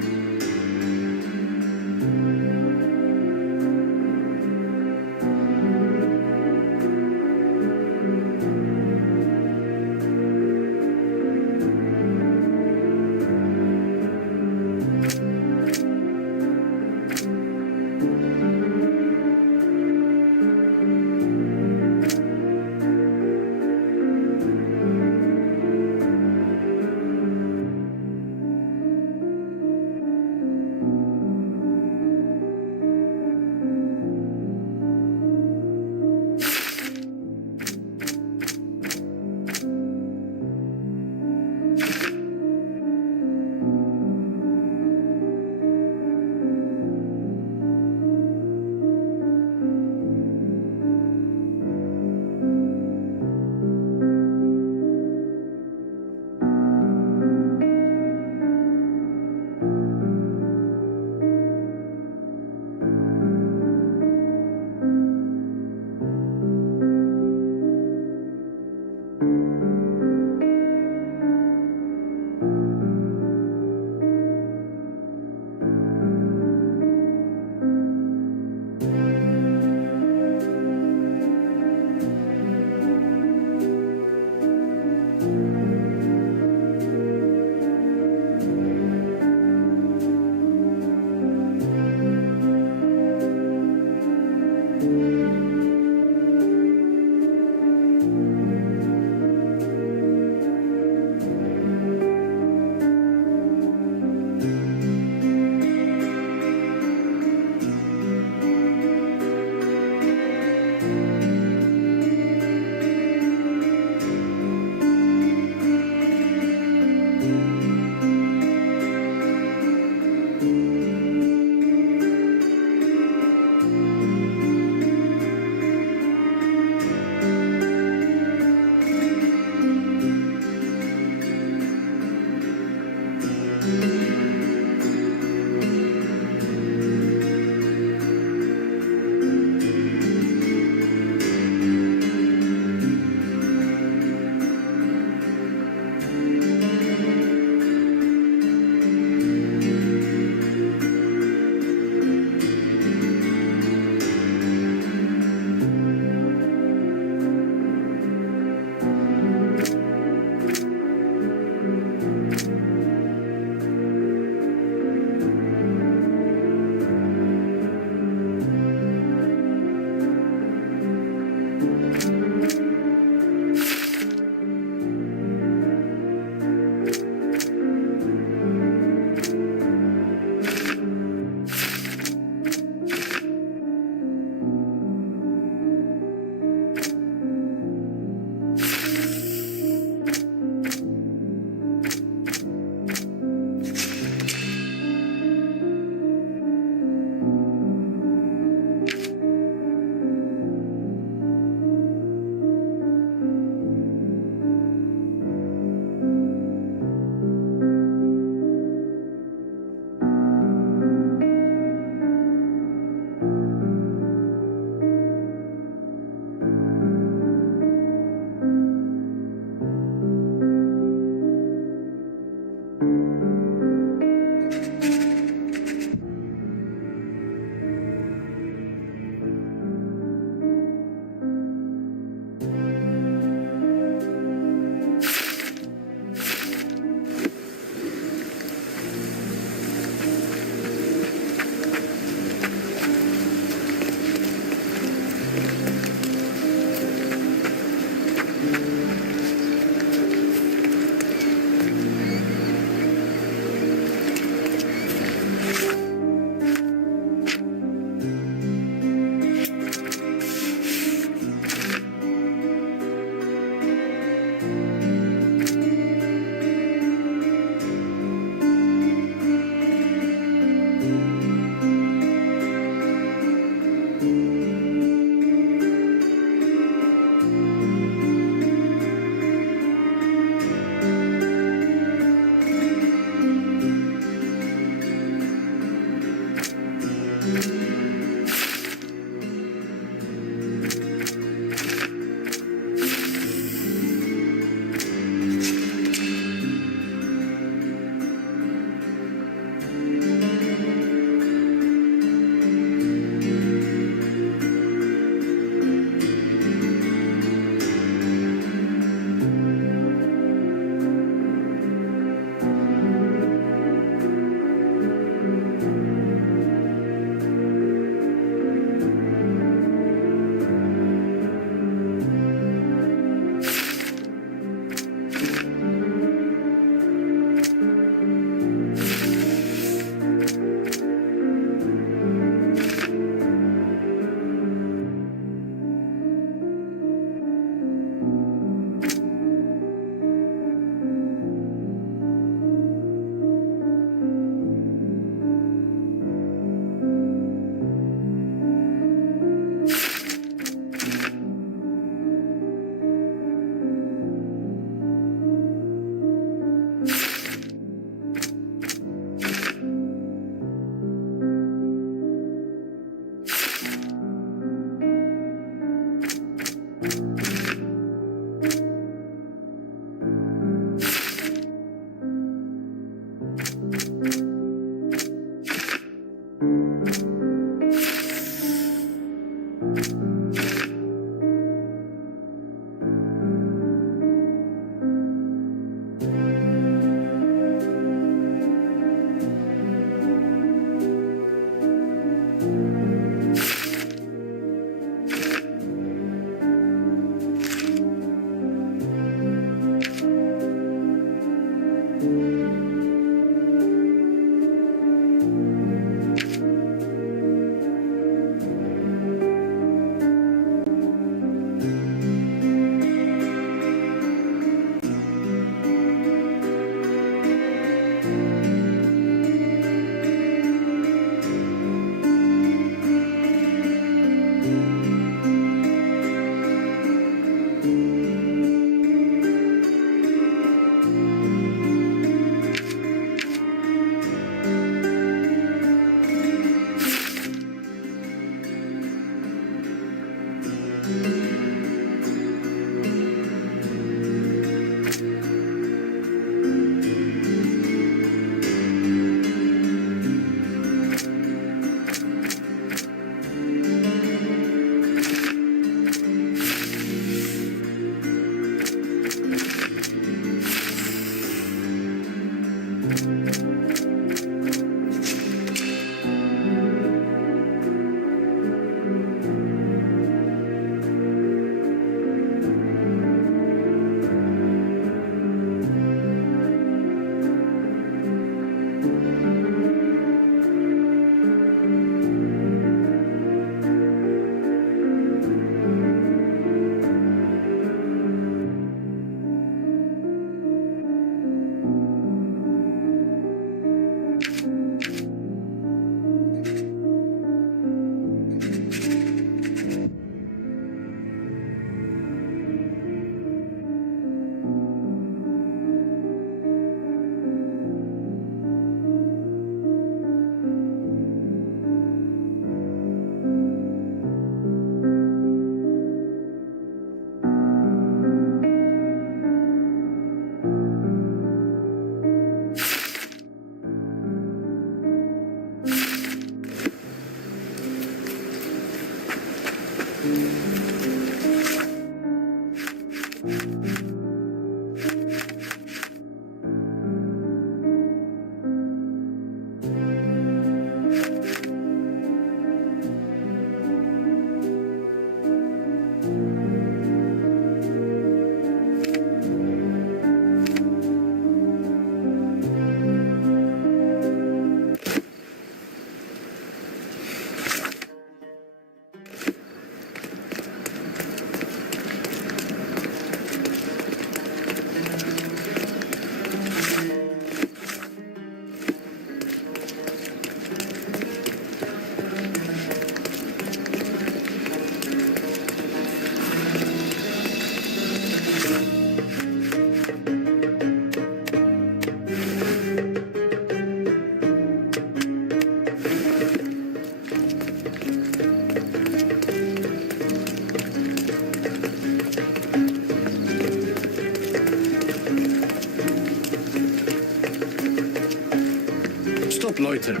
Stop loitering.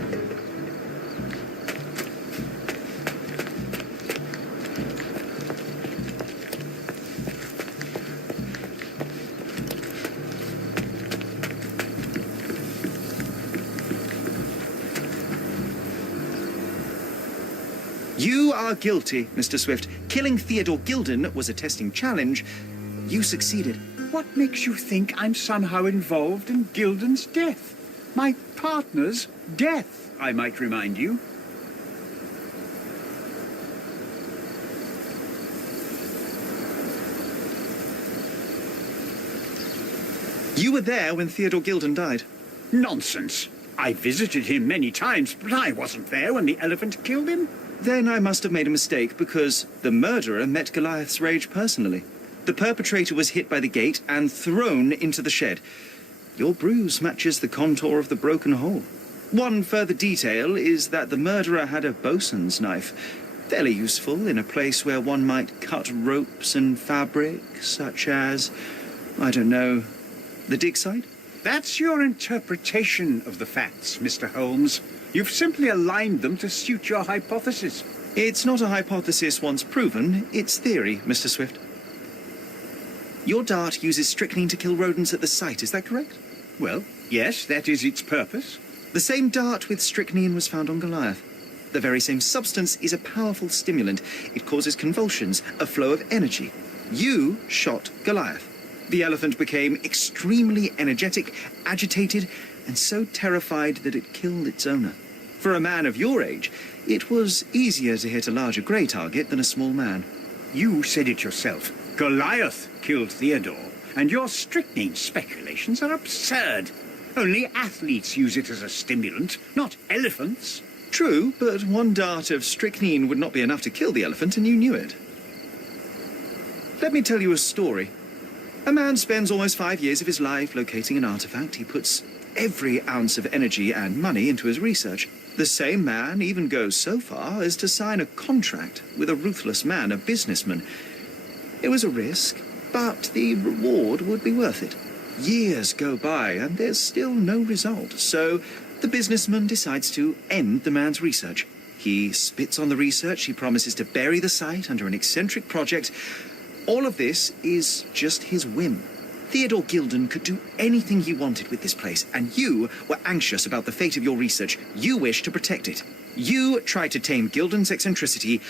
You are guilty, Mr. Swift. Killing Theodore Gilden was a testing challenge. You succeeded. What makes you think I'm somehow involved in Gilden's death? My partner's death, I might remind you. You were there when Theodore Gilden died. Nonsense. I visited him many times, but I wasn't there when the elephant killed him. Then I must have made a mistake, because the murderer met Goliath's rage personally. The perpetrator was hit by the gate and thrown into the shed. Your bruise matches the contour of the broken hole. One further detail is that the murderer had a bosun's knife, fairly useful in a place where one might cut ropes and fabric, such as, I don't know, the dig site? That's your interpretation of the facts, Mr. Holmes. You've simply aligned them to suit your hypothesis. It's not a hypothesis once proven, it's theory, Mr. Swift. Your dart uses strychnine to kill rodents at the site, is that correct? Well, yes, that is its purpose. The same dart with strychnine was found on Goliath. The very same substance is a powerful stimulant. It causes convulsions, a flow of energy. You shot Goliath. The elephant became extremely energetic, agitated, and so terrified that it killed its owner. For a man of your age, it was easier to hit a larger grey target than a small man. You said it yourself. Goliath killed Theodore, and your strychnine speculations are absurd. Only athletes use it as a stimulant, not elephants. True, but one dart of strychnine would not be enough to kill the elephant, and you knew it. Let me tell you a story. A man spends almost 5 years of his life locating an artifact. He puts every ounce of energy and money into his research. The same man even goes so far as to sign a contract with a ruthless man, a businessman. It was a risk, but the reward would be worth it. Years go by and there's still no result, so the businessman decides to end the man's research. He spits on the research, he promises to bury the site under an eccentric project. All of this is just his whim. Theodore Gilden could do anything he wanted with this place, and you were anxious about the fate of your research. You wished to protect it. You tried to tame Gilden's eccentricity,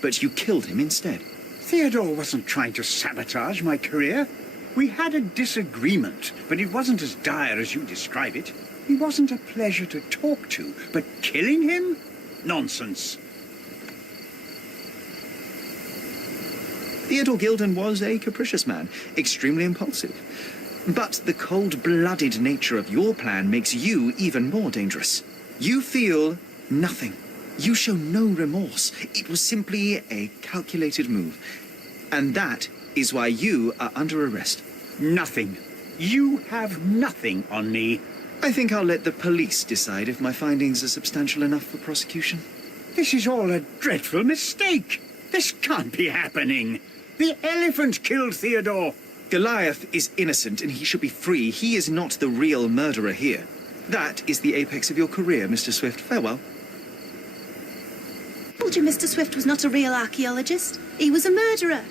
but you killed him instead. Theodore wasn't trying to sabotage my career. We had a disagreement, but it wasn't as dire as you describe it. He wasn't a pleasure to talk to, but killing him? Nonsense. Theodore Gilden was a capricious man, extremely impulsive. But the cold-blooded nature of your plan makes you even more dangerous. You feel nothing. You show no remorse. It was simply a calculated move. And that is why you are under arrest. Nothing. You have nothing on me. I think I'll let the police decide if my findings are substantial enough for prosecution. This is all a dreadful mistake. This can't be happening. The elephant killed Theodore. Goliath is innocent and he should be free. He is not the real murderer here. That is the apex of your career, Mr. Swift. Farewell. I told you Mr. Swift was not a real archaeologist. He was a murderer.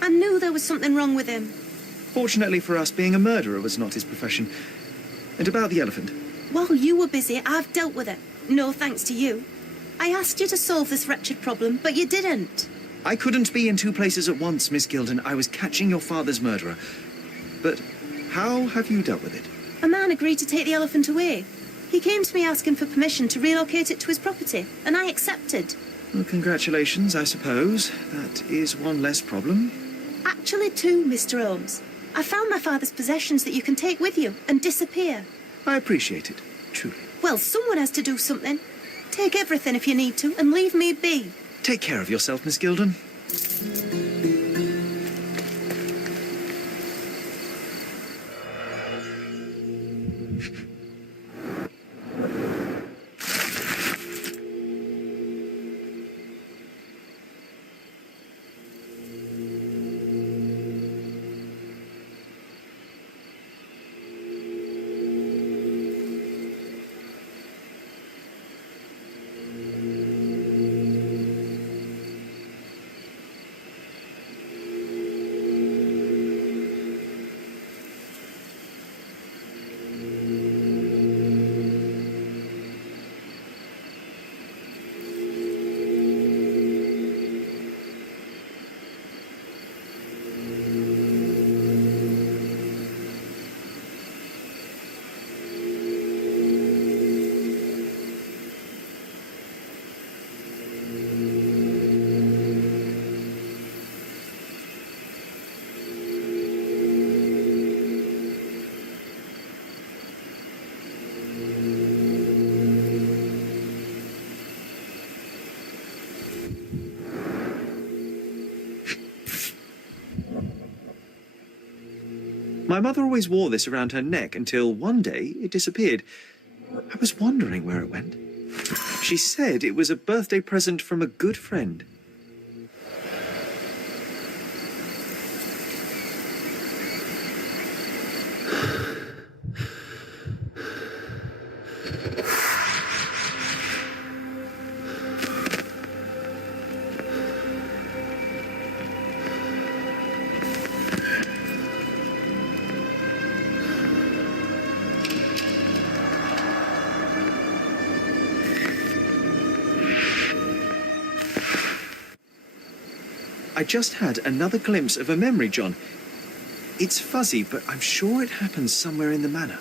I knew there was something wrong with him. Fortunately for us, being a murderer was not his profession. And about the elephant. While you were busy, I've dealt with it. No thanks to you. I asked you to solve this wretched problem, but you didn't. I couldn't be in two places at once, Miss Gilden. I was catching your father's murderer. But how have you dealt with it? A man agreed to take the elephant away. He came to me asking for permission to relocate it to his property, and I accepted. Well, congratulations, I suppose. That is one less problem. Actually, two, Mr. Holmes. I found my father's possessions that you can take with you and disappear. I appreciate it, truly. Well, someone has to do something. Take everything if you need to, and leave me be. Take care of yourself, Miss Gilden. My mother always wore this around her neck until one day it disappeared. I was wondering where it went. She said it was a birthday present from a good friend. I just had another glimpse of a memory, John. It's fuzzy, but I'm sure it happens somewhere in the manor.